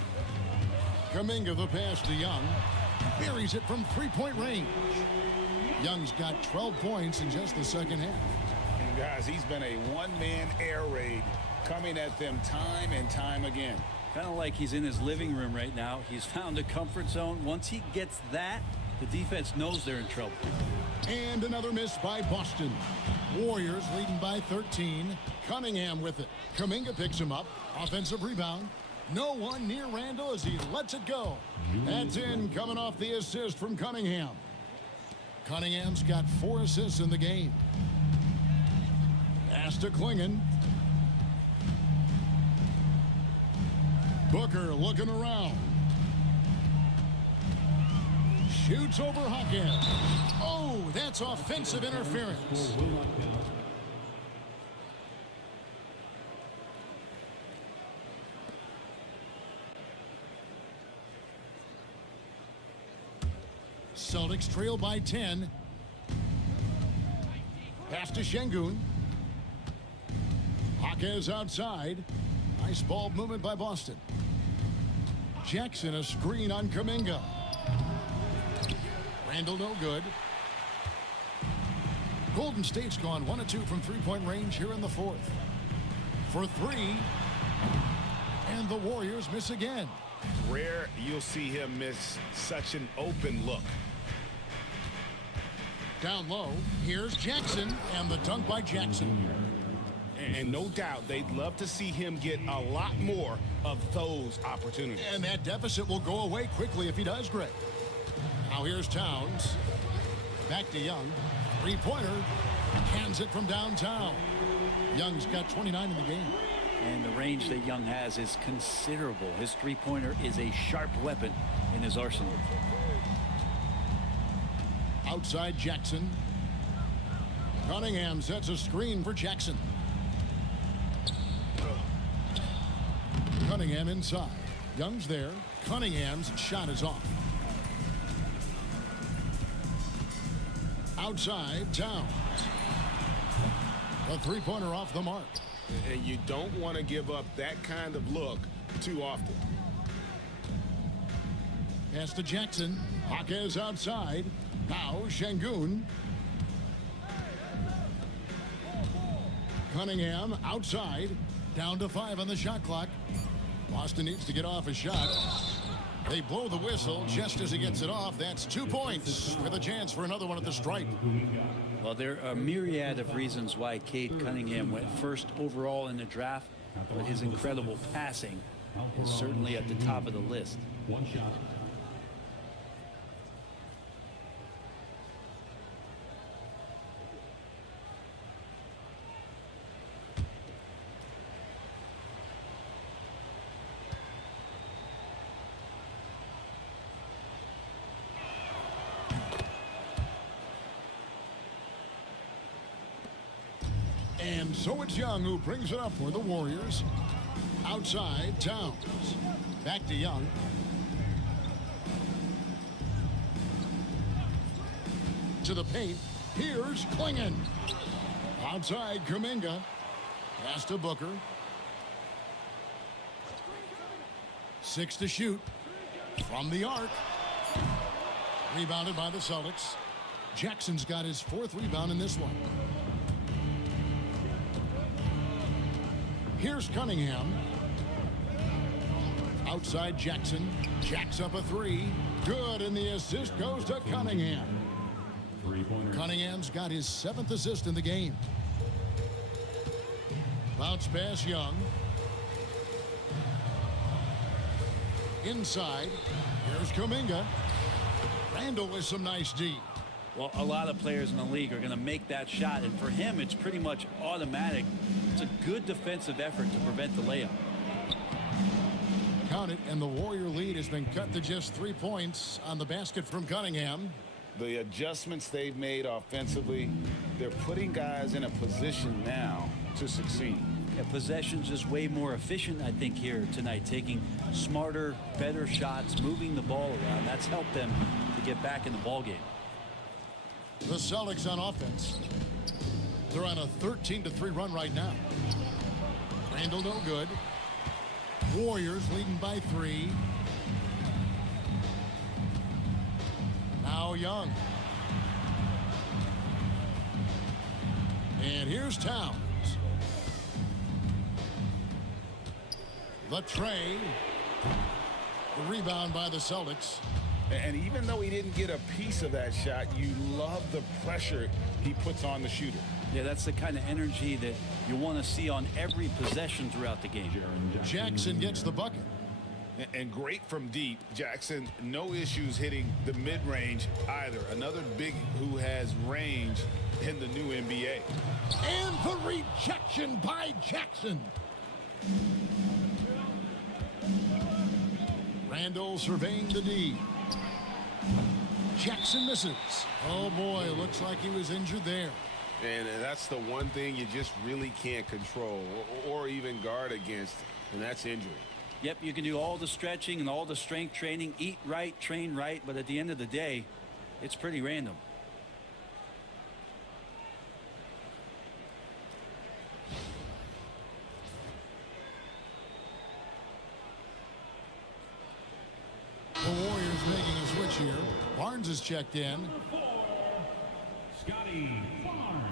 Kuminga the pass to Young. Buries it from 3-point range. Young's got 12 points in just the second half. And guys, he's been a one-man air raid coming at them time and time again. Kind of like he's in his living room right now. He's found a comfort zone. Once he gets that, the defense knows they're in trouble. And another miss by Boston. Warriors leading by 13. Cunningham with it. Kuminga picks him up. Offensive rebound. No one near Randall as he lets it go. That's in, coming off the assist from Cunningham. Cunningham's got 4 assists in the game. Pass to Clingan. Booker looking around. Shoots over Hawkins. Oh, that's offensive interference. Celtics trail by 10. Pass to Şengün. Hawkins outside. Nice ball movement by Boston. Jackson a screen on Kuminga. Randall no good. Golden State's gone 1 of 2 from 3-point range here in the 4th. For 3. And the Warriors miss again. Rare you'll see him miss such an open look. Down low, here's Jackson, and the dunk by Jackson. And no doubt they'd love to see him get a lot more of those opportunities. And that deficit will go away quickly if he does, Greg. Now here's Towns. Back to Young. 3-pointer. Cans it from downtown. Young's got 29 in the game. And the range that Young has is considerable. His 3-pointer is a sharp weapon in his arsenal. Outside Jackson. Cunningham sets a screen for Jackson. Cunningham inside. Young's there. Cunningham's shot is off. Outside, Towns. A three-pointer off the mark. And you don't want to give up that kind of look too often. Pass to Jackson. Jaquez outside. Now Şengün. Cunningham outside. Down to 5 on the shot clock. Boston needs to get off a shot. They blow the whistle just as he gets it off. That's 2 points with a chance for another one at the stripe. Well, there are a myriad of reasons why Cade Cunningham went first overall in the draft, but his incredible passing is certainly at the top of the list. One shot. And so it's Young who brings it up for the Warriors. Outside, Towns. Back to Young. To the paint. Here's Klingon. Outside, Kuminga. Pass to Booker. 6 to shoot. From the arc. Rebounded by the Celtics. Jackson's got his 4th rebound in this one. Here's Cunningham. Outside Jackson. Jacks up a 3. Good, and the assist goes to Cunningham. Cunningham's got his 7th assist in the game. Bounce pass Young. Inside. Here's Kuminga. Randall with some nice D. Well, a lot of players in the league are going to make that shot, and for him, it's pretty much automatic. It's a good defensive effort to prevent the layup. Count it, and the Warrior lead has been cut to just 3 points on the basket from Cunningham. The adjustments they've made offensively, they're putting guys in a position now to succeed. Yeah, possessions is way more efficient, I think, here tonight, taking smarter, better shots, moving the ball around. That's helped them to get back in the ballgame. The Celtics on offense. They're on a 13-3 run right now. Randall no good. Warriors leading by 3. Now Young. And here's Towns. The tray. The rebound by the Celtics. And even though he didn't get a piece of that shot, you love the pressure he puts on the shooter. Yeah, that's the kind of energy that you want to see on every possession throughout the game. Jackson gets the bucket. And great from deep. Jackson, no issues hitting the mid-range either. Another big who has range in the new NBA. And the rejection by Jackson. Randall surveying the D. Jackson misses. Oh boy, looks like he was injured there. And that's the one thing you just really can't control or even guard against, and that's injury. Yep, you can do all the stretching and all the strength training, eat right, train right, but at the end of the day, it's pretty random. The Warriors making a switch here. Barnes is checked in. Scotty Barnes.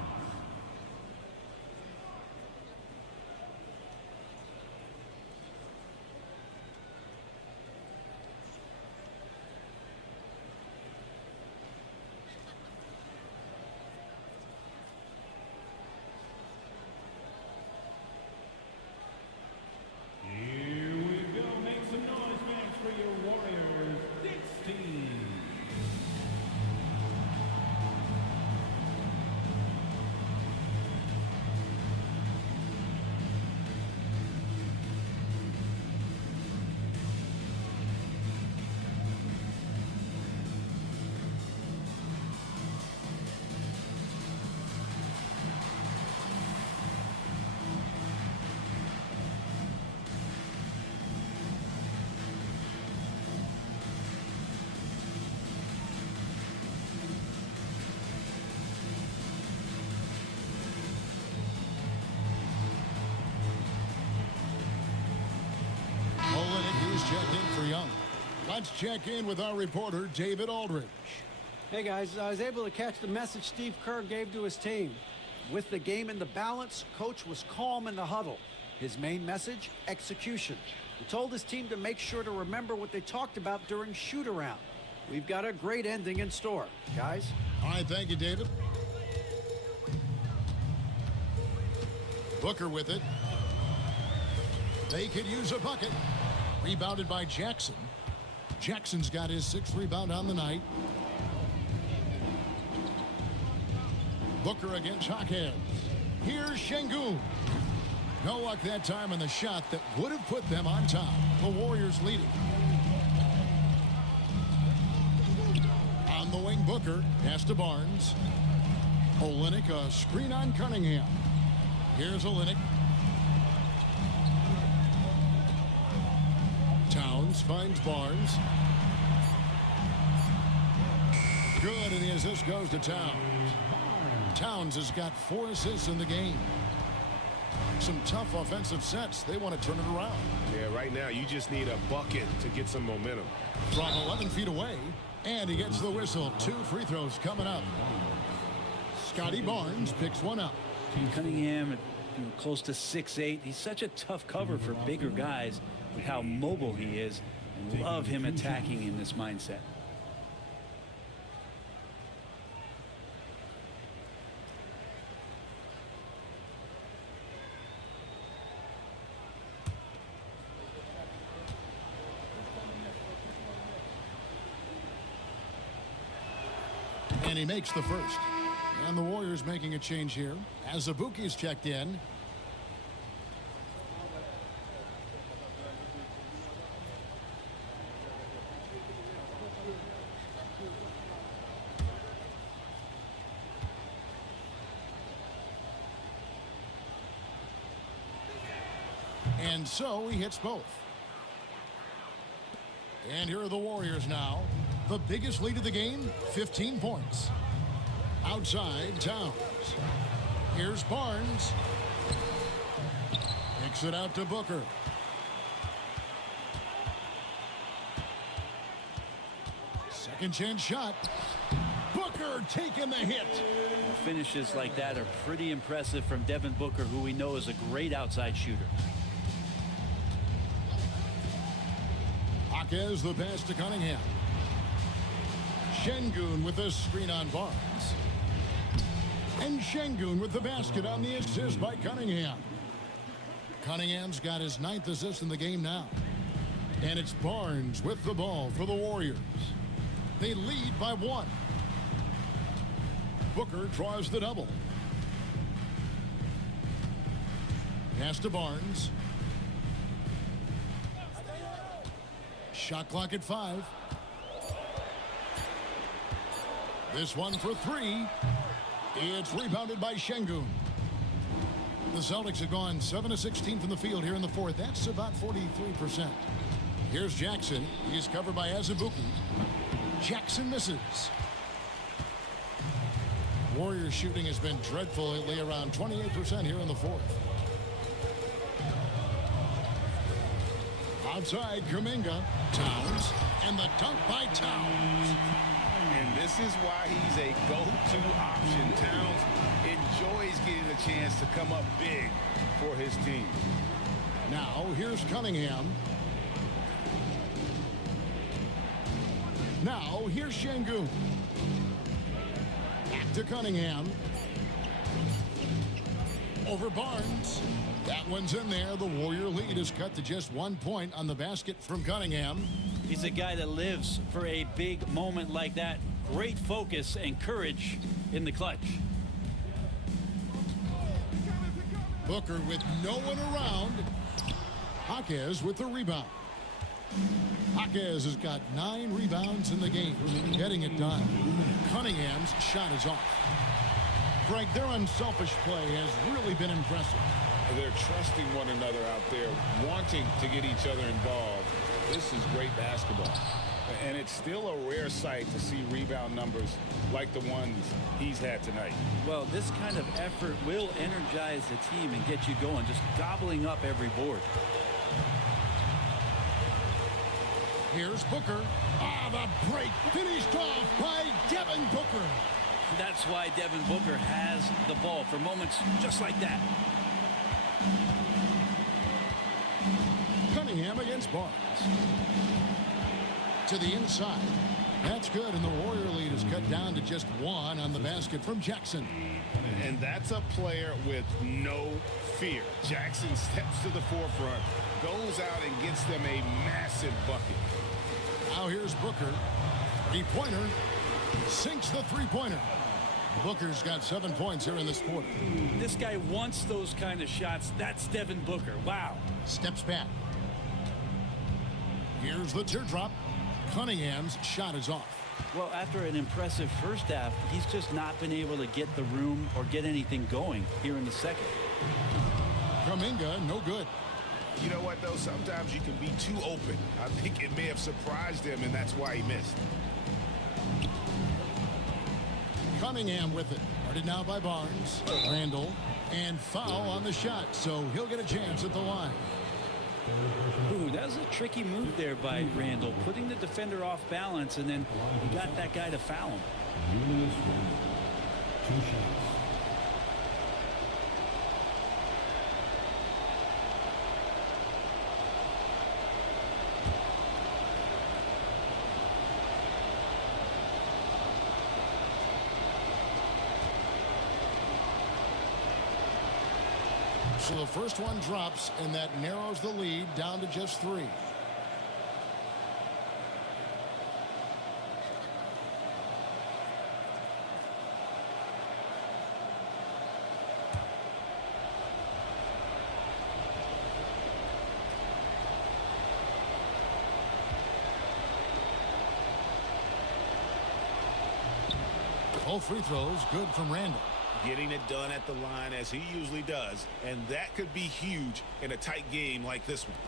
Here we go. Make some noise, fans, for your Warriors. 16. young. Let's check in with our reporter, David Aldridge. Hey guys, I was able to catch the message Steve Kerr gave to his team. With the game in the balance, coach was calm in the huddle. His main message, execution. He told his team to make sure to remember what they talked about during shoot-around. We've got a great ending in store, guys. All right, thank you, David. Booker with it. They could use a bucket. Rebounded by Jackson. Jackson's got his 6th rebound on the night. Booker against Hawkins. Here's Şengün. No luck that time on the shot that would have put them on top. The Warriors leading. On the wing, Booker. Pass to Barnes. Olynyk, a screen on Cunningham. Here's Olynyk. Towns finds Barnes. Good, and the assist goes to Towns. Towns has got 4 assists in the game. Some tough offensive sets. They want to turn it around. Yeah, right now you just need a bucket to get some momentum. From 11 feet away, and he gets the whistle. 2 free throws coming up. Scotty Barnes picks one up. Cunningham, close to 6'8". He's such a tough cover for bigger guys with how mobile he is. I love him attacking in this mindset. And he makes the first. And the Warriors making a change here as Azubuike's checked in. And so he hits both. And here are the Warriors now. The biggest lead of the game, 15 points. Outside, Towns. Here's Barnes. Kicks it out to Booker. Second chance shot. Booker taking the hit. Finishes like that are pretty impressive from Devin Booker, who we know is a great outside shooter. Hawkins the pass to Cunningham. Şengün with the screen on Barnes. And Şengün with the basket on the assist by Cunningham. Cunningham's got his 9th assist in the game now. And it's Barnes with the ball for the Warriors. They lead by 1. Booker draws the double. Pass to Barnes. Shot clock at 5. This one for 3. It's rebounded by Şengün. The Celtics have gone 7 of 16 from the field here in the 4th. That's about 43%. Here's Jackson. He's covered by Azubuike. Jackson misses. Warriors shooting has been dreadful lately, around 28% here in the 4th. Outside, Kuminga. Towns. And the dunk by Towns. And this is why he's a go-to option. Towns enjoys getting a chance to come up big for his team. Now, here's Cunningham. Now, here's Şengün. Back to Cunningham. Over Barnes. That one's in there. The Warrior lead is cut to just 1 point on the basket from Cunningham. He's a guy that lives for a big moment like that. Great focus and courage in the clutch. Booker with no one around. Hawkins with the rebound. Hawkins has got 9 rebounds in the game, getting it done. Cunningham's shot is off. Greg, their unselfish play has really been impressive. They're trusting one another out there, wanting to get each other involved. This is great basketball. And it's still a rare sight to see rebound numbers like the ones he's had tonight. Well, this kind of effort will energize the team and get you going, just gobbling up every board. Here's Booker. The break finished off by Devin Booker. That's why Devin Booker has the ball for moments just like that. Cunningham against Barnes. To the inside. That's good, and the Warrior lead is cut down to just 1 on the basket from Jackson. And that's a player with no fear. Jackson steps to the forefront, goes out and gets them a massive bucket. Now here's Booker. Three-pointer. Sinks the three-pointer. Booker's got 7 points here in this quarter. This guy wants those kind of shots. That's Devin Booker. Wow. Steps back. Here's the teardrop. Cunningham's shot is off. Well, after an impressive first half, he's just not been able to get the room or get anything going here in the second. Kuminga, no good. You know what, though? Sometimes you can be too open. I think it may have surprised him, and that's why he missed. Cunningham with it. Guarded now by Barnes. Randall. And foul on the shot, so he'll get a chance at the line. Ooh, that was a tricky move there by Randall, putting the defender off balance, and then he got that guy to foul him. 2 shots. So the first one drops, and that narrows the lead down to just 3. Both free throws good from Randall. Getting it done at the line as he usually does, and that could be huge in a tight game like this one.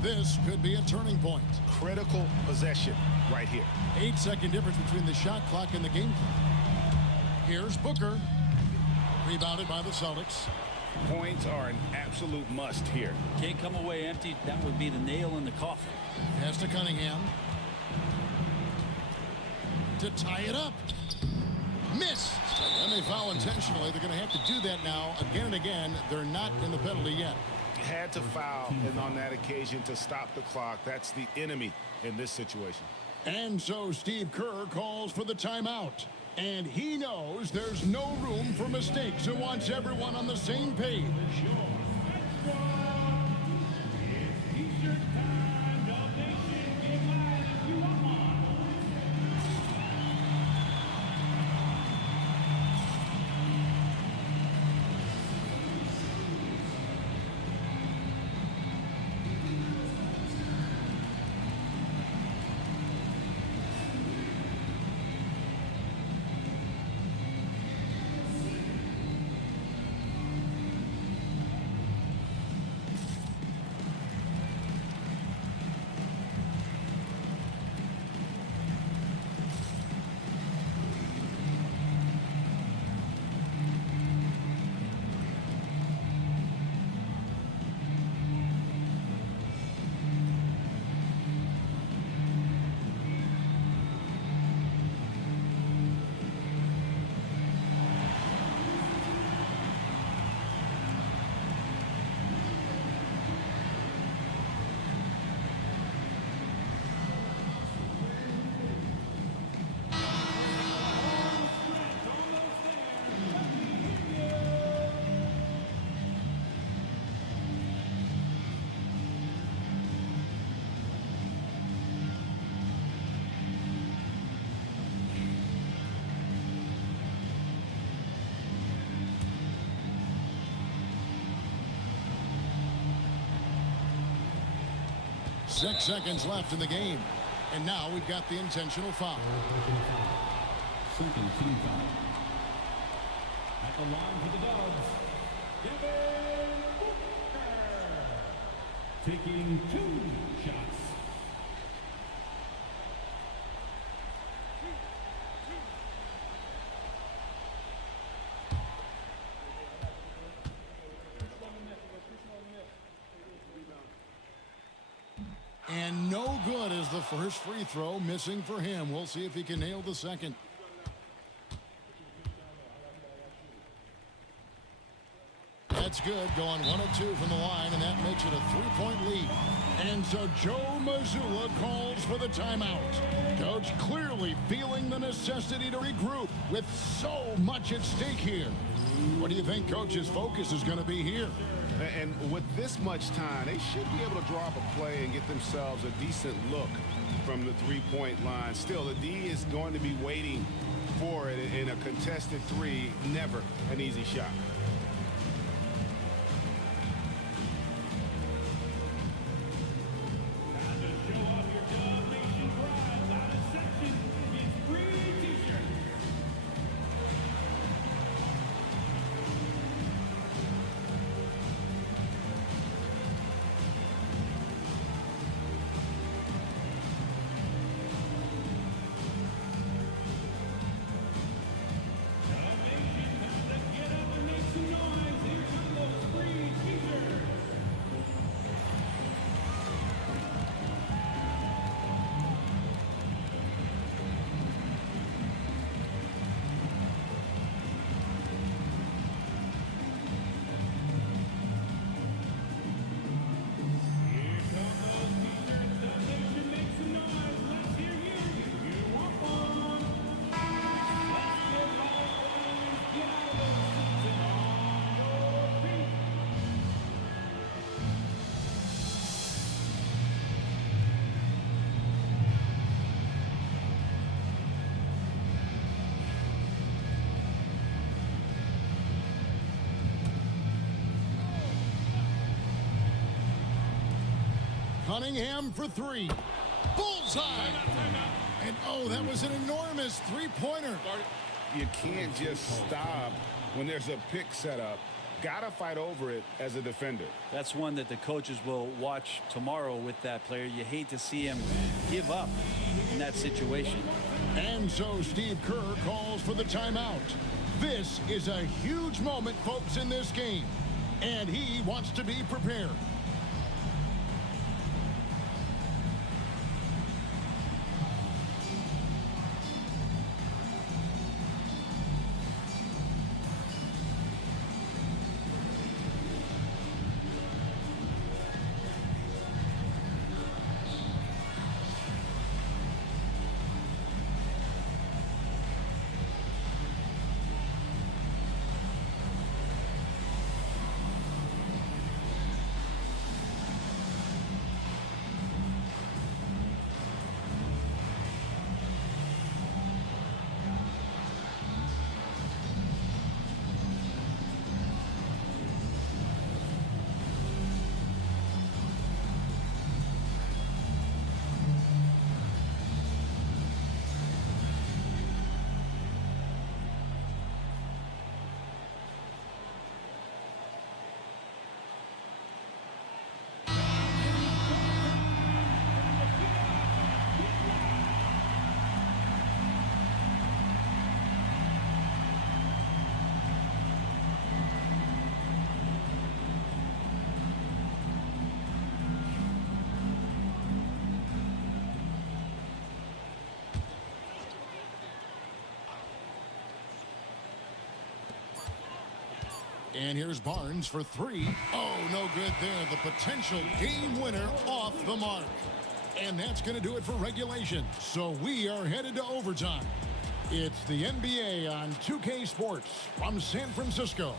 This could be a turning point. Critical possession right here. 8-second difference between the shot clock and the game clock. Here's Booker. Rebounded by the Celtics. Points are an absolute must here. Can't come away empty. That would be the nail in the coffin. Pass to Cunningham. To tie it up. Missed. And they foul intentionally. They're going to have to do that now again and again. They're not in the penalty yet. Had to foul, and on that occasion to stop the clock. That's the enemy in this situation. And so Steve Kerr calls for the timeout. And he knows there's no room for mistakes and wants everyone on the same page. Six seconds left in the game. And now we've got the intentional foul. Second team foul. At the line for the Dubs, Devin Booker. Taking 2 shots. And no good the first free throw missing for him. We'll see if he can nail the second. That's good, going 1 of 2 from the line, and that makes it a 3-point lead. And so Joe Mazzulla calls for the timeout. Coach clearly feeling the necessity to regroup with so much at stake here. What do you think Coach's focus is going to be here? And with this much time, they should be able to draw up a play and get themselves a decent look from the three-point line. Still, the D is going to be waiting for it in a contested three. Never an easy shot. Cunningham for 3. Bullseye! And oh, that was an enormous three-pointer. You can't just stop when there's a pick set up. Gotta fight over it as a defender. That's one that the coaches will watch tomorrow with that player. You hate to see him give up in that situation. And so Steve Kerr calls for the timeout. This is a huge moment, folks, in this game. And he wants to be prepared. And here's Barnes for 3. Oh, no good there. The potential game winner off the mark. And that's going to do it for regulation. So we are headed to overtime. It's the NBA on 2K Sports from San Francisco.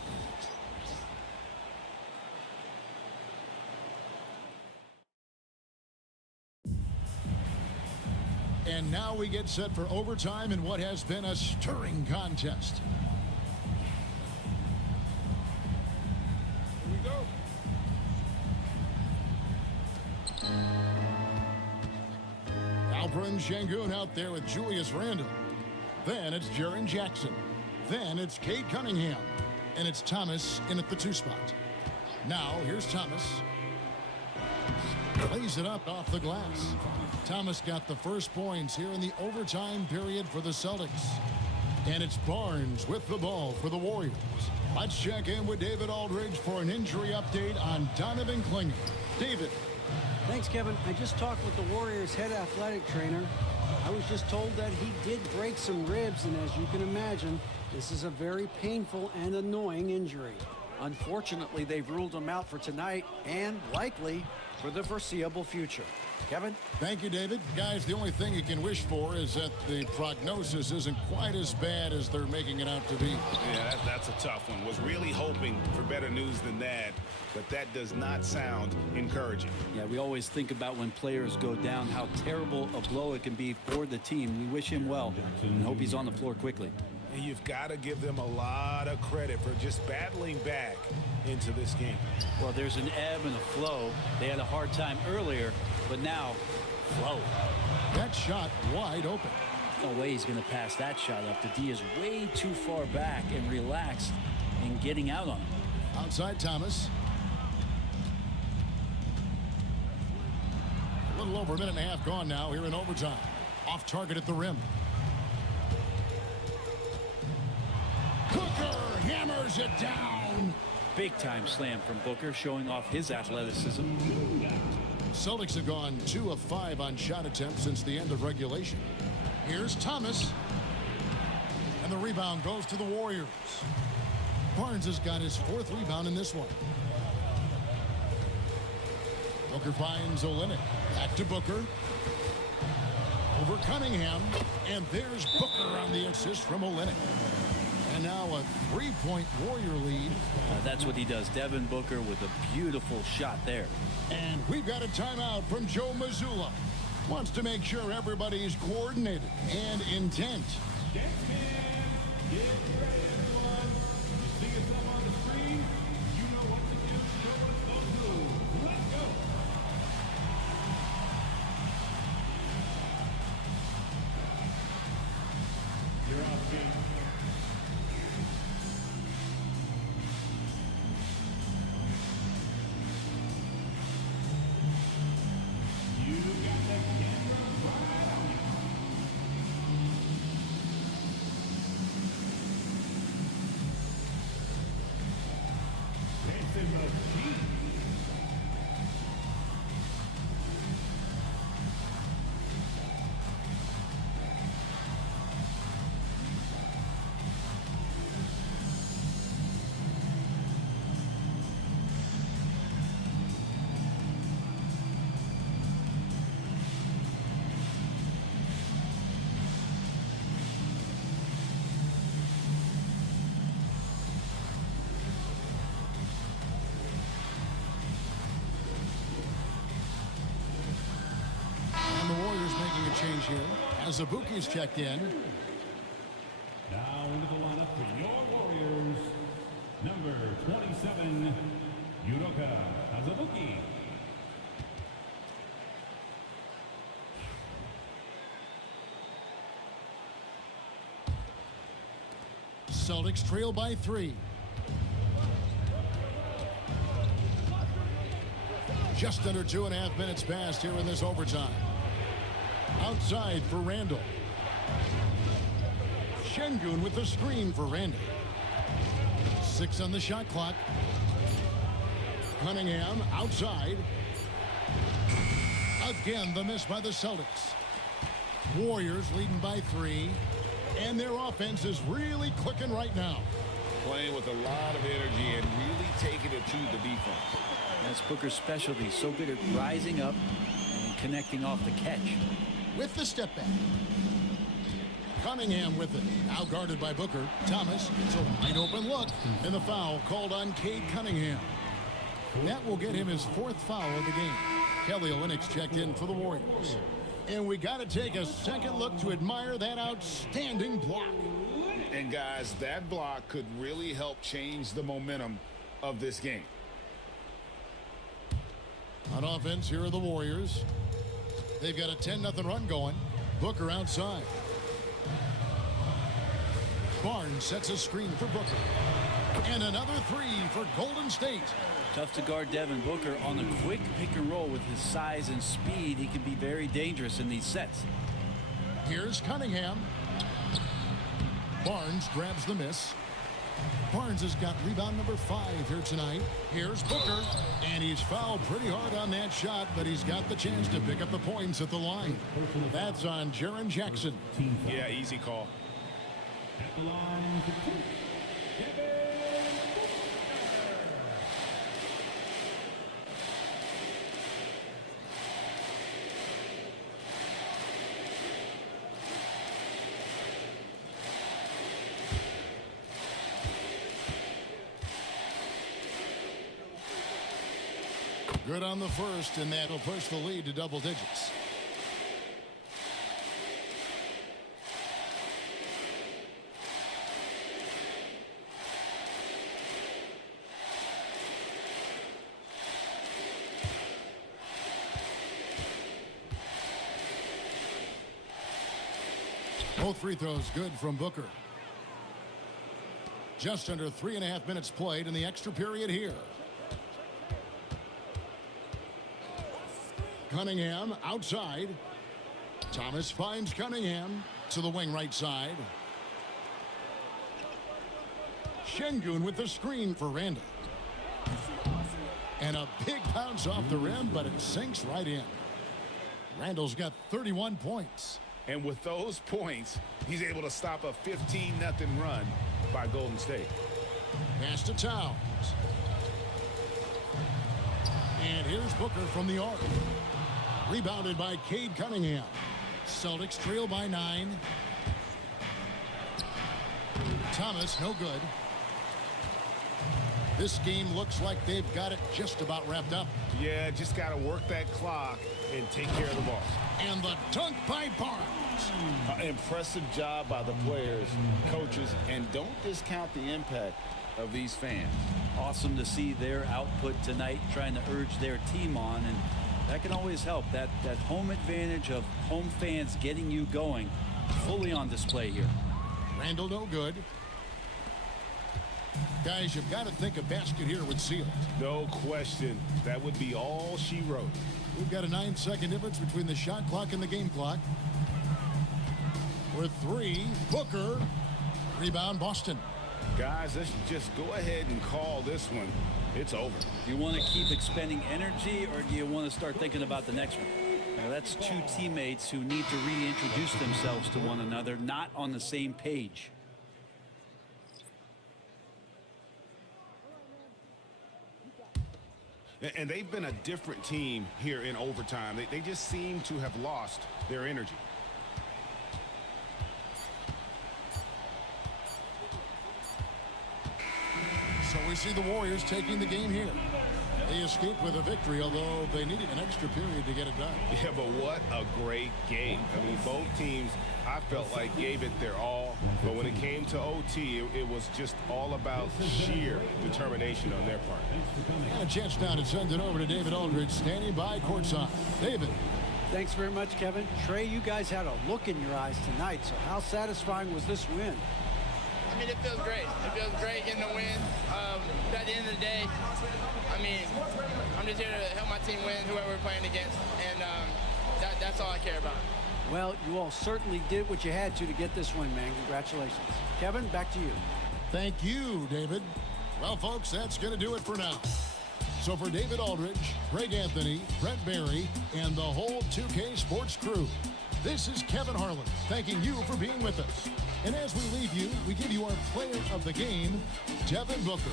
And now we get set for overtime in what has been a stirring contest. Alperen Şengün out there with Julius Randle. Then it's Jaren Jackson. Then it's Cade Cunningham. And it's Thomas in at the 2 spot. Now here's Thomas. Plays it up off the glass. Thomas got the first points here in the overtime period for the Celtics. And it's Barnes with the ball for the Warriors. Let's check in with David Aldridge for an injury update on Donovan Klinger. David. Thanks, Kevin. I just talked with the Warriors' head athletic trainer. I was just told that he did break some ribs, and as you can imagine, this is a very painful and annoying injury. Unfortunately, they've ruled him out for tonight and likely for the foreseeable future. Kevin? Thank you, David. Guys, the only thing you can wish for is that the prognosis isn't quite as bad as they're making it out to be. Yeah, that's a tough one. Was really hoping for better news than that, but that does not sound encouraging. Yeah, we always think about when players go down, how terrible a blow it can be for the team. We wish him well and hope he's on the floor quickly. And you've got to give them a lot of credit for just battling back into this game. Well, there's an ebb and a flow. They had a hard time earlier, but now, flow. That shot wide open. No way he's going to pass that shot up. The D is way too far back and relaxed in getting out on him. Outside Thomas. A little over a minute and a half gone now here in overtime. Off target at the rim. Booker hammers it down. Big time slam from Booker, showing off his athleticism. Celtics have gone 2 of 5 on shot attempts since the end of regulation. Here's Thomas. And the rebound goes to the Warriors. Barnes has got his 4th rebound in this one. Booker finds Olynyk. Back to Booker. Over Cunningham. And there's Booker on the assist from Olynyk. And now a 3-point Warrior lead. That's what he does. Devin Booker with a beautiful shot there. And we've got a timeout from Joe Mazzulla. Wants to make sure everybody's coordinated and intent. Get ready, everyone. You see yourself on the screen. You know what to do. Show us those moves. Let's go. You're off, King. You got the camera right on you. Dancing machine. And the Warriors making a change here as Azubuike's checked in. Now into the lineup for your Warriors. Number 27, Yudoka Azubuike. Celtics trail by 3. Just under 2.5 minutes passed here in this overtime. Outside for Randall. Şengün with the screen for Randall. 6 on the shot clock. Cunningham outside. Again, the miss by the Celtics. Warriors leading by 3. And their offense is really clicking right now. Playing with a lot of energy and really taking it to the defense. That's Booker's specialty. So good at rising up and connecting off the catch. With the step back. Cunningham with it. Now guarded by Booker. Thomas. It's a wide open look. And the foul called on Cade Cunningham. That will get him his 4th foul of the game. Kelly Olynyk's checked in for the Warriors. And we got to take a second look to admire that outstanding block. And guys, that block could really help change the momentum of this game. On offense, here are the Warriors. They've got a 10-0 run going. Booker outside. Barnes sets a screen for Booker. And another 3 for Golden State. Tough to guard Devin Booker on a quick pick and roll. With his size and speed, he can be very dangerous in these sets. Here's Cunningham. Barnes grabs the miss. Barnes has got rebound number 5 here tonight. Here's Booker, and he's fouled pretty hard on that shot, but he's got the chance to pick up the points at the line. That's on Jaren Jackson. Yeah, easy call. At the line for 2, Kevin. Good on the first, and that'll push the lead to double digits. Both free throws good from Booker. Just under 3.5 minutes played in the extra period here. Cunningham outside. Thomas finds Cunningham to the wing right side. Şengün with the screen for Randall. And a big bounce off the rim, but it sinks right in. Randall's got 31 points. And with those points, he's able to stop a 15-0 run by Golden State. Pass to Towns. And here's Booker from the arc. Rebounded by Cade Cunningham. Celtics trail by 9. Thomas, no good. This game looks like they've got it just about wrapped up. Yeah, just got to work that clock and take care of the ball. And the dunk by Barnes. Impressive job by the players, coaches, and don't discount the impact of these fans. Awesome to see their output tonight, trying to urge their team on, and that can always help. That home advantage of home fans getting you going, fully on display here. Randall, no good. Guys, you've got to think a basket here would seal it. No question. That would be all she wrote. We've got a 9-second difference between the shot clock and the game clock. With 3, Booker. Rebound, Boston. Guys, let's just go ahead and call this one. It's over. Do you want to keep expending energy, or do you want to start thinking about the next one? Now, that's two teammates who need to reintroduce themselves to one another, not on the same page. And they've been a different team here in overtime. They just seem to have lost their energy. So we see the Warriors taking the game here. They escaped with a victory, although they needed an extra period to get it done. Yeah, but what a great game. I mean, both teams, I felt like, gave it their all. But when it came to OT, it was just all about sheer determination on their part. And a chance now to send it over to David Aldridge, standing by courtside. David. Thanks very much, Kevin. Trey, you guys had a look in your eyes tonight, so how satisfying was this win? I mean, it feels great. It feels great getting the win. But at the end of the day, I mean, I'm just here to help my team win, whoever we're playing against, and that's all I care about. Well, you all certainly did what you had to get this win, man. Congratulations. Kevin, back to you. Thank you, David. Well, folks, that's going to do it for now. So for David Aldridge, Greg Anthony, Brett Barry, and the whole 2K Sports crew, this is Kevin Harlan thanking you for being with us. And as we leave you, we give you our player of the game, Devin Booker.